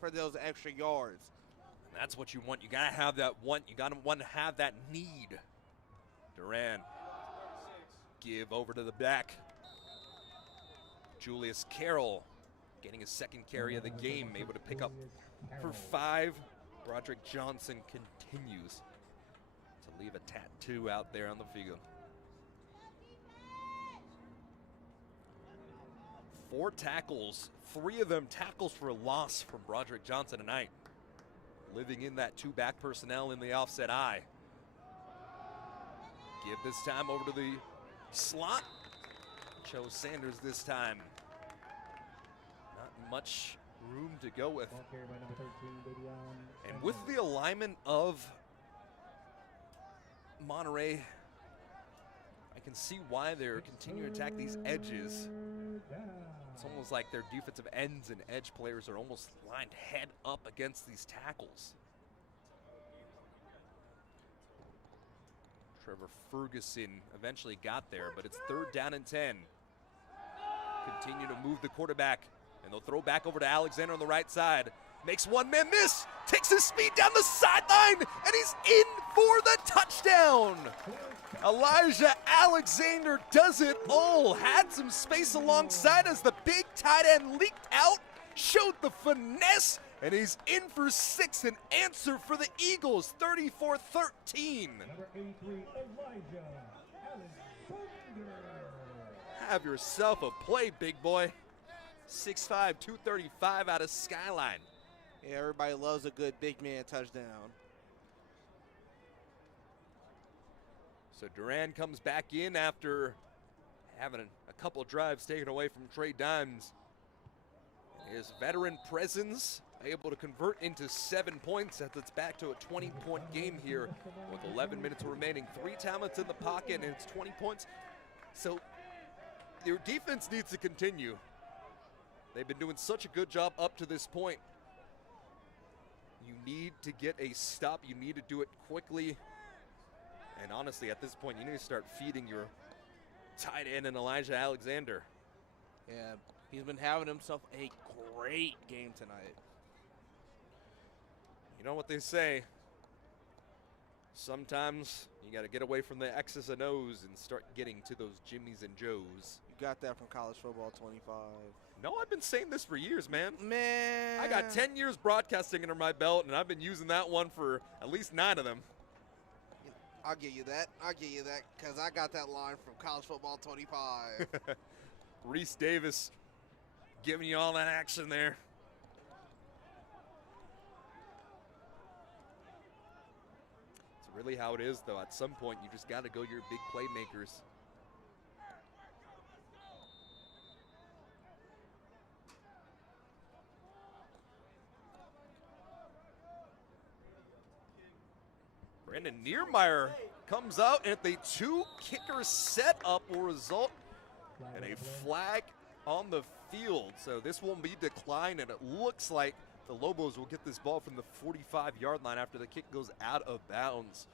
for those extra yards. And that's what you want. You gotta have that want. You gotta want to have that need Duran, give over to the back. Julius Carroll getting his second carry of the game, able to pick up for 5. Broderick Johnson continues to leave a tattoo out there on the field. 4 tackles, 3 of them tackles for a loss from Broderick Johnson tonight. Living in that 2-back personnel in the offset eye. Give this time over to the slot. Chose Sanders this time. Not much room to go with. And with the alignment of Monterey, I can see why they're continuing to attack these edges. It's almost like their defensive ends and edge players are almost lined head up against these tackles. Trevor Ferguson eventually got there, but it's 3rd down and 10. Continue to move the quarterback, and they'll throw back over to Alexander on the right side. Makes one man miss, takes his speed down the sideline, and he's in for the touchdown. Elijah Alexander does it all. Had some space alongside as the big tight end leaked out, showed the finesse, and he's in for 6, an answer for the Eagles, 34-13. Number 83, Elijah Alexander. Have yourself a play, big boy. 6'5", 235 out of Skyline. Yeah, everybody loves a good big man touchdown. So Duran comes back in after having a couple drives taken away from Trey Dimes. His veteran presence able to convert into 7 points as it's back to a 20-point game here with 11 minutes remaining. 3 timeouts in the pocket, and it's 20 points. So your defense needs to continue. They've been doing such a good job up to this point. You need to get a stop. You need to do it quickly. And honestly, at this point, you need to start feeding your tight end and Elijah Alexander. Yeah, he's been having himself a great game tonight. You know what they say. Sometimes you got to get away from the X's and O's and start getting to those Jimmies and Joes. You got that from College Football 25. No, I've been saying this for years, man. Man. I got 10 years broadcasting under my belt, and I've been using that one for at least 9 of them. I'll give you that. I'll give you that because I got that line from College Football 25. Reese Davis giving you all that action there. It's really how it is, though. At some point, you just got to go your big playmakers. Brandon Niermeyer comes out, and the 2 kicker setup will result in a flag on the field. So this will be declined, and it looks like the Lobos will get this ball from the 45-yard line after the kick goes out of bounds.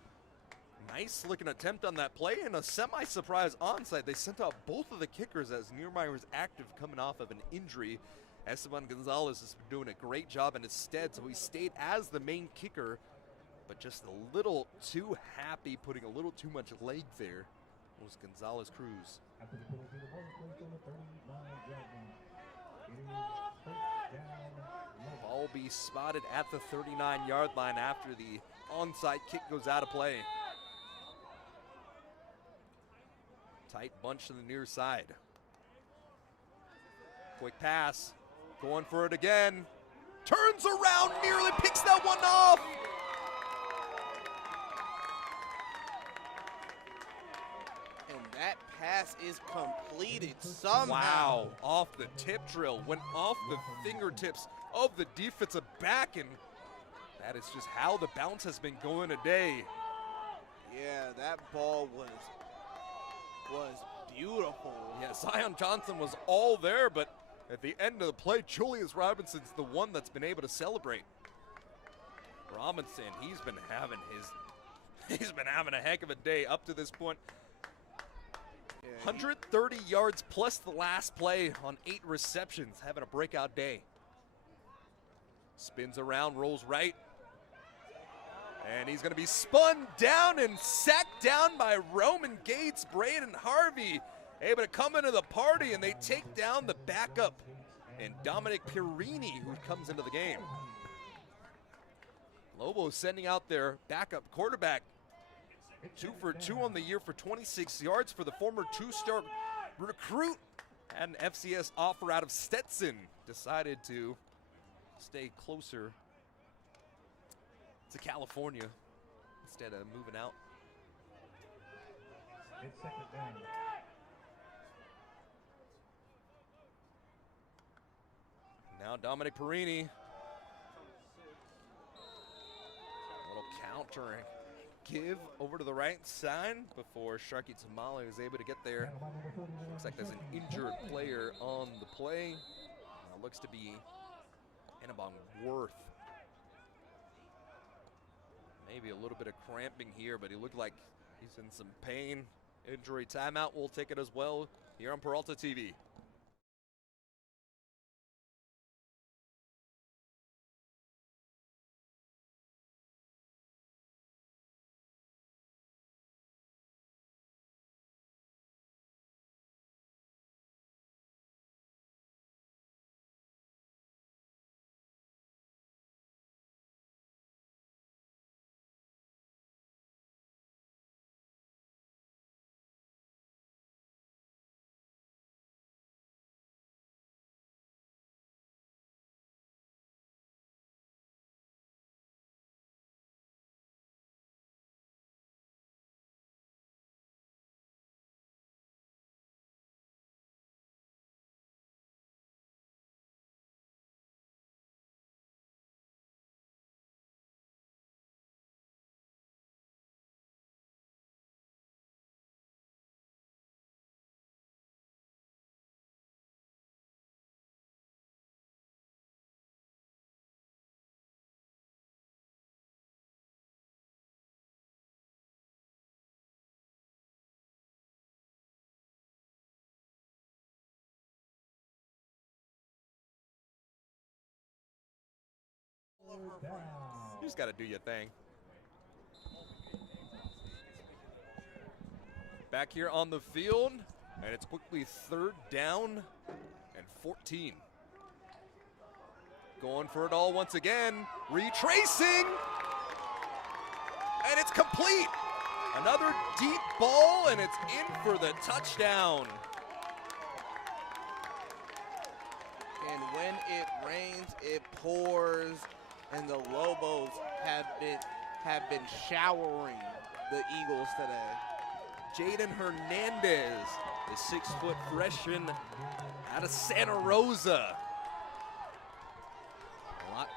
Nice looking attempt on that play, and a semi-surprise onside. They sent out both of the kickers as Niermeyer was active coming off of an injury. Esteban Gonzalez has been doing a great job in his stead, so he stayed as the main kicker, but just a little too happy, putting a little too much leg there. Was Gonzalez Cruz. After the penalty, the ball is placed on the 39-yard line. It is first down. Ball be spotted at the 39-yard line after the onside kick goes out of play. Tight bunch to the near side. Quick pass, going for it again. Turns around, nearly picks that one off. That pass is completed somehow. Wow, off the tip drill, went off the fingertips of the defensive back, and that is just how the bounce has been going today. Yeah, that ball was beautiful. Yeah, Zion Johnson was all there, but at the end of the play, Julius Robinson's the one that's been able to celebrate. Robinson, he's been having a heck of a day up to this point. 130 yards plus the last play on 8 receptions, having a breakout day. Spins around, rolls right. And he's going to be spun down and sacked down by Roman Gates. Braden Harvey able to come into the party, and they take down the backup and Dominic Pirini, who comes into the game. Lobos sending out their backup quarterback. 2 for 2 on the year for 26 yards for the former 2-star recruit. Had an FCS offer out of Stetson. Decided to stay closer to California instead of moving out. It's second down. Now Dominic Perini. A little counter give over to the right side before Sharky Tamale is able to get there. Looks like there's an injured player on the play. Looks to be Annabong Worth. Maybe a little bit of cramping here, but he looked like he's in some pain. Injury timeout, we'll take it as well here on Peralta TV. You just got to do your thing. Back here on the field, and it's quickly 3rd down and 14. Going for it all once again, retracing, and it's complete. Another deep ball, and it's in for the touchdown. And when it rains, it pours, and the Lobos have been showering the Eagles today. Jaden Hernandez, the 6-foot freshman out of Santa Rosa. A lot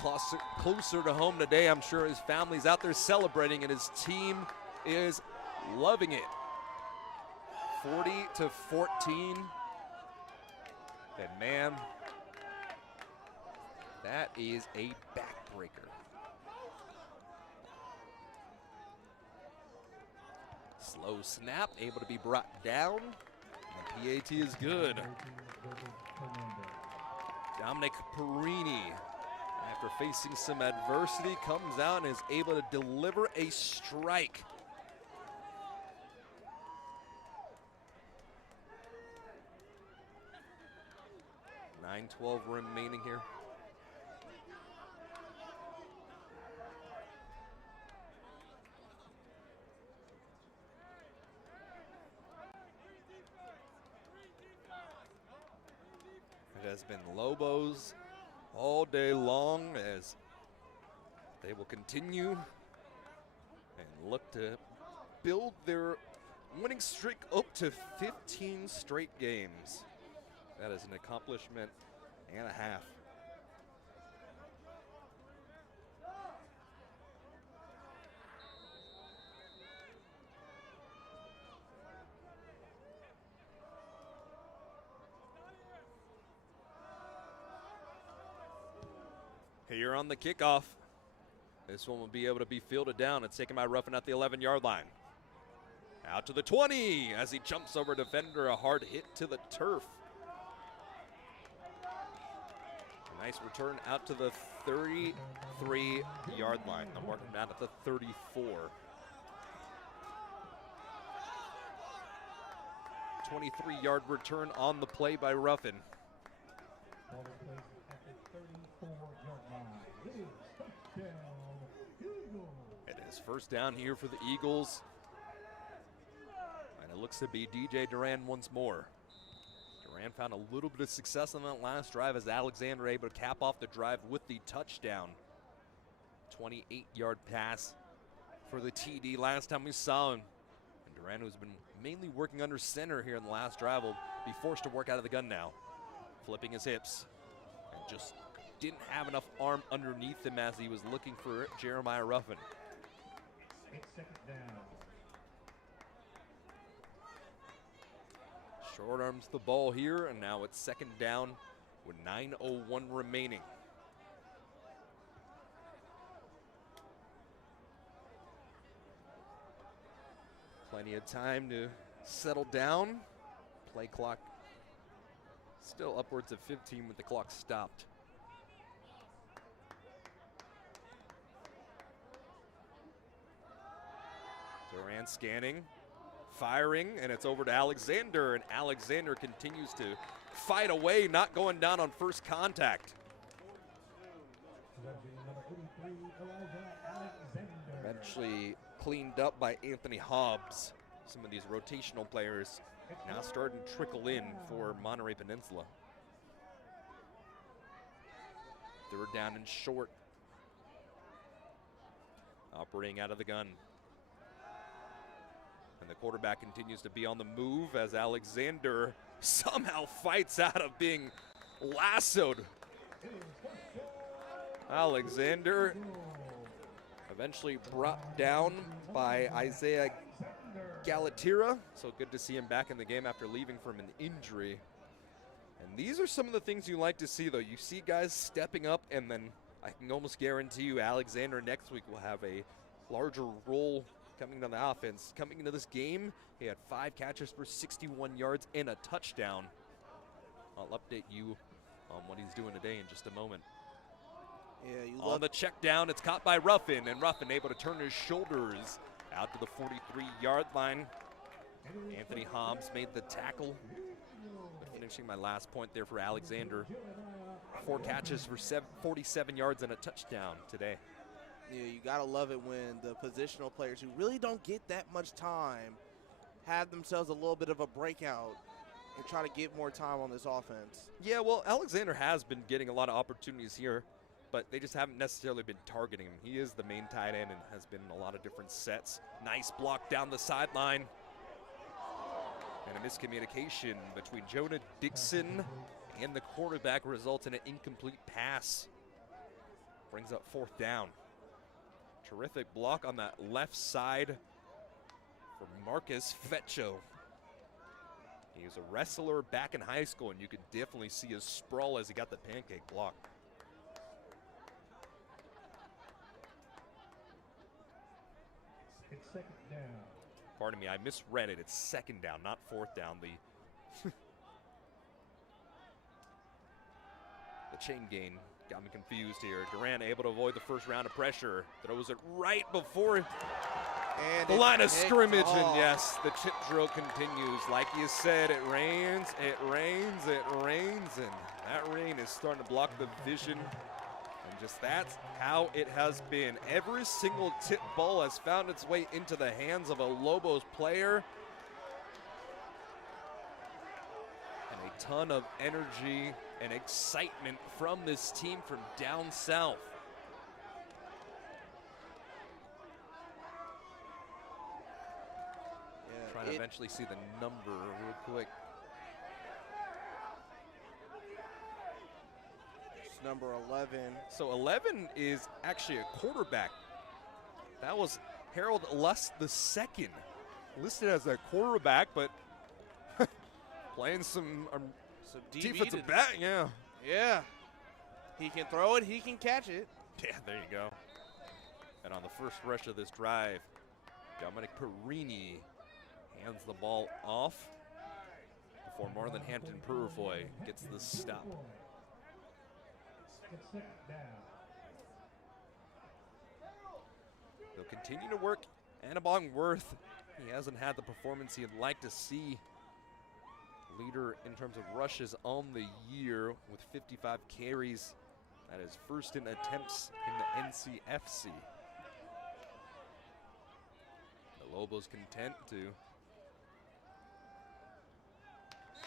closer to home today. I'm sure his family's out there celebrating, and his team is loving it. 40-14. And man, that is a backbreaker. Slow snap, able to be brought down. And PAT is good. Dominic Perini, after facing some adversity, comes out and is able to deliver a strike. .12 remaining here. It has been Lobos all day long as they will continue and look to build their winning streak up to 15 straight games. That is an accomplishment and a half. Here on the kickoff. This one will be able to be fielded down. It's taken by Ruffin at the 11-yard line. Out to the 20 as he jumps over defender. A hard hit to the turf. Nice return out to the 33-yard line. I'm marking down at the 34. 23-yard return on the play by Ruffin. It is first down here for the Eagles. And it looks to be DJ Duran once more. Duran found a little bit of success on that last drive as Alexander able to cap off the drive with the touchdown. 28-yard pass for the TD last time we saw him. And Duran, who's been mainly working under center here in the last drive, will be forced to work out of the gun now. Flipping his hips. And just didn't have enough arm underneath him as he was looking for Jeremiah Ruffin. It's second down. Short arms the ball here, and now it's second down with 9:01 remaining. Plenty of time to settle down. Play clock still upwards of 15 with the clock stopped. Duran scanning, firing, and it's over to Alexander, and Alexander continues to fight away, not going down on first contact. Eventually cleaned up by Anthony Hobbs. Some of these rotational players now starting to trickle in for Monterey Peninsula. Third down and short. Operating out of the gun. And the quarterback continues to be on the move as Alexander somehow fights out of being lassoed. Alexander eventually brought down by Isaiah Galatira. So good to see him back in the game after leaving from an injury. And these are some of the things you like to see, though. You see guys stepping up, and then I can almost guarantee you Alexander next week will have a larger role coming to the offense. Coming into this game, he had 5 catches for 61 yards and a touchdown. I'll update you on what he's doing today in just a moment. Yeah, you on the check down, it's caught by Ruffin, and Ruffin able to turn his shoulders out to the 43-yard line. Anthony Hobbs made the tackle. But finishing my last point there for Alexander. 4 catches for 47 yards and a touchdown today. Yeah, you gotta love it when the positional players who really don't get that much time have themselves a little bit of a breakout and try to get more time on this offense. Yeah, well, Alexander has been getting a lot of opportunities here, but they just haven't necessarily been targeting him. He is the main tight end and has been in a lot of different sets. Nice block down the sideline. And a miscommunication between Jonah Dixon and the quarterback results in an incomplete pass. Brings up 4th down. Terrific block on that left side for Marcus Fetcho. He was a wrestler back in high school, and you could definitely see his sprawl as he got the pancake block. It's second down. Pardon me, I misread it. It's 2nd down, not 4th down. The chain gain got me confused here. Duran able to avoid the first round of pressure. Throws it right before And the line of scrimmage. off. And yes, the chip drill continues. Like you said, it rains, it rains, it rains. And that rain is starting to block the vision. And just that's how it has been. Every single tip ball has found its way into the hands of a Lobos player. And a ton of energy and excitement from this team from down south. Yeah, Trying to eventually see the number real quick. It's number 11. So 11 is actually a quarterback. That was Harold Lust II, listed as a quarterback, but playing some DB defensive back, yeah. Yeah. He can throw it, he can catch it. Yeah, there you go. And on the first rush of this drive, Dominic Perini hands the ball off before Marlon Hampton Purifoy gets the stop. It's second down. They'll continue to work Annabong Worth. He hasn't had the performance he'd like to see. Leader in terms of rushes on the year with 55 carries. That is first in attempts in the NCFC. The Lobos content to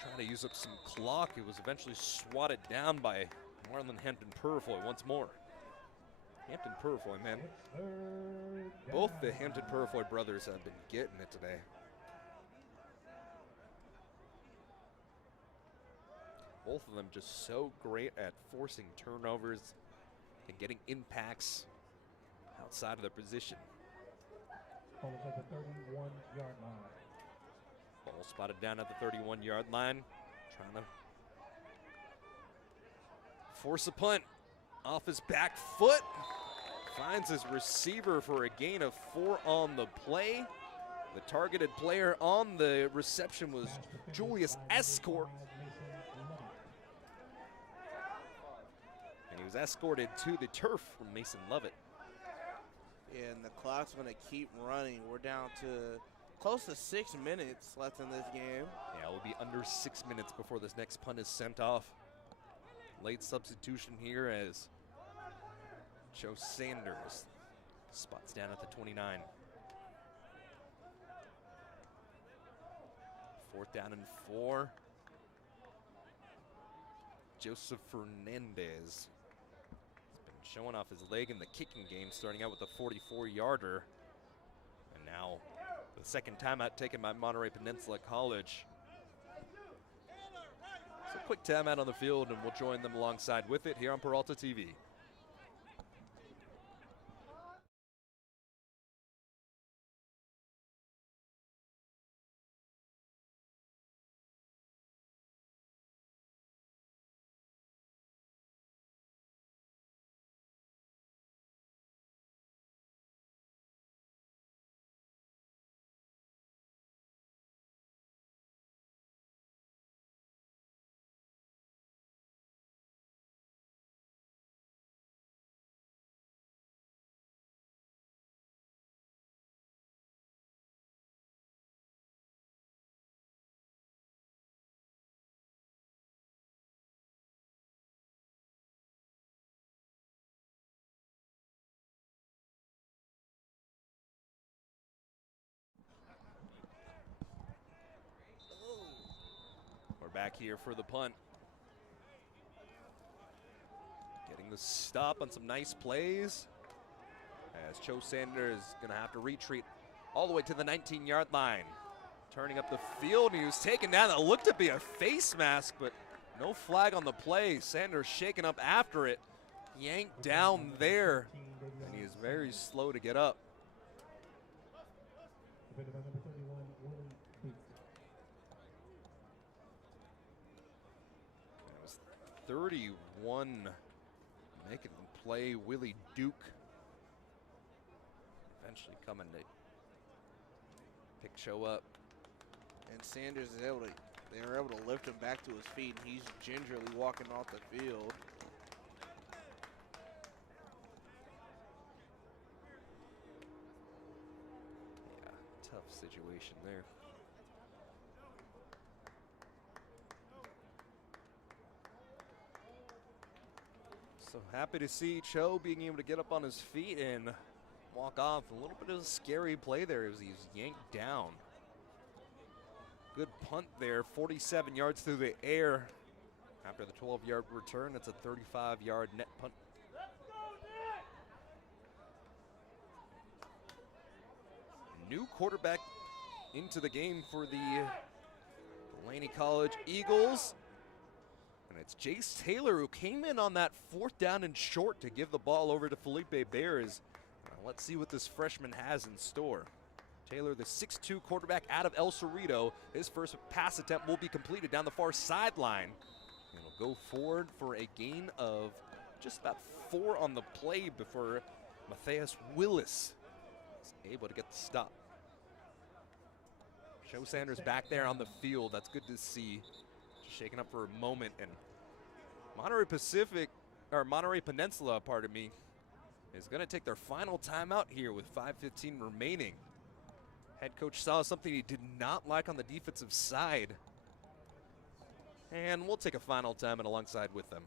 try to use up some clock. It was eventually swatted down by Marlon Hampton Purifoy once more. Hampton Purifoy, man. Both the Hampton Purifoy brothers have been getting it today. Both of them just so great at forcing turnovers and getting impacts outside of their position. Ball is at the 31-yard line. Ball spotted down at the 31-yard line. Trying to force a punt off his back foot. Finds his receiver for a gain of 4 on the play. The targeted player on the reception was Julius Escort. And he was escorted to the turf from Mason Lovett. And the clock's going to keep running. We're down to close to 6 minutes left in this game. Yeah, it will be under 6 minutes before this next punt is sent off. Late substitution here as Joe Sanders spots down at the 29. 4th down and 4. Joseph Fernandez has been showing off his leg in the kicking game, starting out with a 44-yarder. And now the second timeout taken by Monterey Peninsula College. So quick timeout on the field, and we'll join them alongside with it here on Peralta TV. Back here for the punt. Getting the stop on some nice plays as Joe Sanders is going to have to retreat all the way to the 19-yard line. Turning up the field, and he was taken down. That looked to be a face mask, but no flag on the play. Sanders shaken up after it. Yanked down there, and he is very slow to get up. 31 making the play, Willie Duke eventually coming to pick show up. And Sanders is able to, they were able to lift him back to his feet, and he's gingerly walking off the field. Yeah, tough situation there. So happy to see Cho being able to get up on his feet and walk off. A little bit of a scary play there as he's yanked down. Good punt there, 47 yards through the air. After the 12-yard return, it's a 35-yard net punt. New quarterback into the game for the Laney College Eagles. And it's Jace Taylor who came in on that 4th down and short to give the ball over to Felipe Bears. Let's see what this freshman has in store. Taylor, the 6'2 quarterback out of El Cerrito. His first pass attempt will be completed down the far sideline. And he'll go forward for a gain of just about 4 on the play before Matthias Willis is able to get the stop. Joe Sanders back there on the field. That's good to see. Shaken up for a moment, and Monterey Pacific Monterey Peninsula, pardon me, is going to take their final timeout here with 5:15 remaining. Head coach saw something he did not like on the defensive side. And we'll take a final timeout alongside with them.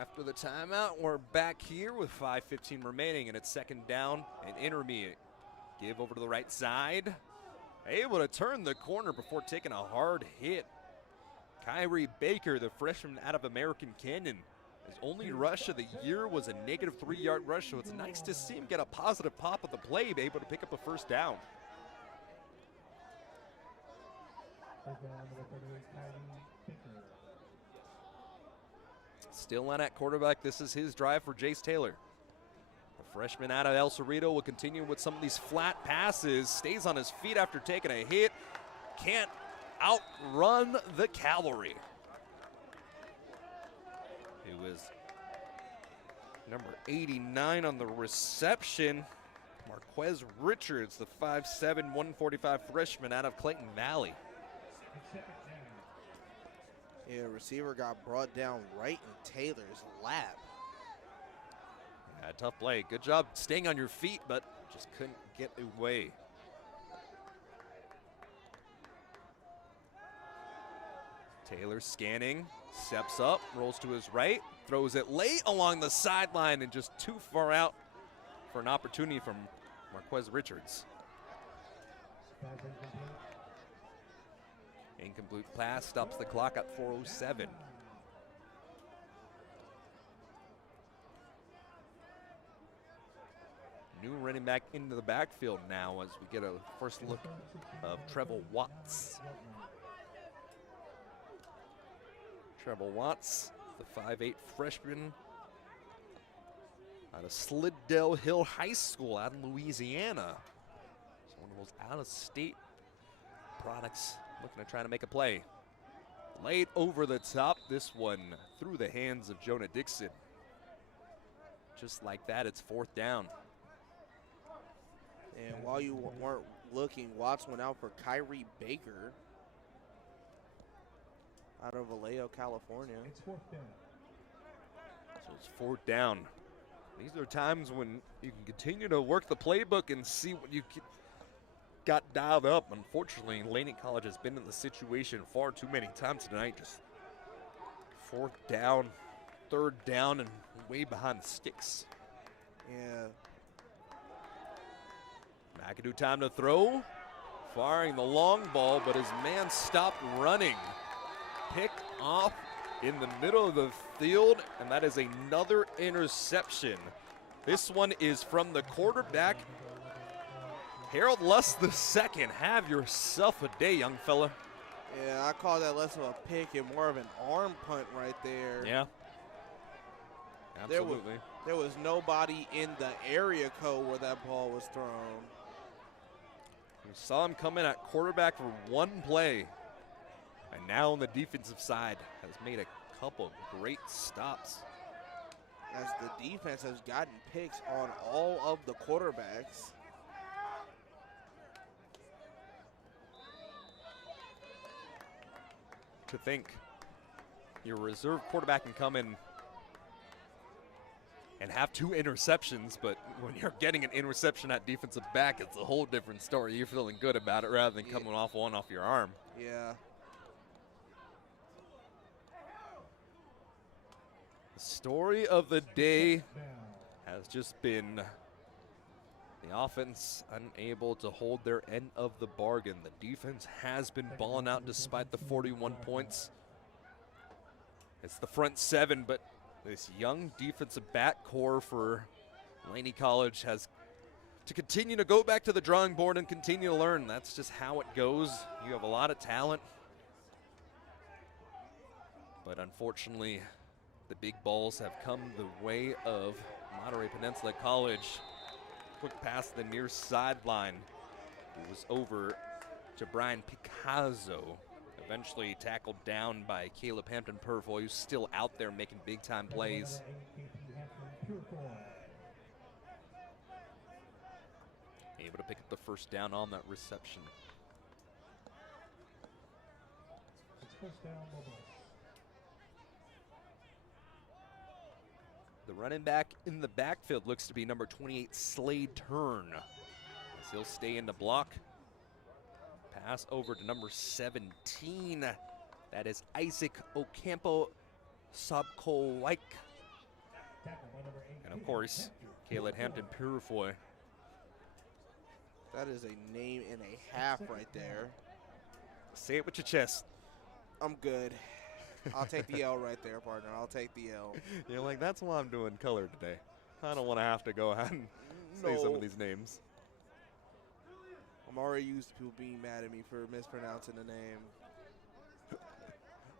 After the timeout, we're back here with 5:15 remaining, and it's second down and intermediate. Give over to the right side. Able to turn the corner before taking a hard hit. Kyrie Baker, the freshman out of American Canyon. His only rush of the year was a negative 3-yard rush, so it's nice to see him get a positive pop of the play, able to pick up a first down. Still on at quarterback. This is his drive for Jace Taylor. The freshman out of El Cerrito will continue with some of these flat passes. Stays on his feet after taking a hit. Can't outrun the cavalry. It was number 89 on the reception. Marquez Richards, the 5'7", 145 freshman out of Clayton Valley. Yeah, receiver got brought down right in Taylor's lap. Yeah, tough play. Good job staying on your feet, but just couldn't get away. Taylor scanning, steps up, rolls to his right, throws it late along the sideline and just too far out for an opportunity from Marquez Richards. Incomplete pass stops the clock at 4:07. New running back into the backfield now as we get a first look of Treble Watts. Treble Watts, the 5'8" freshman out of Sliddell Hill High School out in Louisiana. It's one of those out-of-state products looking to try to make a play. Laid over the top, this one through the hands of Jonah Dixon. Just like that, it's fourth down. And while you weren't looking, Watts went out for Kyrie Baker out of Vallejo, California. It's fourth down. So it's fourth down. These are times when you can continue to work the playbook and see what you got dialed up. Unfortunately, Laney College has been in the situation far too many times tonight. Just fourth down, third down, and way behind the sticks. Yeah. McAdoo time to throw. Firing the long ball, but his man stopped running. Picked off in the middle of the field, and that is another interception. This one is from the quarterback, Harold Luss II. Have yourself a day, young fella. Yeah, I call that less of a pick and more of an arm punt right there. Yeah, absolutely. There was nobody in the area code where that ball was thrown. We saw him come in at quarterback for one play. And now on the defensive side has made a couple great stops. As the defense has gotten picks on all of the quarterbacks. To think your reserve quarterback can come in and have 2 interceptions, but when you're getting an interception at defensive back, it's a whole different story. You're feeling good about it rather than coming off one off your arm. Yeah. The story of the day has just been The offense unable to hold their end of the bargain. The defense has been balling out despite the 41 points. It's the front seven, but this young defensive back core for Laney College has to continue to go back to the drawing board and continue to learn. That's just how it goes. You have a lot of talent, but unfortunately, the big balls have come the way of Monterey Peninsula College. Quick pass to the near sideline. It was over to Brian Picasso. Eventually tackled down by Caleb Hampton Purfoy, who's still out there making big time plays. Able to pick up the first down on that reception. The running back in the backfield looks to be number 28, Slade Turn. As he'll stay in the block. Pass over to number 17. That is Isaac Ocampo Sabkowaik. And of course, Caleb Hampton Purifoy. That is a name and a half right there. Say it with your chest. I'm good. I'll take the L right there, partner. I'll take the L. You're like, that's why I'm doing color today. I don't want to have to go ahead and say some of these names. I'm already used to people being mad at me for mispronouncing the name.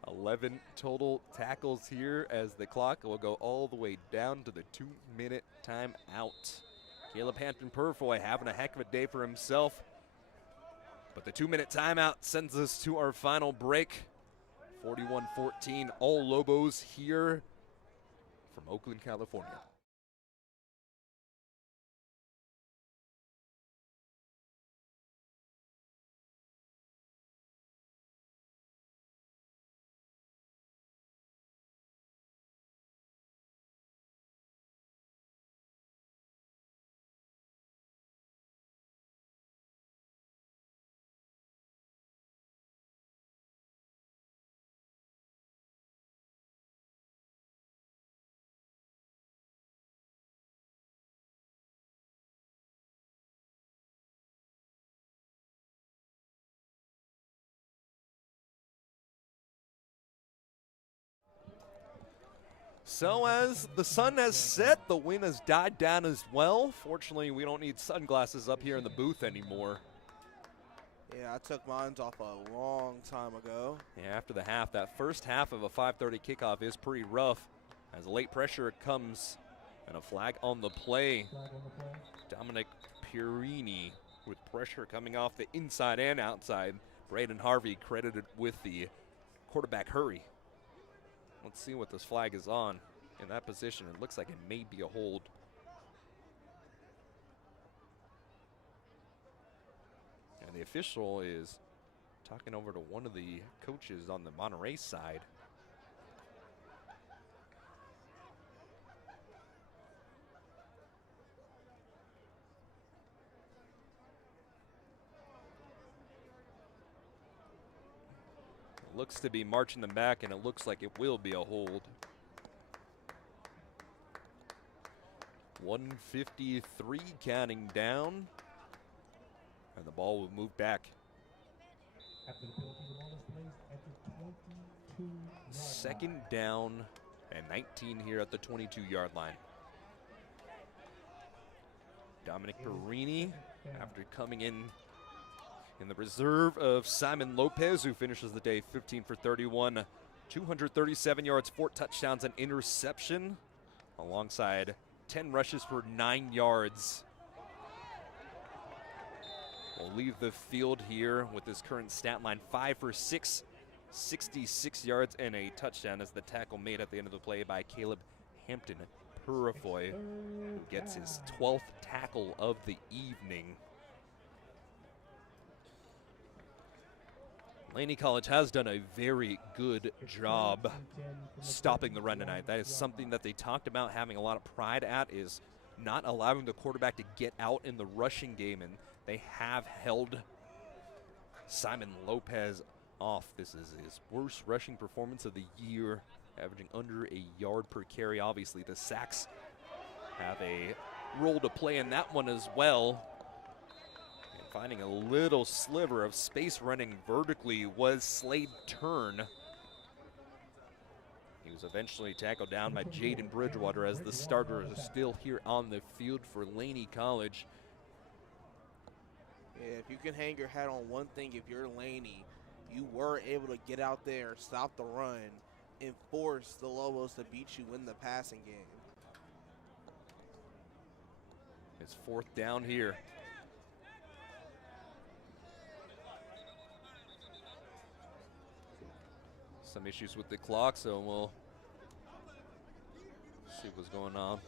11 total tackles here as the clock will go all the way down to the 2-minute timeout. Caleb Hampton Purfoy having a heck of a day for himself. But the 2-minute timeout sends us to our final break. 41-14, all Lobos here from Oakland, California. So as the sun has set, the wind has died down as well. Fortunately, we don't need sunglasses up here in the booth anymore. Yeah, I took mine off a long time ago. Yeah, after the half, that first half of a 5:30 kickoff is pretty rough as late pressure comes and a flag on the play. Dominic Pierini with pressure coming off the inside and outside. Braden Harvey credited with the quarterback hurry. Let's see what this flag is on in that position. It looks like it may be a hold. And the official is talking over to one of the coaches on the Monterey side. Looks to be marching them back, and it looks like it will be a hold. 1:53 counting down, and the ball will move back. Second down and 19 here at the 22-yard line. Dominic Perini, after coming in the reserve of Simon Lopez, who finishes the day 15 for 31, 237 yards, 4 touchdowns, and interception, alongside 10 rushes for 9 yards. Will leave the field here with his current stat line, 5 for 6, 66 yards, and a touchdown as the tackle made at the end of the play by Caleb Hampton Purifoy, who gets his 12th tackle of the evening. Laney College has done a very good job stopping the run tonight. That is something that they talked about having a lot of pride at, is not allowing the quarterback to get out in the rushing game, and they have held Simon Lopez off. This is his worst rushing performance of the year, averaging under a yard per carry. Obviously, the sacks have a role to play in that one as well. And finding a little sliver of space running vertically was Slade Turn. He was eventually tackled down by Jaden Bridgewater as the starter is still here on the field for Laney College. Yeah, if you can hang your hat on one thing, if you're Laney, you were able to get out there, stop the run, and force the Lobos to beat you in the passing game. It's 4th down here. Some issues with the clock, so we'll see what's going on.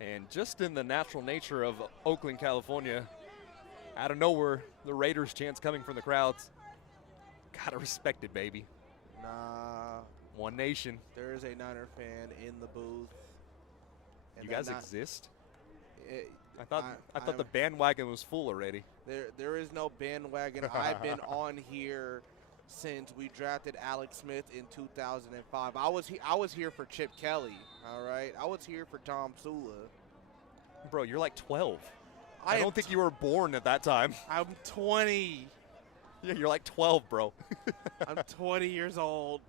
And just in the natural nature of Oakland, California, out of nowhere, the Raiders chants coming from the crowds. Gotta respect it, baby. Nah. One nation. There is a Niner fan in the booth. You guys exist? I thought I'm the bandwagon was full already. There is no bandwagon. I've been on here since we drafted Alex Smith in 2005. I was here for Chip Kelly, all right? I was here for Tom Sula. Bro, you're like 12. I don't think you were born at that time. I'm 20. Yeah, you're like 12, bro. I'm 20 years old.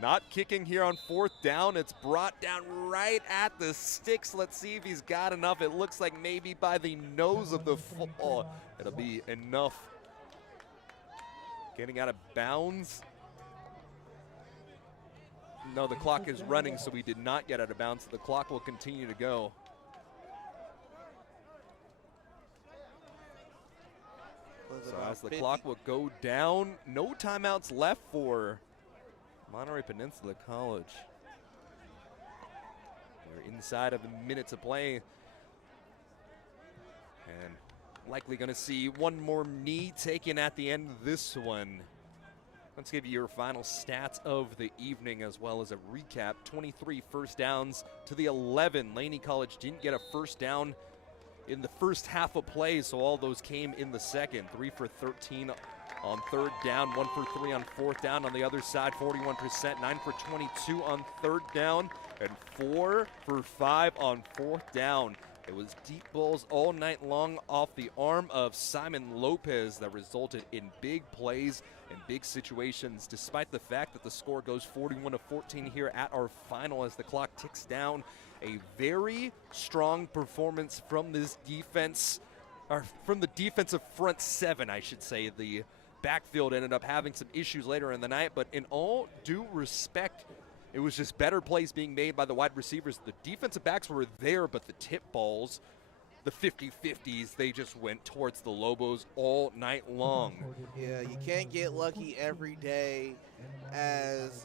Not kicking here on 4th down. It's brought down right at the sticks. Let's see if he's got enough. It looks like maybe by the nose of the football. It'll be enough. Getting out of bounds. No, the clock is running, so we did not get out of bounds. The clock will continue to go. So as the clock will go down, no timeouts left for Monterey Peninsula College. We're inside of a minute to play. And likely going to see one more knee taken at the end of this one. Let's give you your final stats of the evening as well as a recap. 23 first downs to the 11. Laney College didn't get a first down in the first half of play, so all those came in the second. 3 for 13 on 3rd down, 1 for 3 on 4th down. On the other side, 41%, 9 for 22 on 3rd down, and 4 for 5 on 4th down. It was deep balls all night long off the arm of Simon Lopez that resulted in big plays and big situations, despite the fact that the score goes 41-14 here at our final as the clock ticks down. A very strong performance from this defense, or from the defensive front seven, I should say. The backfield ended up having some issues later in the night, but in all due respect, it was just better plays being made by the wide receivers. The defensive backs were there, but the tip balls, the 50-50s, they just went towards the Lobos all night long. Yeah, you can't get lucky every day. As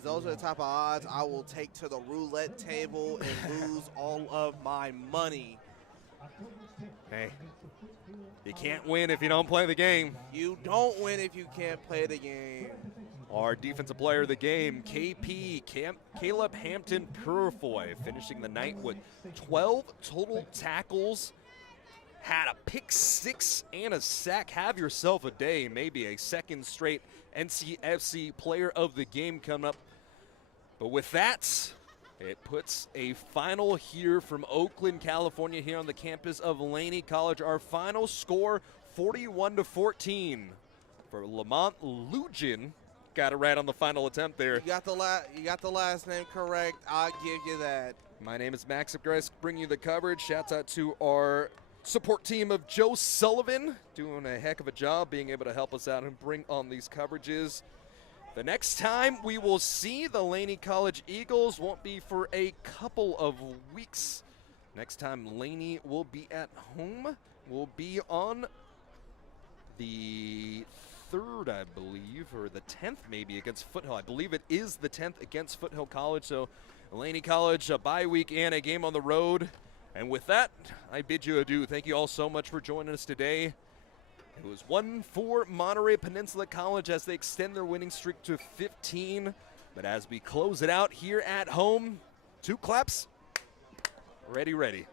those are the type of odds I will take to the roulette table and lose all of my money. Hey, you can't win if you don't play the game. You don't win if you can't play the game. Our defensive player of the game, Caleb Hampton Purifoy, finishing the night with 12 total tackles, had a pick 6 and a sack. Have yourself a day, maybe a second straight NCFC player of the game coming up. But with that, it puts a final here from Oakland, California, here on the campus of Laney College. Our final score, 41-14 for Lamont Lugin. Got it right on the final attempt there. You got the last name correct. I'll give you that. My name is Max Upgrice, bringing you the coverage. Shouts out to our support team of Joe Sullivan, doing a heck of a job being able to help us out and bring on these coverages. The next time we will see the Laney College Eagles won't be for a couple of weeks. Next time Laney will be at home will be on the 3rd, I believe, or the 10th maybe against Foothill. I believe it is the 10th against Foothill College. So Laney College, a bye week and a game on the road. And with that, I bid you adieu. Thank you all so much for joining us today. It was 1 for Monterey Peninsula College as they extend their winning streak to 15. But as we close it out here at home, 2 claps. Ready, ready.